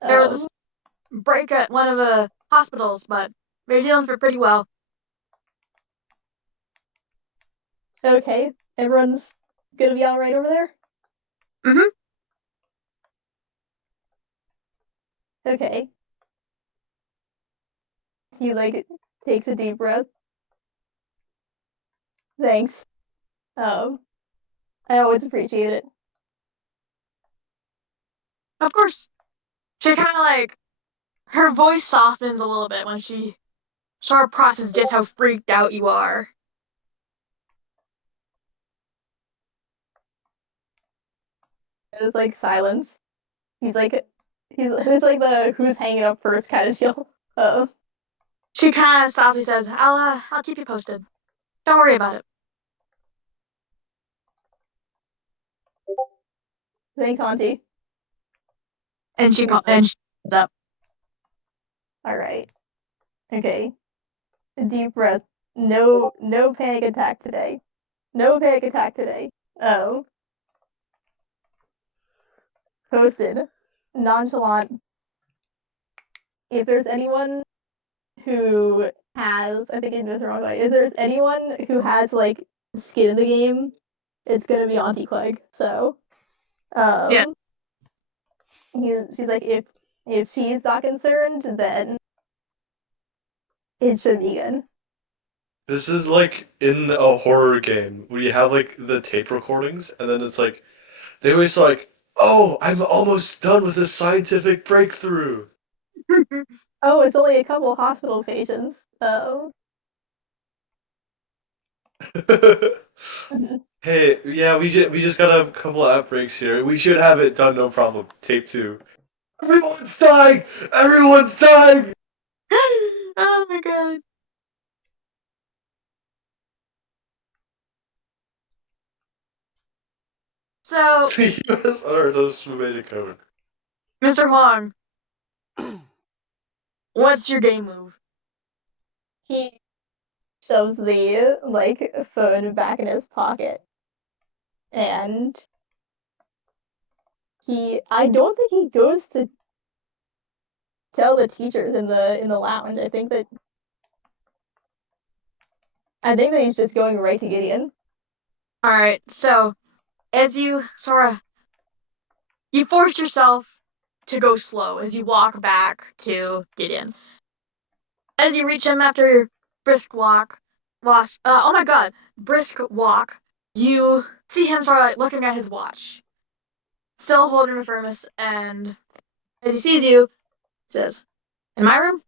There was a break at one of the hospitals, but we're dealing for pretty well. Okay, everyone's gonna be all right over there. Mhm. Okay. He like takes a deep breath. Thanks. I always appreciate it. Of course. She kind of like, her voice softens a little bit when she sort of processes just how freaked out you are. It's like silence. He's it's like the who's hanging up first kind of deal. She kind of softly says, I'll keep you posted. Don't worry about it. Thanks, Auntie. And she He's and she up. all right. Okay. Deep breath. No panic attack today. No panic attack today. Oh. Posted. Nonchalant. If there's anyone who has, I think I did the wrong way. If there's anyone who has like skin in the game, it's gonna be Auntie Clegg. So, Yeah. she's like, if she's not concerned, then it should be good. This is like in a horror game where you have like the tape recordings, and then it's like they always like, "Oh, I'm almost done with this scientific breakthrough." Oh, it's only a couple hospital patients. Oh. Hey, yeah, we just got a couple of outbreaks here. We should have it done, no problem. Tape 2. Everyone's dying! Everyone's dying! Oh my god. So, The U.S. Artists made it cover. Mr. Huang, what's your game move? He shoves the like phone back in his pocket, and I don't think he goes to tell the teachers in the lounge. I think that he's just going right to Gideon. Alright, so as you sort of you force yourself to go slow as you walk back to Gideon. As you reach him after your brisk walk, oh my god, brisk walk, you see him sort of like looking at his watch, still holding the thermos, and as he sees you, says, "In my room?"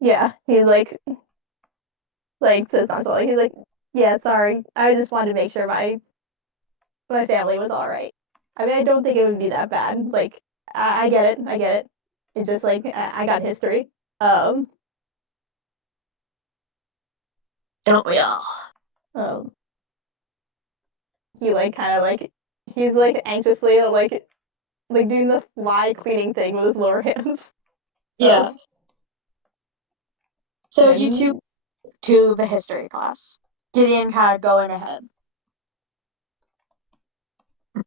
Yeah, he says nonchalantly. He's like, yeah, sorry. I just wanted to make sure my family was all right. I mean, I don't think it would be that bad. Like, I get it. I get it. It's just like I got history. Um, Don't we all? um, he like kind of like he's like anxiously like doing the fly cleaning thing with his lower hands. Yeah. So you And two to the history class. Gideon kind of going ahead.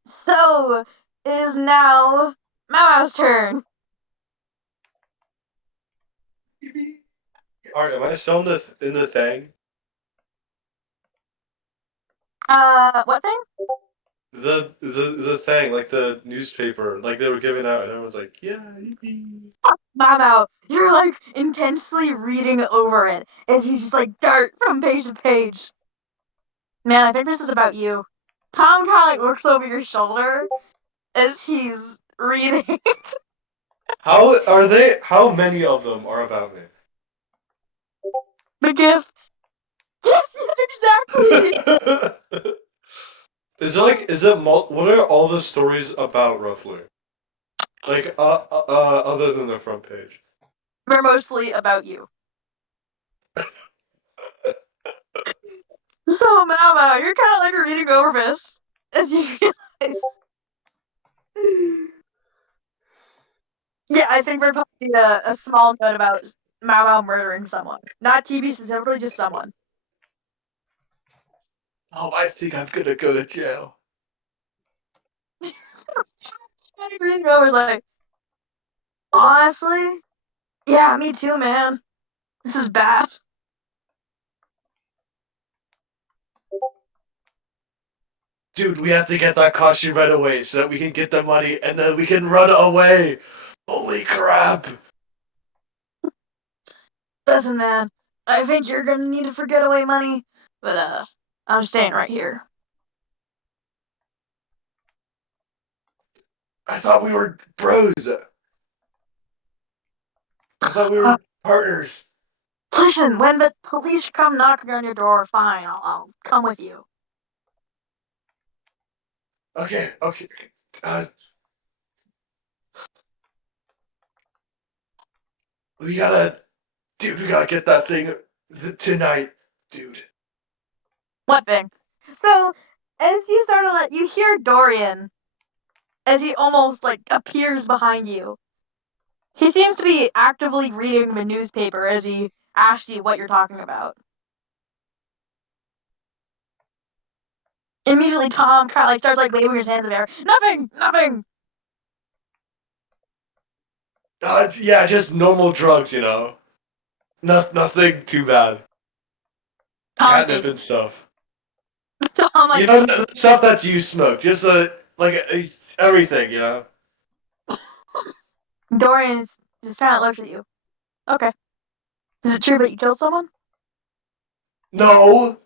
So it is now Mama's turn. Alright, am I still in the thing? What thing? The thing, like the newspaper, like they were giving out, and everyone's like, yeah. Mamo, you're like intensely reading over it as you just like dart from page to page. Man, I think this is about you. Tom kind of like looks over your shoulder as he's reading. How are they? How many of them are about me? The gift. Yes, yes, exactly. What are all the stories about roughly? Like, other than the front page. They're mostly about you. So, Mamo, you're kind of like reading over this as you realize. Yeah, I think we're probably a small note about Mao murdering someone. Not TV specifically, just someone. Oh, I think I'm gonna go to jail. Reading over like, honestly, yeah, me too, man. This is bad. Dude, we have to get that costume right away so that we can get the money and then we can run away. Holy crap. Listen, man, I think you're gonna need to forget away money, but I'm staying right here. I thought we were bros. I thought we were partners. Listen, when the police come knocking on your door, fine, I'll come with you. Okay. Uh, we gotta, dude, we gotta get that thing tonight, dude. What thing? So, as you start to you hear Dorian as he almost like appears behind you. He seems to be actively reading the newspaper as he asks you what you're talking about. Immediately, Tom kind of like starts like waving his hands in the air. Nothing, nothing. Yeah, just normal drugs, you know. Nothing too bad. Tom Catnip face. and stuff. Tom like You know, the stuff that you smoke. Just everything, you know. Dorian is just kind of looks at you. Okay. Is it true that you killed someone? No.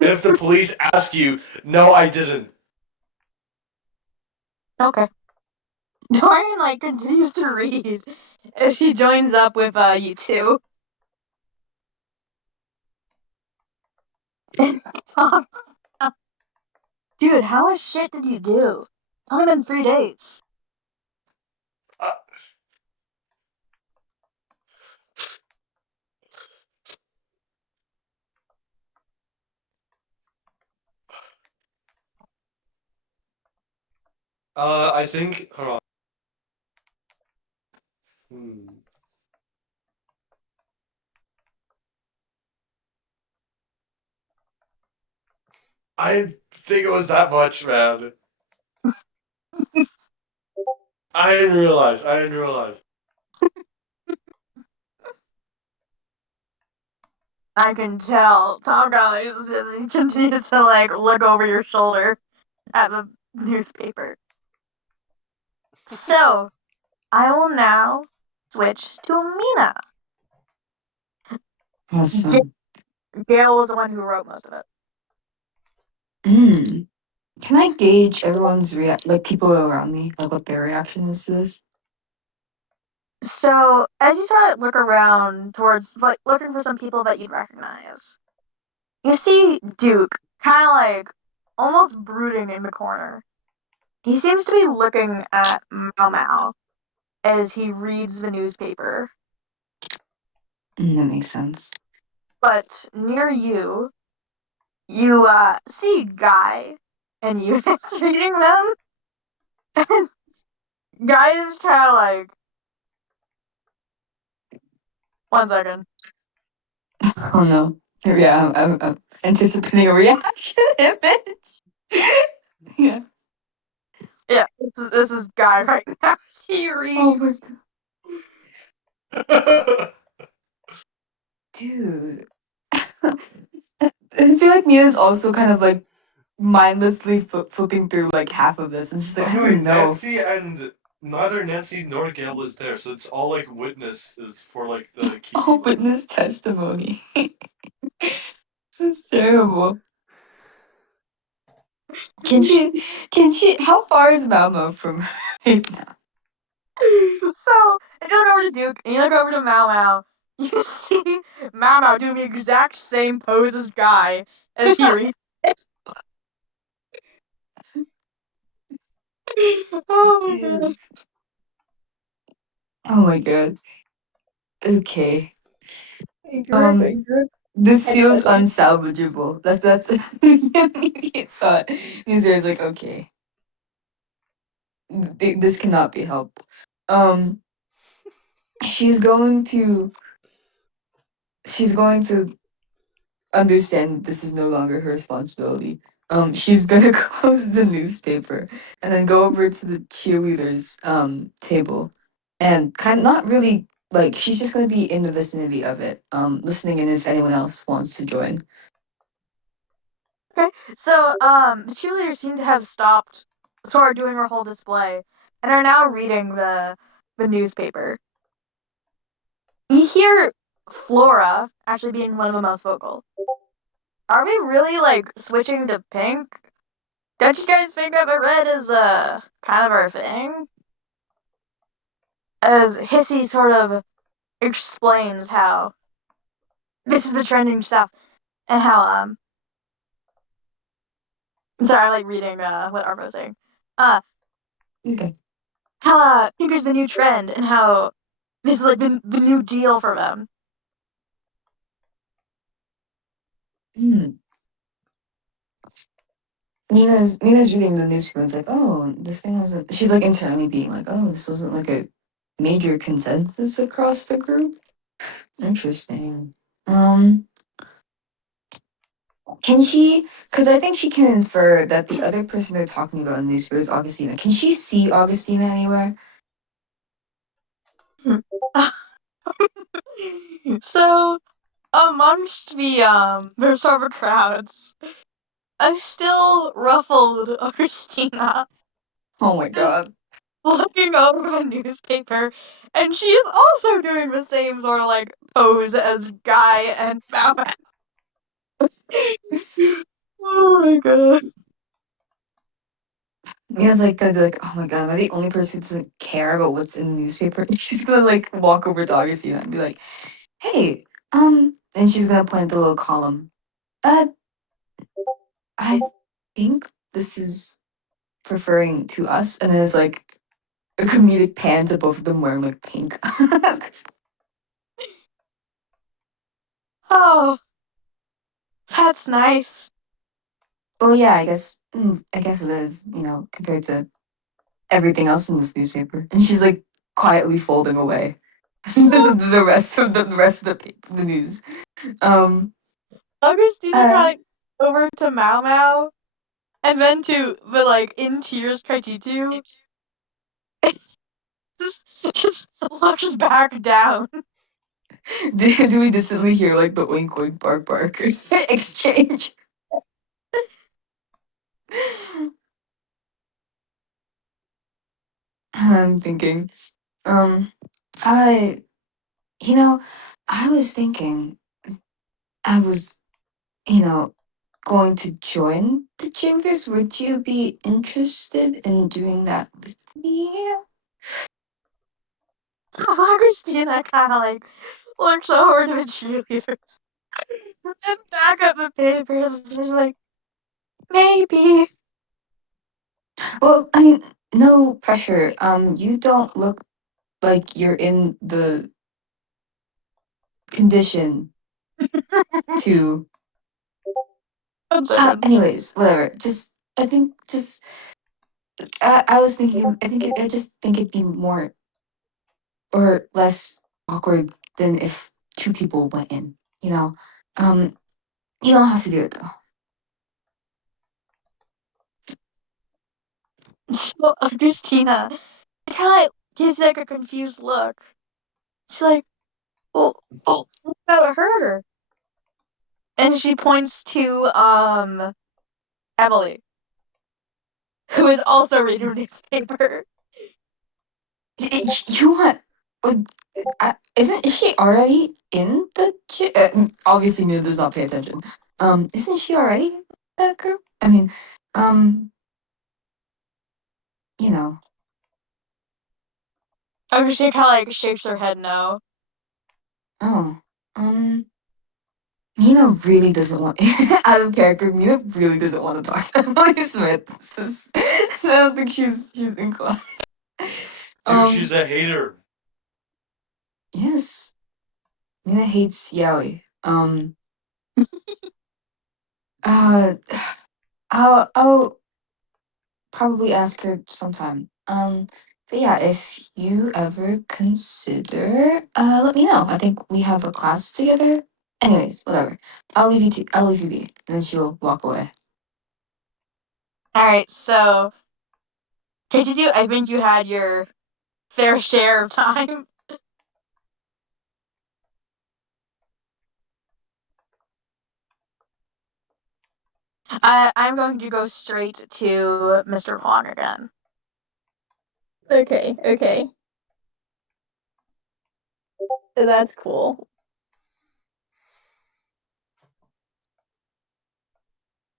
And if the police ask you, no, I didn't. Okay. Dorian like continues to read as he joins up with you two. And Tom, dude, how much shit did you do? It's only been 3 days. Uh, I think. Hold on. Hmm. I didn't think it was that much, man. I didn't realize. I didn't realize. I can tell. Tom Collins he continues to like look over your shoulder at the newspaper. So I will now switch to Mina. Awesome. Gail was the one who wrote most of it. Mm. Can I gauge everyone's like people around me, like what their reaction is to this? So as you start to look around towards like looking for some people that you'd recognize, you see Duke kind of like almost brooding in the corner. He seems to be looking at Mao Mao as he reads the newspaper. That makes sense. But near you, you see Guy and Eunice reading them. And Guy is kind of like, 1 second. Oh no. Yeah, I'm anticipating a reaction image. Yeah. Yeah, this is Guy right now. He Oh reads. my god. Dude. I feel like Mia's also kind of like mindlessly flipping through like half of this, and she's like, I Anyway, don't know. Nancy and neither Nancy nor Gail is there, so it's all like witnesses for like the key Oh, people. witness testimony. This is terrible. Can she? How far is Malmo from her right now? So, if you look over to Duke and you look over to Mau Mau, you see Mau Mau doing the exact same pose as Guy as he reads it. Oh my god. Oh my god. Okay. Finger. This Head feels touching. unsalvageable. That's the immediate thought. These are like, okay, this cannot be helped. She's going to she's going to understand this is no longer her responsibility. She's gonna close the newspaper and then go over to the cheerleaders table and kind of not really like she's just gonna be in the vicinity of it, listening in if anyone else wants to join. Okay, so the cheerleaders seem to have stopped sort of doing her whole display and are now reading the newspaper. You hear Flora actually being one of the most vocal. Are we really like switching to pink? Don't you guys think that the red is kind of our thing? As Hissy sort of explains how this is the trending stuff and how I'm sorry, I like reading what Arvo's saying. Okay. How pink is the new trend and how this is like the new deal for them. Hmm. Mina's reading the newspaper and it's like, oh, this thing wasn't she's like internally being like, oh, this wasn't like a major consensus across the group. Interesting. Can she because I think she can infer that the other person they're talking about in the newspaper is Augustina. Can she see Augustina anywhere? So amongst the sort of crowds, a still ruffled Christina Oh my is god. looking over the newspaper, and she is also doing the same sort of like pose as Guy and Mama. Oh my god. Mina's like gonna be like, oh my god, am I the only person who doesn't care about what's in the newspaper? She's gonna like walk over to Augustina and be like, hey, and she's gonna point at the little column. Uh, I think this is referring to us, and then it's like a comedic pan to both of them wearing like pink. Oh, that's nice. Well, yeah, I guess it is, you know, compared to everything else in this newspaper. And she's like quietly folding away the rest of the paper, the news. Um, Augustina uh, kind of over to Mau Mau, and then to the like in tears Kaititu. Just, just looks back down. do we distantly hear like the oink oink bark bark exchange? I'm thinking, um, I, you know, I was thinking, I was, you know, going to join the cheerleaders. Would you be interested in doing that with me? Augustina kind of like looks over to the cheerleader and back up the papers. She's like, maybe. Well, I mean, no pressure. You don't look like you're in the condition to. That's okay. Anyways, whatever. Just, I think, just. I was thinking. I just think it'd be more or less awkward than if two people went in. You know. Um. You don't have to do it though. So Augustina kind of gives like a confused look. She's like, well, what about her? And she points to Emily, who is also reading a newspaper. You want? Is she already in the obviously Mia does not pay attention. Isn't she already in that group? I mean, you know. Oh, she kind of like shakes her head no. Oh, Mina really doesn't want out of character. Mina really doesn't want to talk to Emily Smith. So I don't think she's inclined. Dude, she's a hater. Yes, Mina hates Yaoi. Uh, I'll probably ask her sometime. But yeah, if you ever consider, let me know. I think we have a class together. Anyways, whatever. I'll leave you be. And then she'll walk away. Alright, so KG2, I think you had your fair share of time. I'm going to go straight to Mr. Huang again. Okay. That's cool.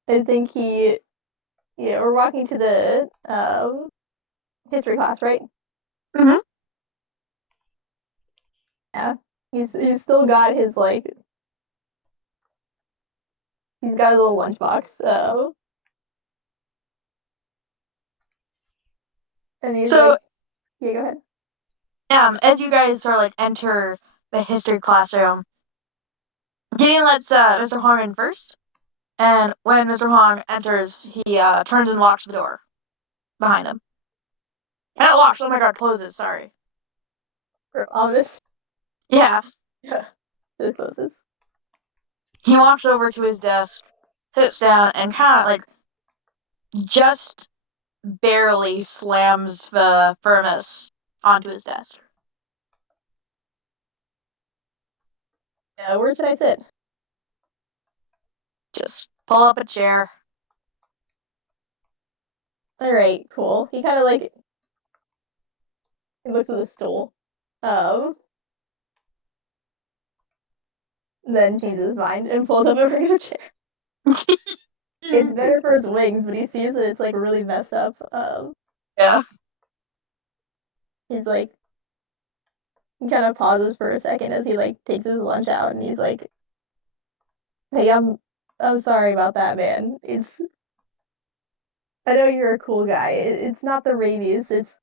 I think we're walking to the history class, right? Mhm. Yeah. He's still got his he's got a little lunchbox. And he's So, like, yeah, go ahead. as you guys sort of like enter the history classroom, Gideon lets Mr. Huang in first, and when Mr. Huang enters, he turns and locks the door behind him. And it locks. Oh my god, closes. Sorry. Or ominous. Yeah. Yeah. It closes. He walks over to his desk, sits down, and kind of like just barely slams the furnace onto his desk. Yeah, where should I sit? Just pull up a chair. Alright, cool. He kind of he looks at the stool. Then changes his mind and pulls up a regular chair. It's better for its wings, but he sees that it's like really messed up. Yeah. He's like, he kind of pauses for a second as he like takes his lunch out, and he's like, "Hey, I'm sorry about that, man. I know you're a cool guy. It's not the rabies. It's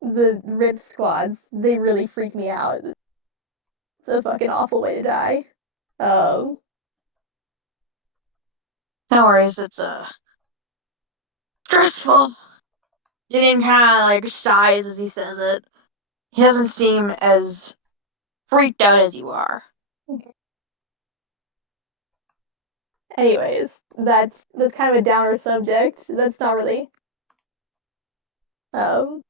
the rip squads. They really freak me out. It's a fucking awful way to die." Um, No worries, it's stressful. Gideon kind of like sighs as he says it. He doesn't seem as freaked out as you are. anyways, that's kind of a downer subject. That's not really um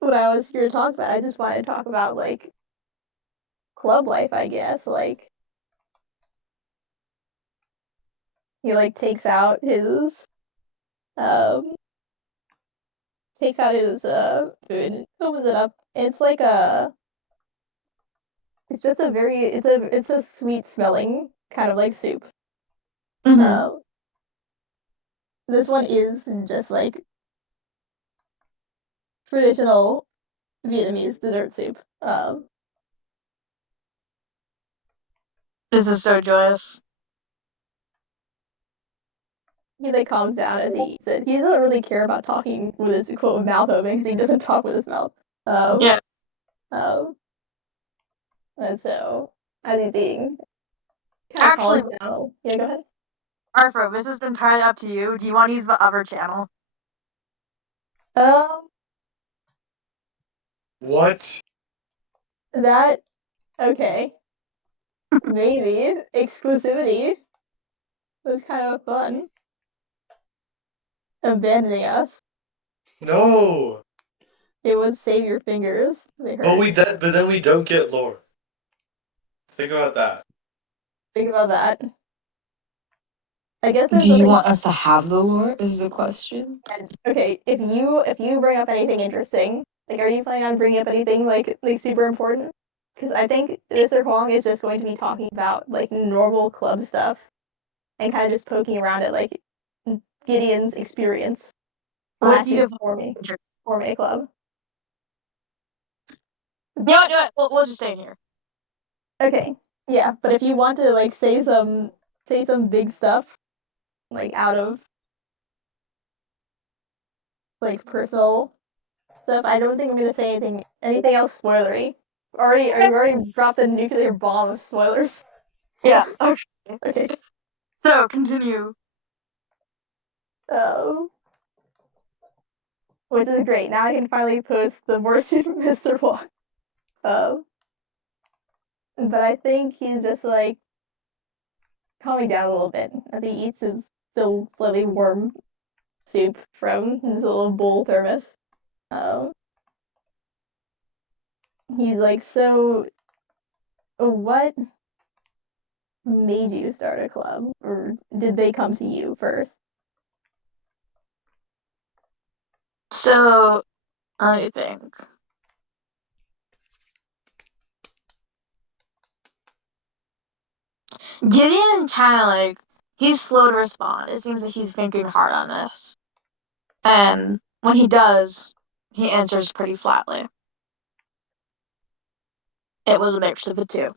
what I was here to talk about. I just wanted to talk about like club life, I guess. Like he like um takes out his food, opens it up. It's like it's just a very it's a sweet smelling kind of like soup. Mm-hmm. This one is just like traditional Vietnamese dessert soup. This is so joyous. He like calms down as he eats it. He doesn't really care about talking with his quote mouth open because he doesn't talk with his mouth. Yeah. Um, and so as he's eating, kind of Actually, calms down. Yeah, go ahead. Arthur, this is entirely up to you. Do you want to use the other channel? Um, What? that okay. Maybe exclusivity was kind of fun. Abandoning us. No. It would save your fingers. They hurt. But then we don't get lore. Think about that. Think about that. I guess there's Do you nothing. want us to have the lore? Is the question. Okay, if you bring up anything interesting, like, are you planning on bringing up anything like super important? Because I think Mr. Huang is just going to be talking about like normal club stuff and kind of just poking around at like Gideon's experience What do you slashing define? forming a club. No, no, we'll just stay in here. Okay, yeah, but if you want to like say some big stuff, like out of like personal stuff, I don't think I'm gonna say anything else spoilery. You already dropped the nuclear bomb of spoilers. Yeah. Okay. Okay. So continue. Oh, which is great. Now I can finally post the worship Mr. Walk. Oh, but I think he's just like calming down a little bit as he eats his still slightly warm soup from his little bowl thermos. Um, he's like, so what made you start a club, or did they come to you first? So I think Gideon kind of like he's slow to respond. It seems like he's thinking hard on this, and when he does, he answers pretty flatly. It was a mix of the two.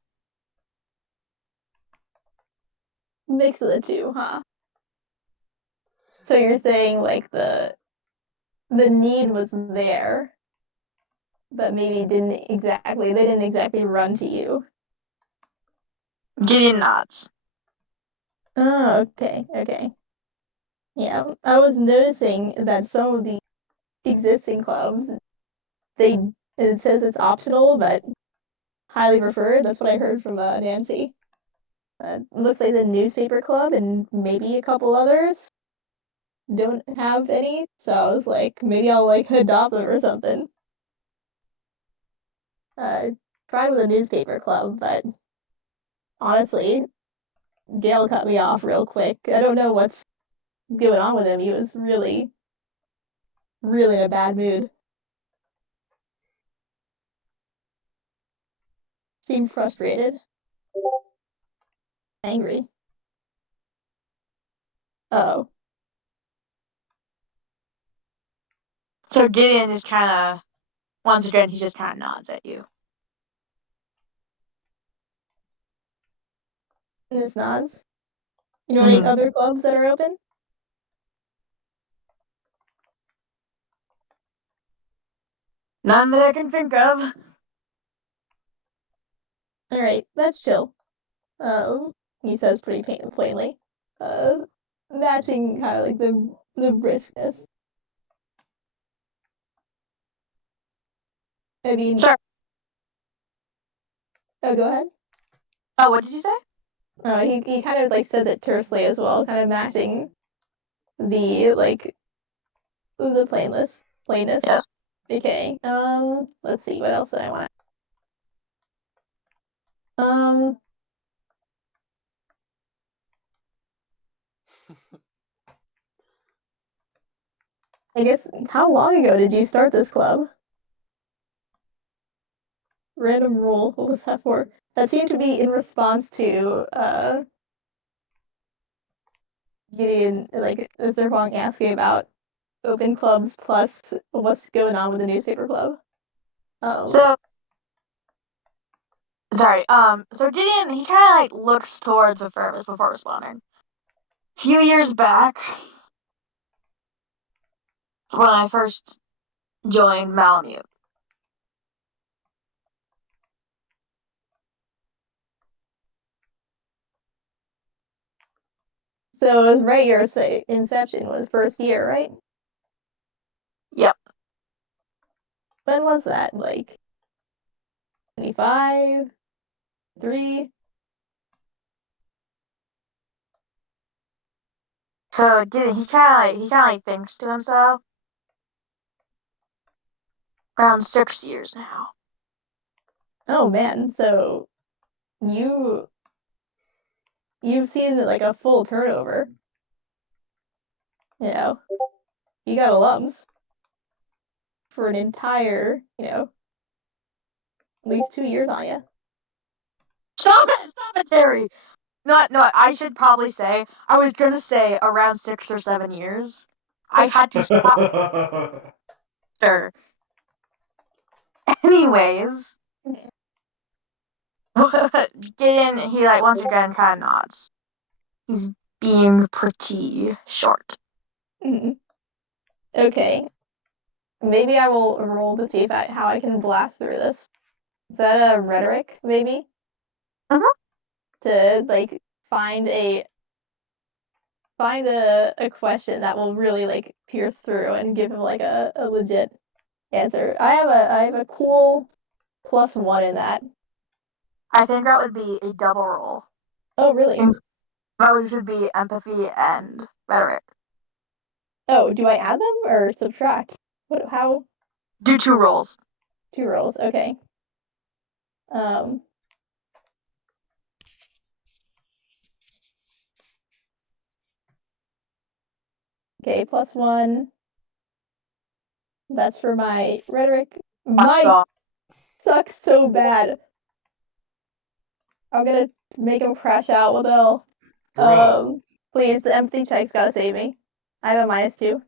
Mix of the two, huh? So you're saying like the need was there, but maybe they didn't exactly run to you. Gideon nods. Oh, okay. Yeah, I was noticing that some of the existing clubs, it says it's optional, but highly preferred. That's what I heard from Nancy. Looks like the newspaper club and maybe a couple others don't have any, so I was like, maybe I'll like adopt them or something. Tried with a newspaper club, but honestly, Gail cut me off real quick. I don't know what's going on with him. He was really, really in a bad mood. Seemed frustrated, angry. Oh, So Gideon is kind of once again he just kind of nods at you. and just nods. You know any other clubs that are open? None that I can think of. All right, that's chill. He says pretty plainly. Matching kind of like the briskness. I mean, Sure. oh, go ahead. Oh, what did you say? Oh, he kind of like says it tersely as well, kind of matching the like the plainness. Yes. Okay. Let's see. What else did I want to? I guess how long ago did you start this club? Random rule. What was that for? That seemed to be in response to Gideon, like Mr. Huang asking about open clubs plus what's going on with the newspaper club. Oh. So sorry. So Gideon he kind of like looks towards the furnace before responding. A few years back, when I first joined Malamute. So it was right your inception was first year, right? Yep. When was that? Like 25, 3? So Gideon he kind of like thinks to himself. Around 6 years now. Oh man, so you've seen like a full turnover. you know, you got alums for an entire, at least 2 years on you. Stop it, Terry. Not, no, I should probably say, I was gonna say around 6 or 7 years. I had to stop her. Anyways, Gideon, he like once again kind of nods. He's being pretty short. Mhm. Okay. Maybe I will roll to see how I can blast through this. Is that a rhetoric, maybe? Mhm. To like find a question that will really like pierce through and give him like a legit answer. I have a cool +1 in that. I think that would be a double roll. Oh really? That should be empathy and rhetoric. Oh, do I add them or subtract? How? Do 2 rolls. 2 rolls, okay. Okay, +1. That's for my rhetoric. Mine sucks so bad. I'm gonna make him crash out, Liddell. Please, the empathy check's gotta save me. I have a -2.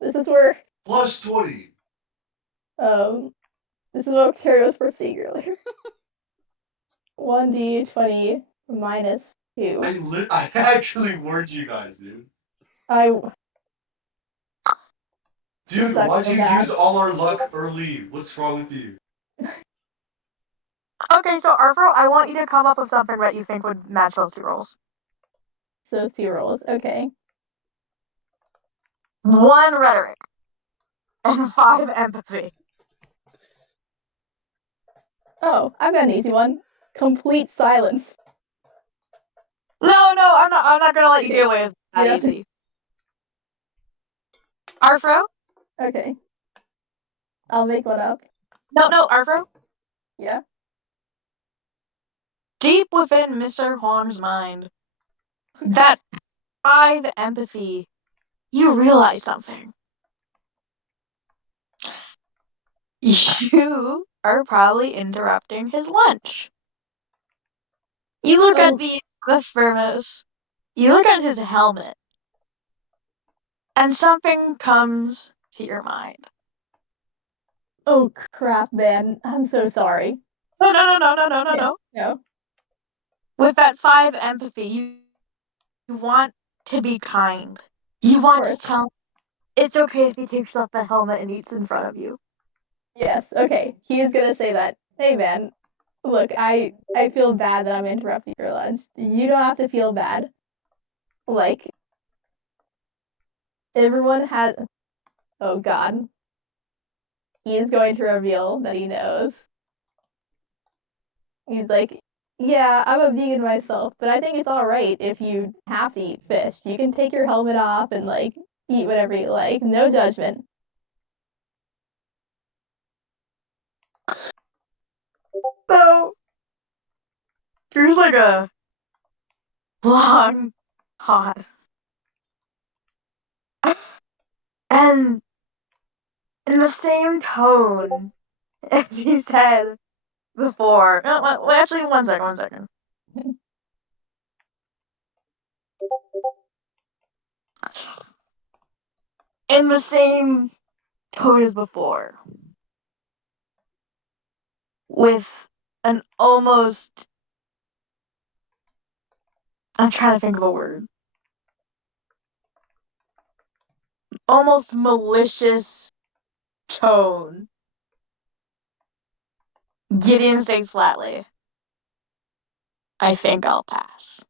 This is where, +20. this is what Terry was foreseeing earlier. 1d20 -2. I actually warned you guys, dude. Dude, Sucks why'd so you bad. use all our luck early? What's wrong with you? Okay, so Arthur, I want you to come up with something that you think would match those 2 rolls. So 2 rolls, okay. 1 rhetoric and 5 empathy. Oh, I've got an easy one. Complete silence. No, I'm not gonna let you get away with that Yep. easy. Arthro? Okay. I'll make one up. No, Arthro? Yeah. Deep within Mr. Huang's mind, that 5 empathy, you realize something. You are probably interrupting his lunch. You look at me with firmness. You look at his helmet. And something comes to your mind. Oh crap, man. I'm so sorry. No. No. With that 5 empathy, you want to be kind. You want to tell him it's okay if he takes off the helmet and eats in front of you. Yes, okay. He is gonna say that. Hey man, look, I feel bad that I'm interrupting your lunch. You don't have to feel bad. Like, everyone had. Oh god. He is going to reveal that he knows. He's like, yeah, I'm a vegan myself, but I think it's alright if you have to eat fish. You can take your helmet off and, like, eat whatever you like. No judgment. So, there's like a long pause. And in the same tone as he said before. Well, actually, one second. In the same tone as before. With an almost. I'm trying to think of a word. Almost malicious tone. Gideon states flatly, I think I'll pass.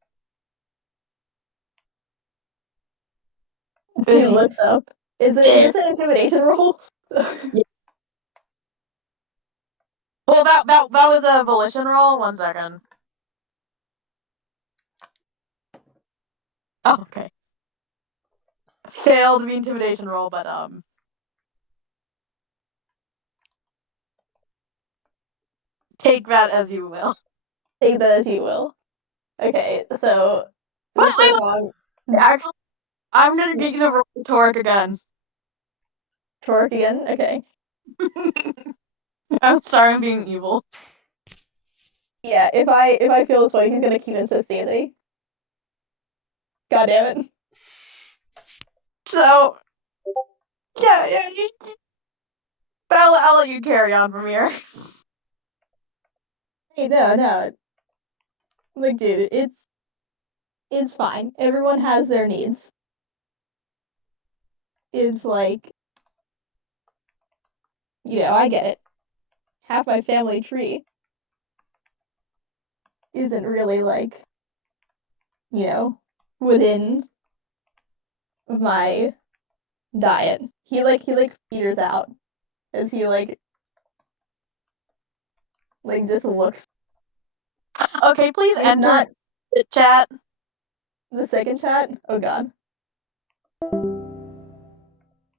He looks up. Is this an intimidation roll? Well, that was a volition roll. 1 second. Oh, okay. Failed the intimidation roll, but take that as you will. Take that as you will. Okay, so Wait. Mr. Wong. Actually, I'm gonna get you to roll Torque again. Torque again? Okay. I'm sorry, I'm being evil. Yeah, if I feel this way, he's gonna keep it so sanity. God damn it. So, yeah, I'll let you carry on from here. Hey, no. Like, dude, it's fine. Everyone has their needs. It's like, I get it. Half my family tree isn't really like, within my diet. He peters out as he just looks. Okay, please He's enter not the chat. the second chat. Oh god.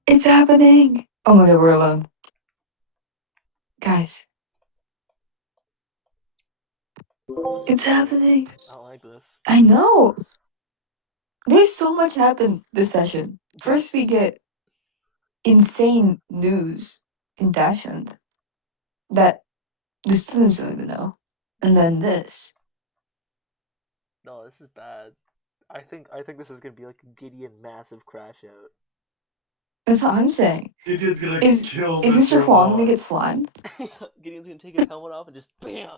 It's happening! Oh my god, we're alone. Guys, This is it's scary. happening. I don't like this. I know. There's so much happened this session. First, we Yes. get insane news in Dashund that the students don't even know. And then this. No, this is bad. I think this is gonna be like a Gideon massive crash out. That's what I'm saying. Gideon's gonna Is kill Mr. Mr. Huang gonna Huang. get slimed? Gideon's gonna take his helmet off and just bam,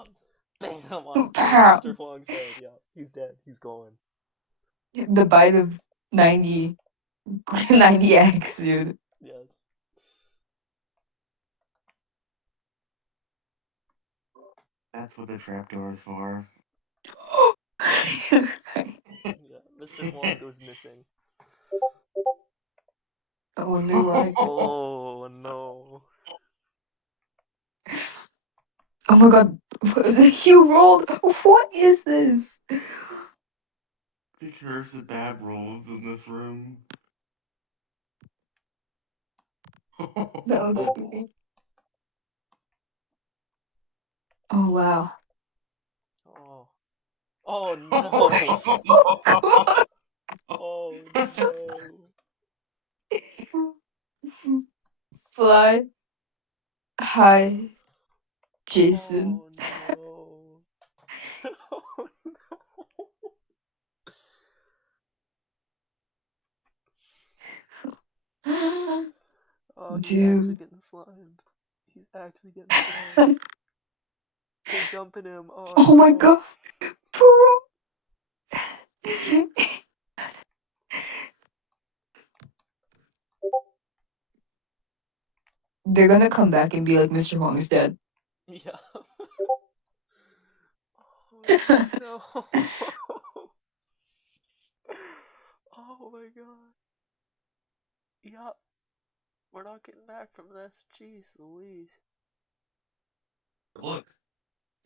bam on Bam! Mr. Huang's head. Yeah, he's dead. He's going. The bite of 90, 90x, dude. Yes. That's what the trapdoor is for. Yeah, Mr. Huang goes missing. I wonder why. Oh no. Oh my god, what is it? You rolled! What is this? The curse of bad rolls in this room. That looks scary. Oh wow. Oh. Oh no. Oh no. Fly high, Jason. Oh no. Oh no. Oh, he's actually Dude. getting slimed. He's actually getting slimed. They're jumping him. Oh Oh my no. god. Bro. They're gonna come back and be like, Mr. Huang is dead. Yeah. Oh no. Oh my god. Yeah. We're not getting back from this. Jeez Louise. Look,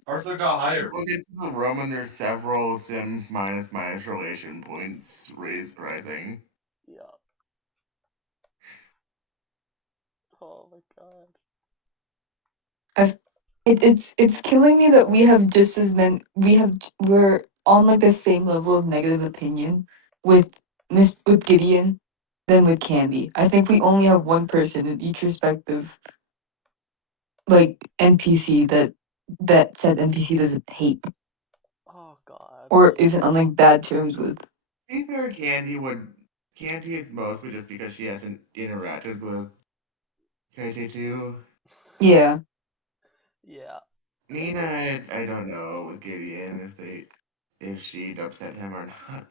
Arthur got hired. Look into the room and there's several sim minus relation points rising. Yeah. Oh my god. It's killing me that we have just as many we're on like the same level of negative opinion with with Gideon than with Candy. I think we only have one person in each respective like NPC that said NPC doesn't hate Oh god. or Yeah. isn't on like bad terms with. To be fair, Candy is mostly just because she hasn't interacted with KT2. Yeah. Yeah. Nina, I don't know with Gideon if she'd upset him or not.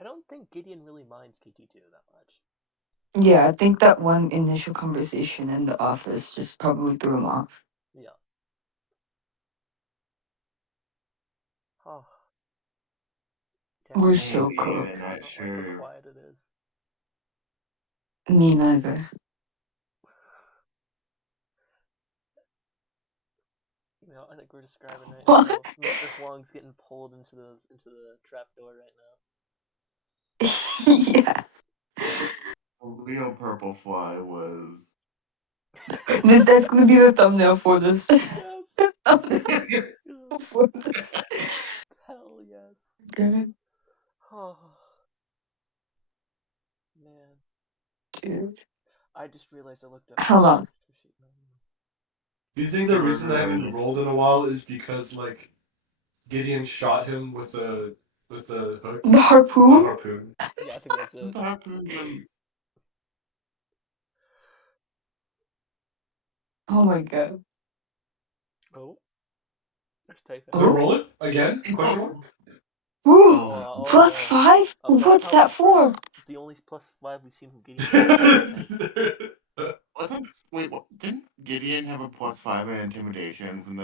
I don't think Gideon really minds KT2 that much. Yeah, I think that one initial conversation in the office just probably threw him off. Yeah. Oh. Yeah, We're I'm so Maybe, I'm cooked. not not like how sure. quiet it is. Me neither. You know, I think we're describing right What? now. Mr. Huang's getting pulled into the trapdoor right Yeah. A real purple fly was. That's gonna be the thumbnail for this. now. Yes. Thumbnail Yes. for this. Hell yes. Good. Oh. dude. I just realized I looked at. Hold on. Do you think the reason I haven't rolled in a while is because like Gideon shot him with a hook? The The harpoon? harpoon. Yeah, I think that's it. Oh my god. Oh, there's Typhon. Do I Oh. roll it again? Question mark. Ooh, Oh, plus oh. 5? A plus What's five that on Fred. for? The only +5 we've seen from Gideon so far, I think. Didn't Gideon have a +5 in intimidation from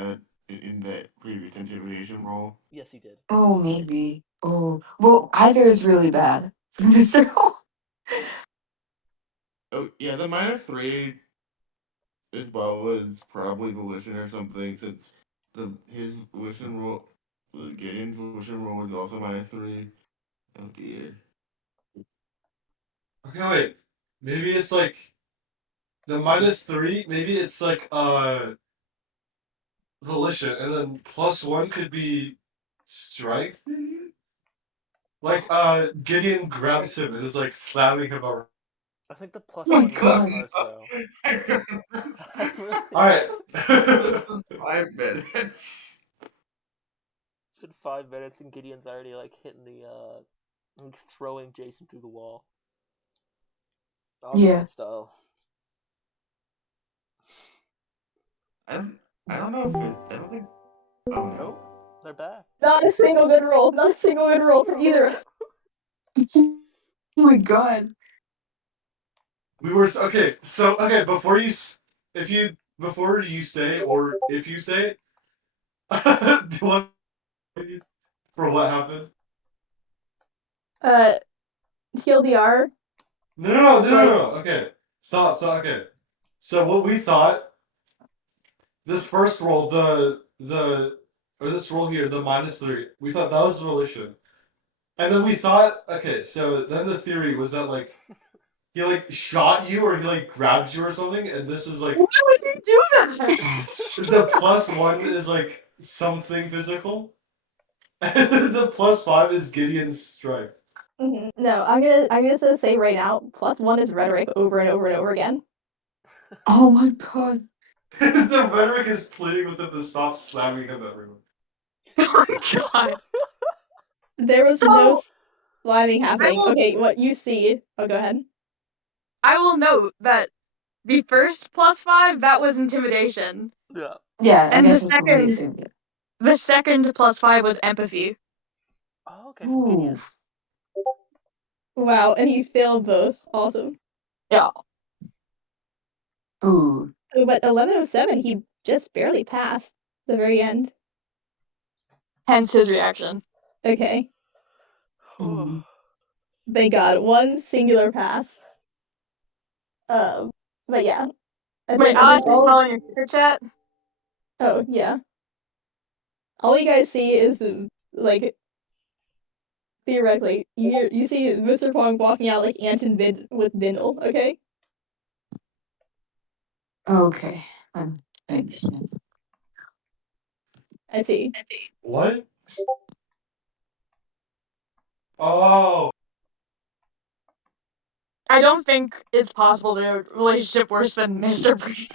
in the previous intimidation roll? Yes, he did. Oh, maybe. Oh, well, either is really bad. Mr. Oh yeah, the -3 as well was probably volition or something, since his volition roll, Gideon's volition roll was also -3. Oh dear. Okay, wait. Maybe it's like the -3. Maybe it's like volition, and then +1 could be strength. Maybe. Like Gideon grabs him and is like slamming him around. I think the My +1 was God. hard throw. All right. This is 5 minutes. It's been 5 minutes and Gideon's already like hitting the like, throwing Jason through the wall. Yeah. Omniman style. I don't know if I don't think. Oh no. Nope, they're back. Not a single good roll. Not a single good roll from either of us. Oh my god. We were okay. So okay, before you say or if you say it, do you want for what happened? TLDR. No. Okay, stop. Okay. So what we thought, this first roll, or this roll here, the -3, we thought that was volition, and then we thought, okay, so then the theory was that like he like shot you or he like grabbed you or something, and this is like Why would you do that? the +1 is like something physical, and the +5 is Gideon's strength. No, I'm gonna just say right now, +1 is rhetoric over and over and over again. Oh my god. The rhetoric is pleading with him to stop slamming him everywhere. Oh my god. There was So- no slamming happening. will- Okay, what you see. Oh, go ahead. I will note that the first +5, that was intimidation. Yeah. Yeah, I And guess the that's what we second, assumed. the second +5 was empathy. Oh, okay, from Ooh. Gideon. Wow, and he failed both. Awesome. Yeah. Ooh. Oh, but 1107, he just barely passed the very end. Hence his reaction. Okay, Ooh. they got one singular pass. But yeah. Wait, Alex, you calling your Twitter chat? Oh yeah. All you guys see is like theoretically, you see Mr. Pong walking out like Anton with Bindle. Okay. Okay. I understand. I see. What? Oh. I don't think it's possible to have a relationship worse than Mr. Bree.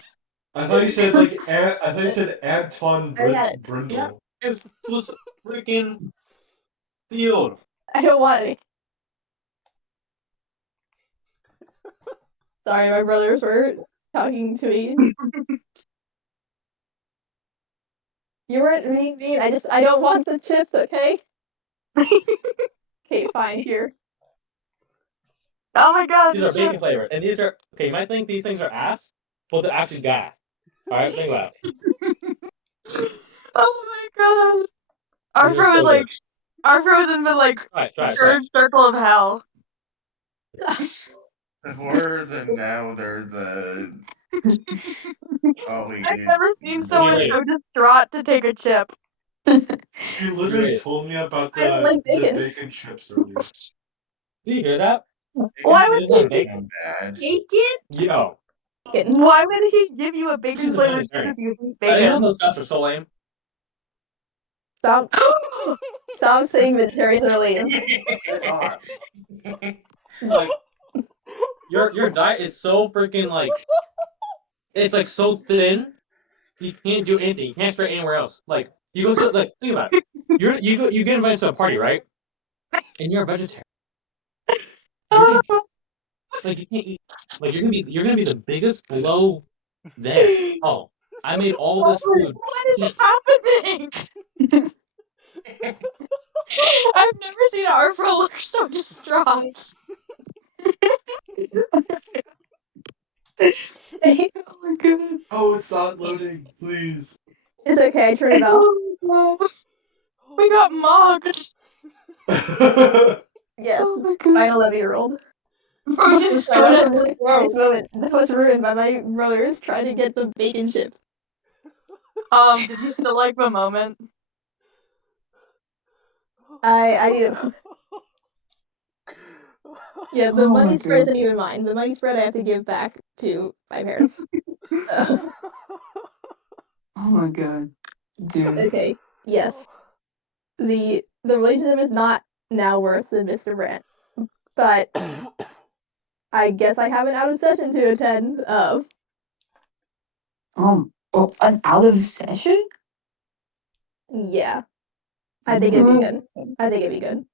I thought you said like I thought you said Anton Brindle. It was freaking Theodore. I don't want it. Sorry, my brothers were talking to me. You weren't being mean. I don't want the chips. Okay. Okay, fine. Here. Oh my god, These are bacon flavored, and these are okay. You might think these things are ass, but they're actually gas. All right, think about it. Oh my god. Our These are fro is so like good. our frozen but like Try it. third circle of hell. The horrors, and now there's a. Oh wait. I've never seen What do someone you rate so distraught to take a chip. You literally rate it? told me about I don't like the bacon. bacon chips earlier. Do you hear that? Why It's not bacon. Bad. Yo, Bacon. Why would he give you a this bacon is flavored chip vegetarian. if you eat You know bacon? those guys are so lame. Stop. Stop saying vegetarians are lame. They are. Like, Like, Your diet is so freaking like it's like so thin. You can't do anything. You can't stray anywhere else. Like you go to like think about it. You get invited to a party, right? And you're a vegetarian. You're gonna like you can't eat. Like you're gonna be the biggest blow there. Oh, I made all this food. What is happening? I've never seen Arfro look so distraught. Oh my god. Oh, it's not loading. Please. It's okay, I turned it off. Oh, no. We got mugged. Yes, Oh my by god. an 11-year-old. Bro just Sorry, that was a showed really us. serious moment. That was ruined by my brothers trying to get the bacon chip. Did you still like the moment? I need a Yeah, the Oh my money spread god. isn't even mine. The money spread I have to give back to my parents. Oh my god. Dude. Okay, yes. The relationship is not now worse than Mr. Brandt, but I guess I have an out of session to attend. Oh, an out of session? Yeah, I think it'd be good. I think it'd be good.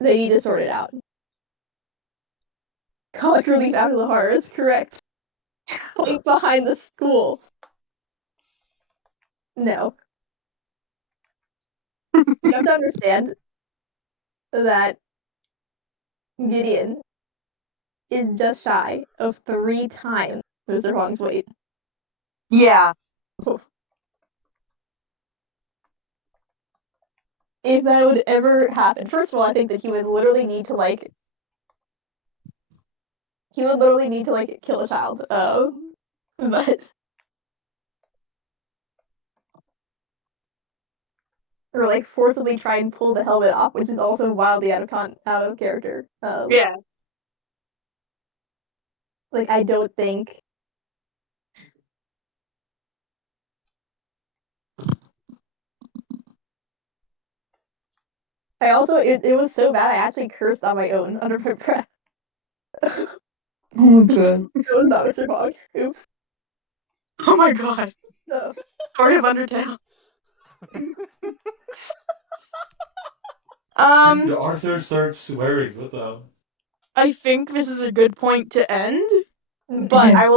They need to sort it out. College relief out of the horrors, correct. Link behind the school. No. You have to understand that Gideon is just shy of 3 times Mr. Huang's weight. Yeah. If that would ever happen, first of all, I think that he would literally need to kill a child. But or like forcibly try and pull the helmet off, which is also wildly out of character. Yeah. Like I don't think. I also it was so bad I actually cursed on my own under my breath. It Oh my god. was not Mr. Hog. Oops. Oh my god. Uh, Story of Undertale. The Arthur starts swearing. What the hell? I think this is a good point to end, but Yes.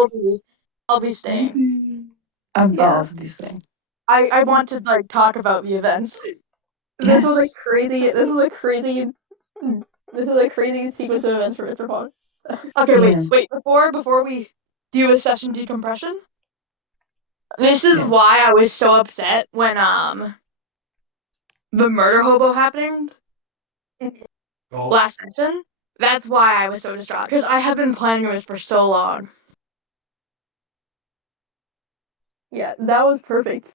I'll be staying. I'll Yeah. also be saying. I want to like talk about the events. This was a Yes. crazy. This was a crazy. This is a crazy sequence of events for Mr. Hog. Okay, Yeah. wait. Before we do a session decompression, this is Yes. why I was so upset when the murder hobo happened Oh, last session. That's why I was so distraught because I have been planning this for so long. Yeah, that was perfect.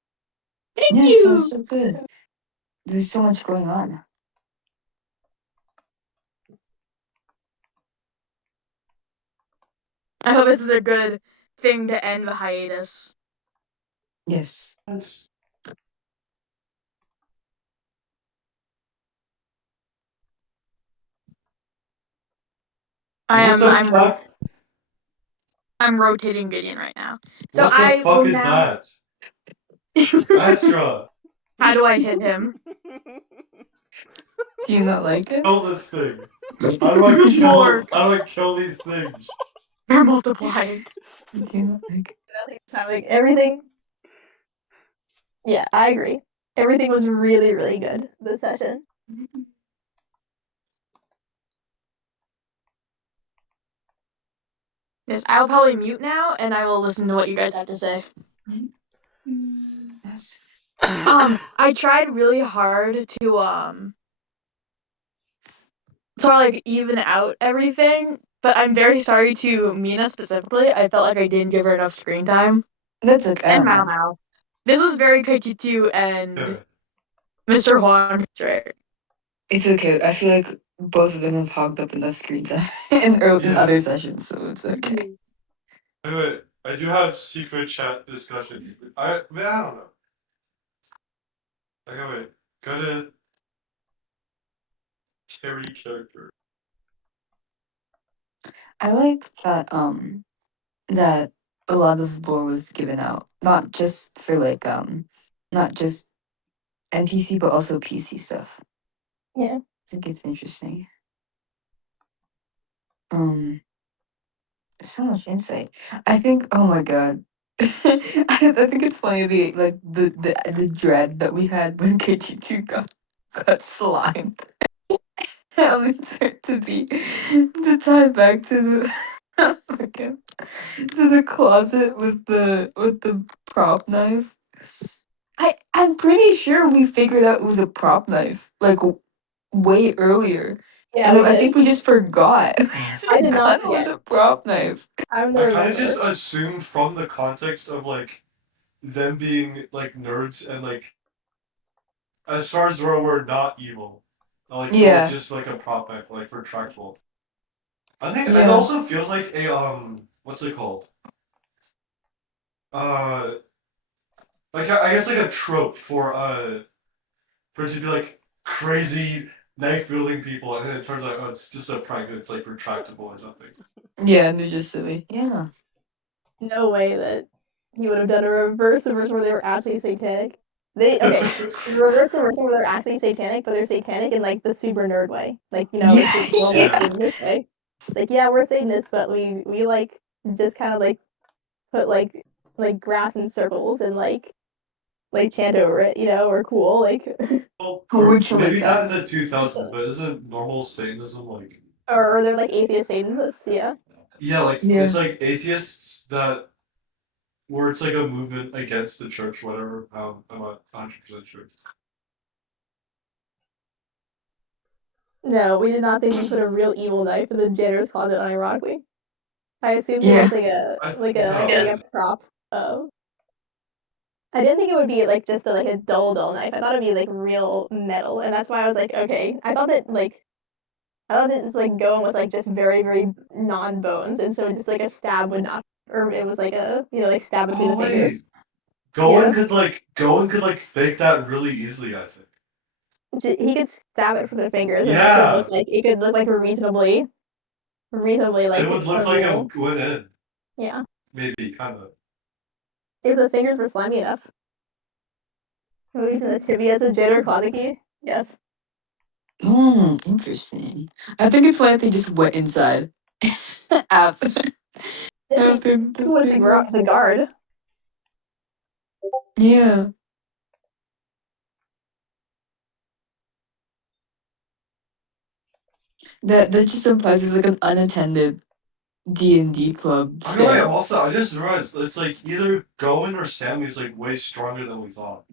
Thank Yes, you. that's so good. There's so much going on. I hope this is a good thing to end the hiatus. Yes. yes. What the fuck? I'm rotating Gideon right now. So What the I fuck will is now. that? Astra, How do I hit him? Do you not like it? kill this thing. More. How do I kill these things? They're multiplying. Do you not like Like everything. Yeah, I agree. Everything was really, really good this session. Yes, I'll probably mute now and I will listen to what you guys have to say. Yes. I tried really hard to sort of like even out everything, but I'm very sorry to Mina specifically. I felt like I didn't give her enough screen time. That's okay. I And don't Mao know. Mao. This was very Kaiti too and Yeah. Mr. Huang straight. It's okay. I feel like both of them have hogged up enough screen time in Yeah. other sessions, so it's okay. Wait, I do have secret chat discussions. I don't know. Okay, wait. Go to Terry character. I like that a lot of lore was given out, not just for like not just NPC but also PC stuff. Yeah. I think it's interesting. So much insight. I think. Oh my god. I think it's funny the dread that we had when KT2 got slimed. How it's to be to tie back to the again to the closet with the prop knife. I'm pretty sure we figured out it was a prop knife like way earlier. Yeah, And we then I did. think we just forgot. I did not Forgot it was forget. a prop knife. I'm the I kind of remember. just assumed from the context of like them being like nerds and like as far as we're not evil, like it was Yeah. just like a prop knife, like for tractable. I think it Yeah. also feels like a what's it called? Uh, like I guess like a trope for it to be like crazy knife wielding people, and then it turns out oh it's just a prank, and it's like retractable or something. Yeah, and they're just silly. Yeah. No way that he would have done a reverse immersion where they were actually satanic. The reverse immersion where they're actually satanic, but they're satanic in like the super nerd way. Like, you know, like just normal Yeah. Satanist way. Like, yeah, we're Satanists, but we like just kind of like put like grass in circles and like chant over it, you know, we're cool, like Well, Oh, we're or chill like maybe that. not in the 2000s, but isn't normal Satanism like or they're like atheist Satanists, yeah. yeah, like Yeah. it's like atheists that where it's like a movement against the church, whatever. I'm not 100% sure. No, we did not think we put a real evil knife in the janitor's closet unironically. I assumed it was Yeah. like a like a No, like a prop. I didn't think it would be like just like a dull knife. I thought it'd be like real metal, and that's why I was like, okay. I thought that it's like going was like just very non bones, and so just like a stab would not, or it was like a like stab between oh the fingers. wait, Yeah, Goen could like fake that really easily. I think. he could stab it from the fingers, and Yeah, it could look like a reasonably it like would a look like real it went in. yeah. Maybe kind of. If the fingers were slimy enough. At least in the tibia as a jitter closet key. Yes. Interesting. I think it's why they just went inside. After Who after the was thing was. the guard? Yeah. That just implies it's like an unattended D&D club I mean, wait. stand. Also, I just realized it's like either Goen or Sammy's like way stronger than we thought.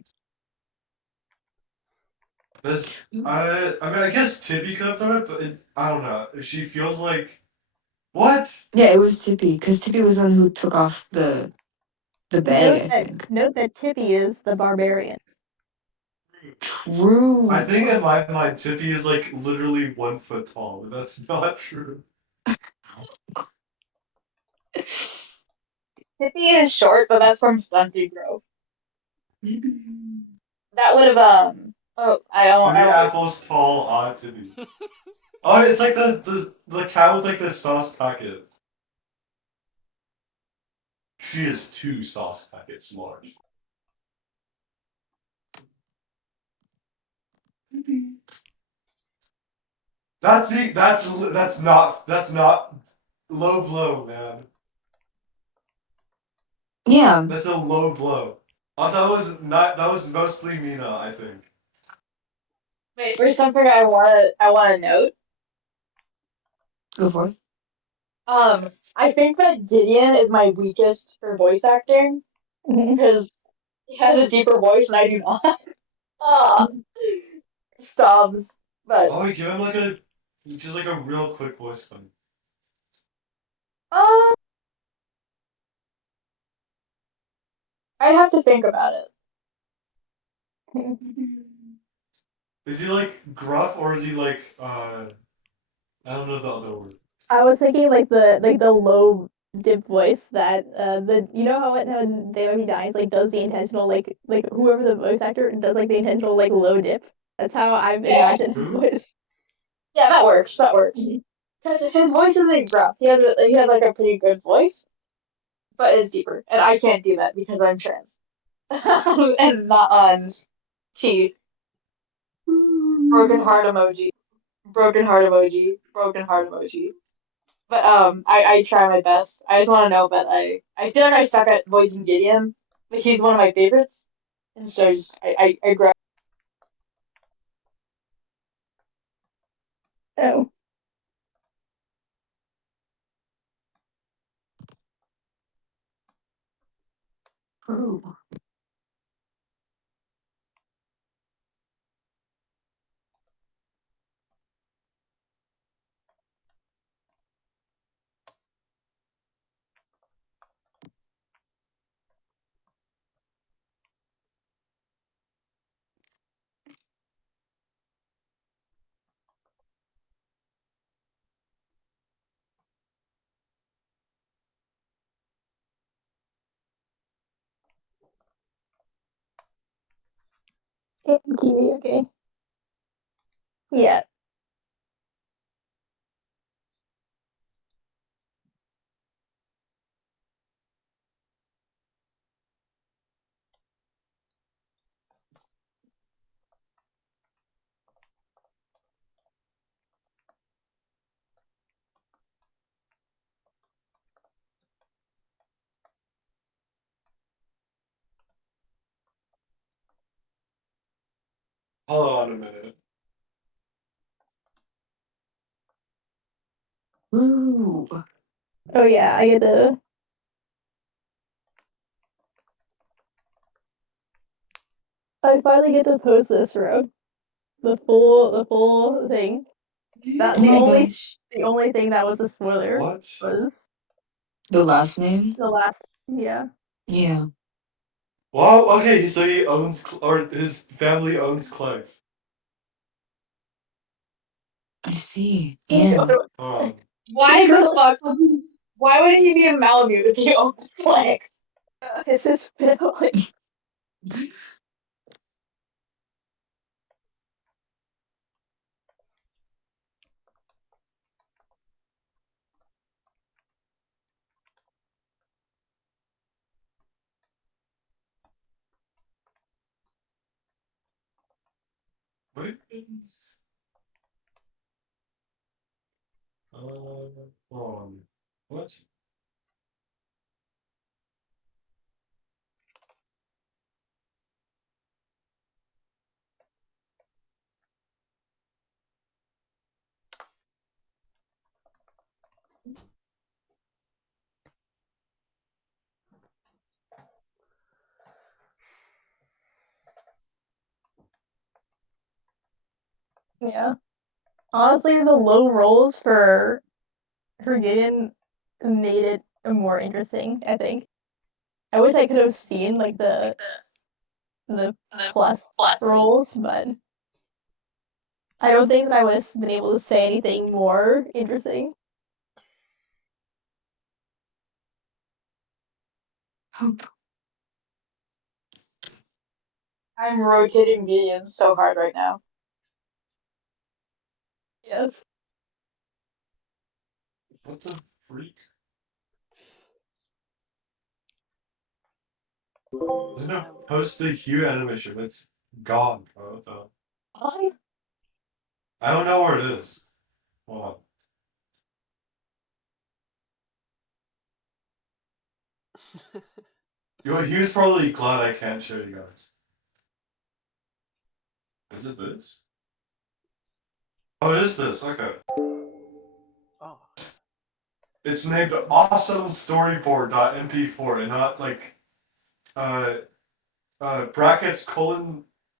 This, I mean, I guess Tibby could have done it, but I don't know. She feels like what? Yeah, it was Tippy, because Tippy was the one who took off the bag, I think. Note that Tippy is the barbarian. True. I think in my mind, Tippy is like literally 1 foot tall, but that's not true. Tippy is short, but that's from Stunted Grove. Tippy That would have Oh, I won't. apples tall on Tippy. Oh, it's like the cat with like the sauce packet. She is 2 sauce packets large. That's me. That's not low blow, man. Yeah, That's a low blow. Also, that was mostly Mina, I think. Wait, there's something I want to note. go forth. I think that Gideon is my weakest for voice acting because he has a deeper voice and I do not. Ah, Stubbs. But Oh, wait, give him like just like a real quick voice clip. uh, I have to think about it. Is he like gruff or is he like I don't know the other word. I was thinking like the low dip voice that the you know how when they when he dies like does the intentional like whoever the voice actor does like the intentional like low dip. That's how I've Yeah, imagined his Who? voice. yeah, that works. That works. Mhm. Because his voice isn't gruff. He has like a pretty good voice, but it's deeper, and I can't do that because I'm trans and not on T. Broken heart emoji. Broken heart emoji. Broken heart emoji. But I try my best. I just want to know, but I feel like I suck at voicing Gideon, but he's one of my favorites, and so I grab. Oh. Ooh. TV, okay. Yeah. Hold on a minute. Ooh. Oh yeah, I get to. I finally get to post this row. The full thing. That Oh my the gosh. only thing that was a spoiler What? was The last name? the last. Yeah. Yeah. Well, okay, so he owns, or his family owns Clegs. I see. Yeah. Why the fuck? Why would he be a Malamute if he owned Flex? It's his family. Wait. Hold on. What? Yeah. Honestly, the low rolls for Gideon made it more interesting, I think. I wish I could have seen like the plus rolls, but I don't think that I would have been able to say anything more interesting. Hope. I'm rotating Gideon so hard right now. Yes. What the freak? I'm gonna post the Hue animation. It's gone, bro. What the- I don't know where it is. Hold on. Hugh's probably glad I can't show you guys. Is it this? Oh, it is this. Okay. Oh. It's named Awesome Storyboard.mp4 and not like brackets colon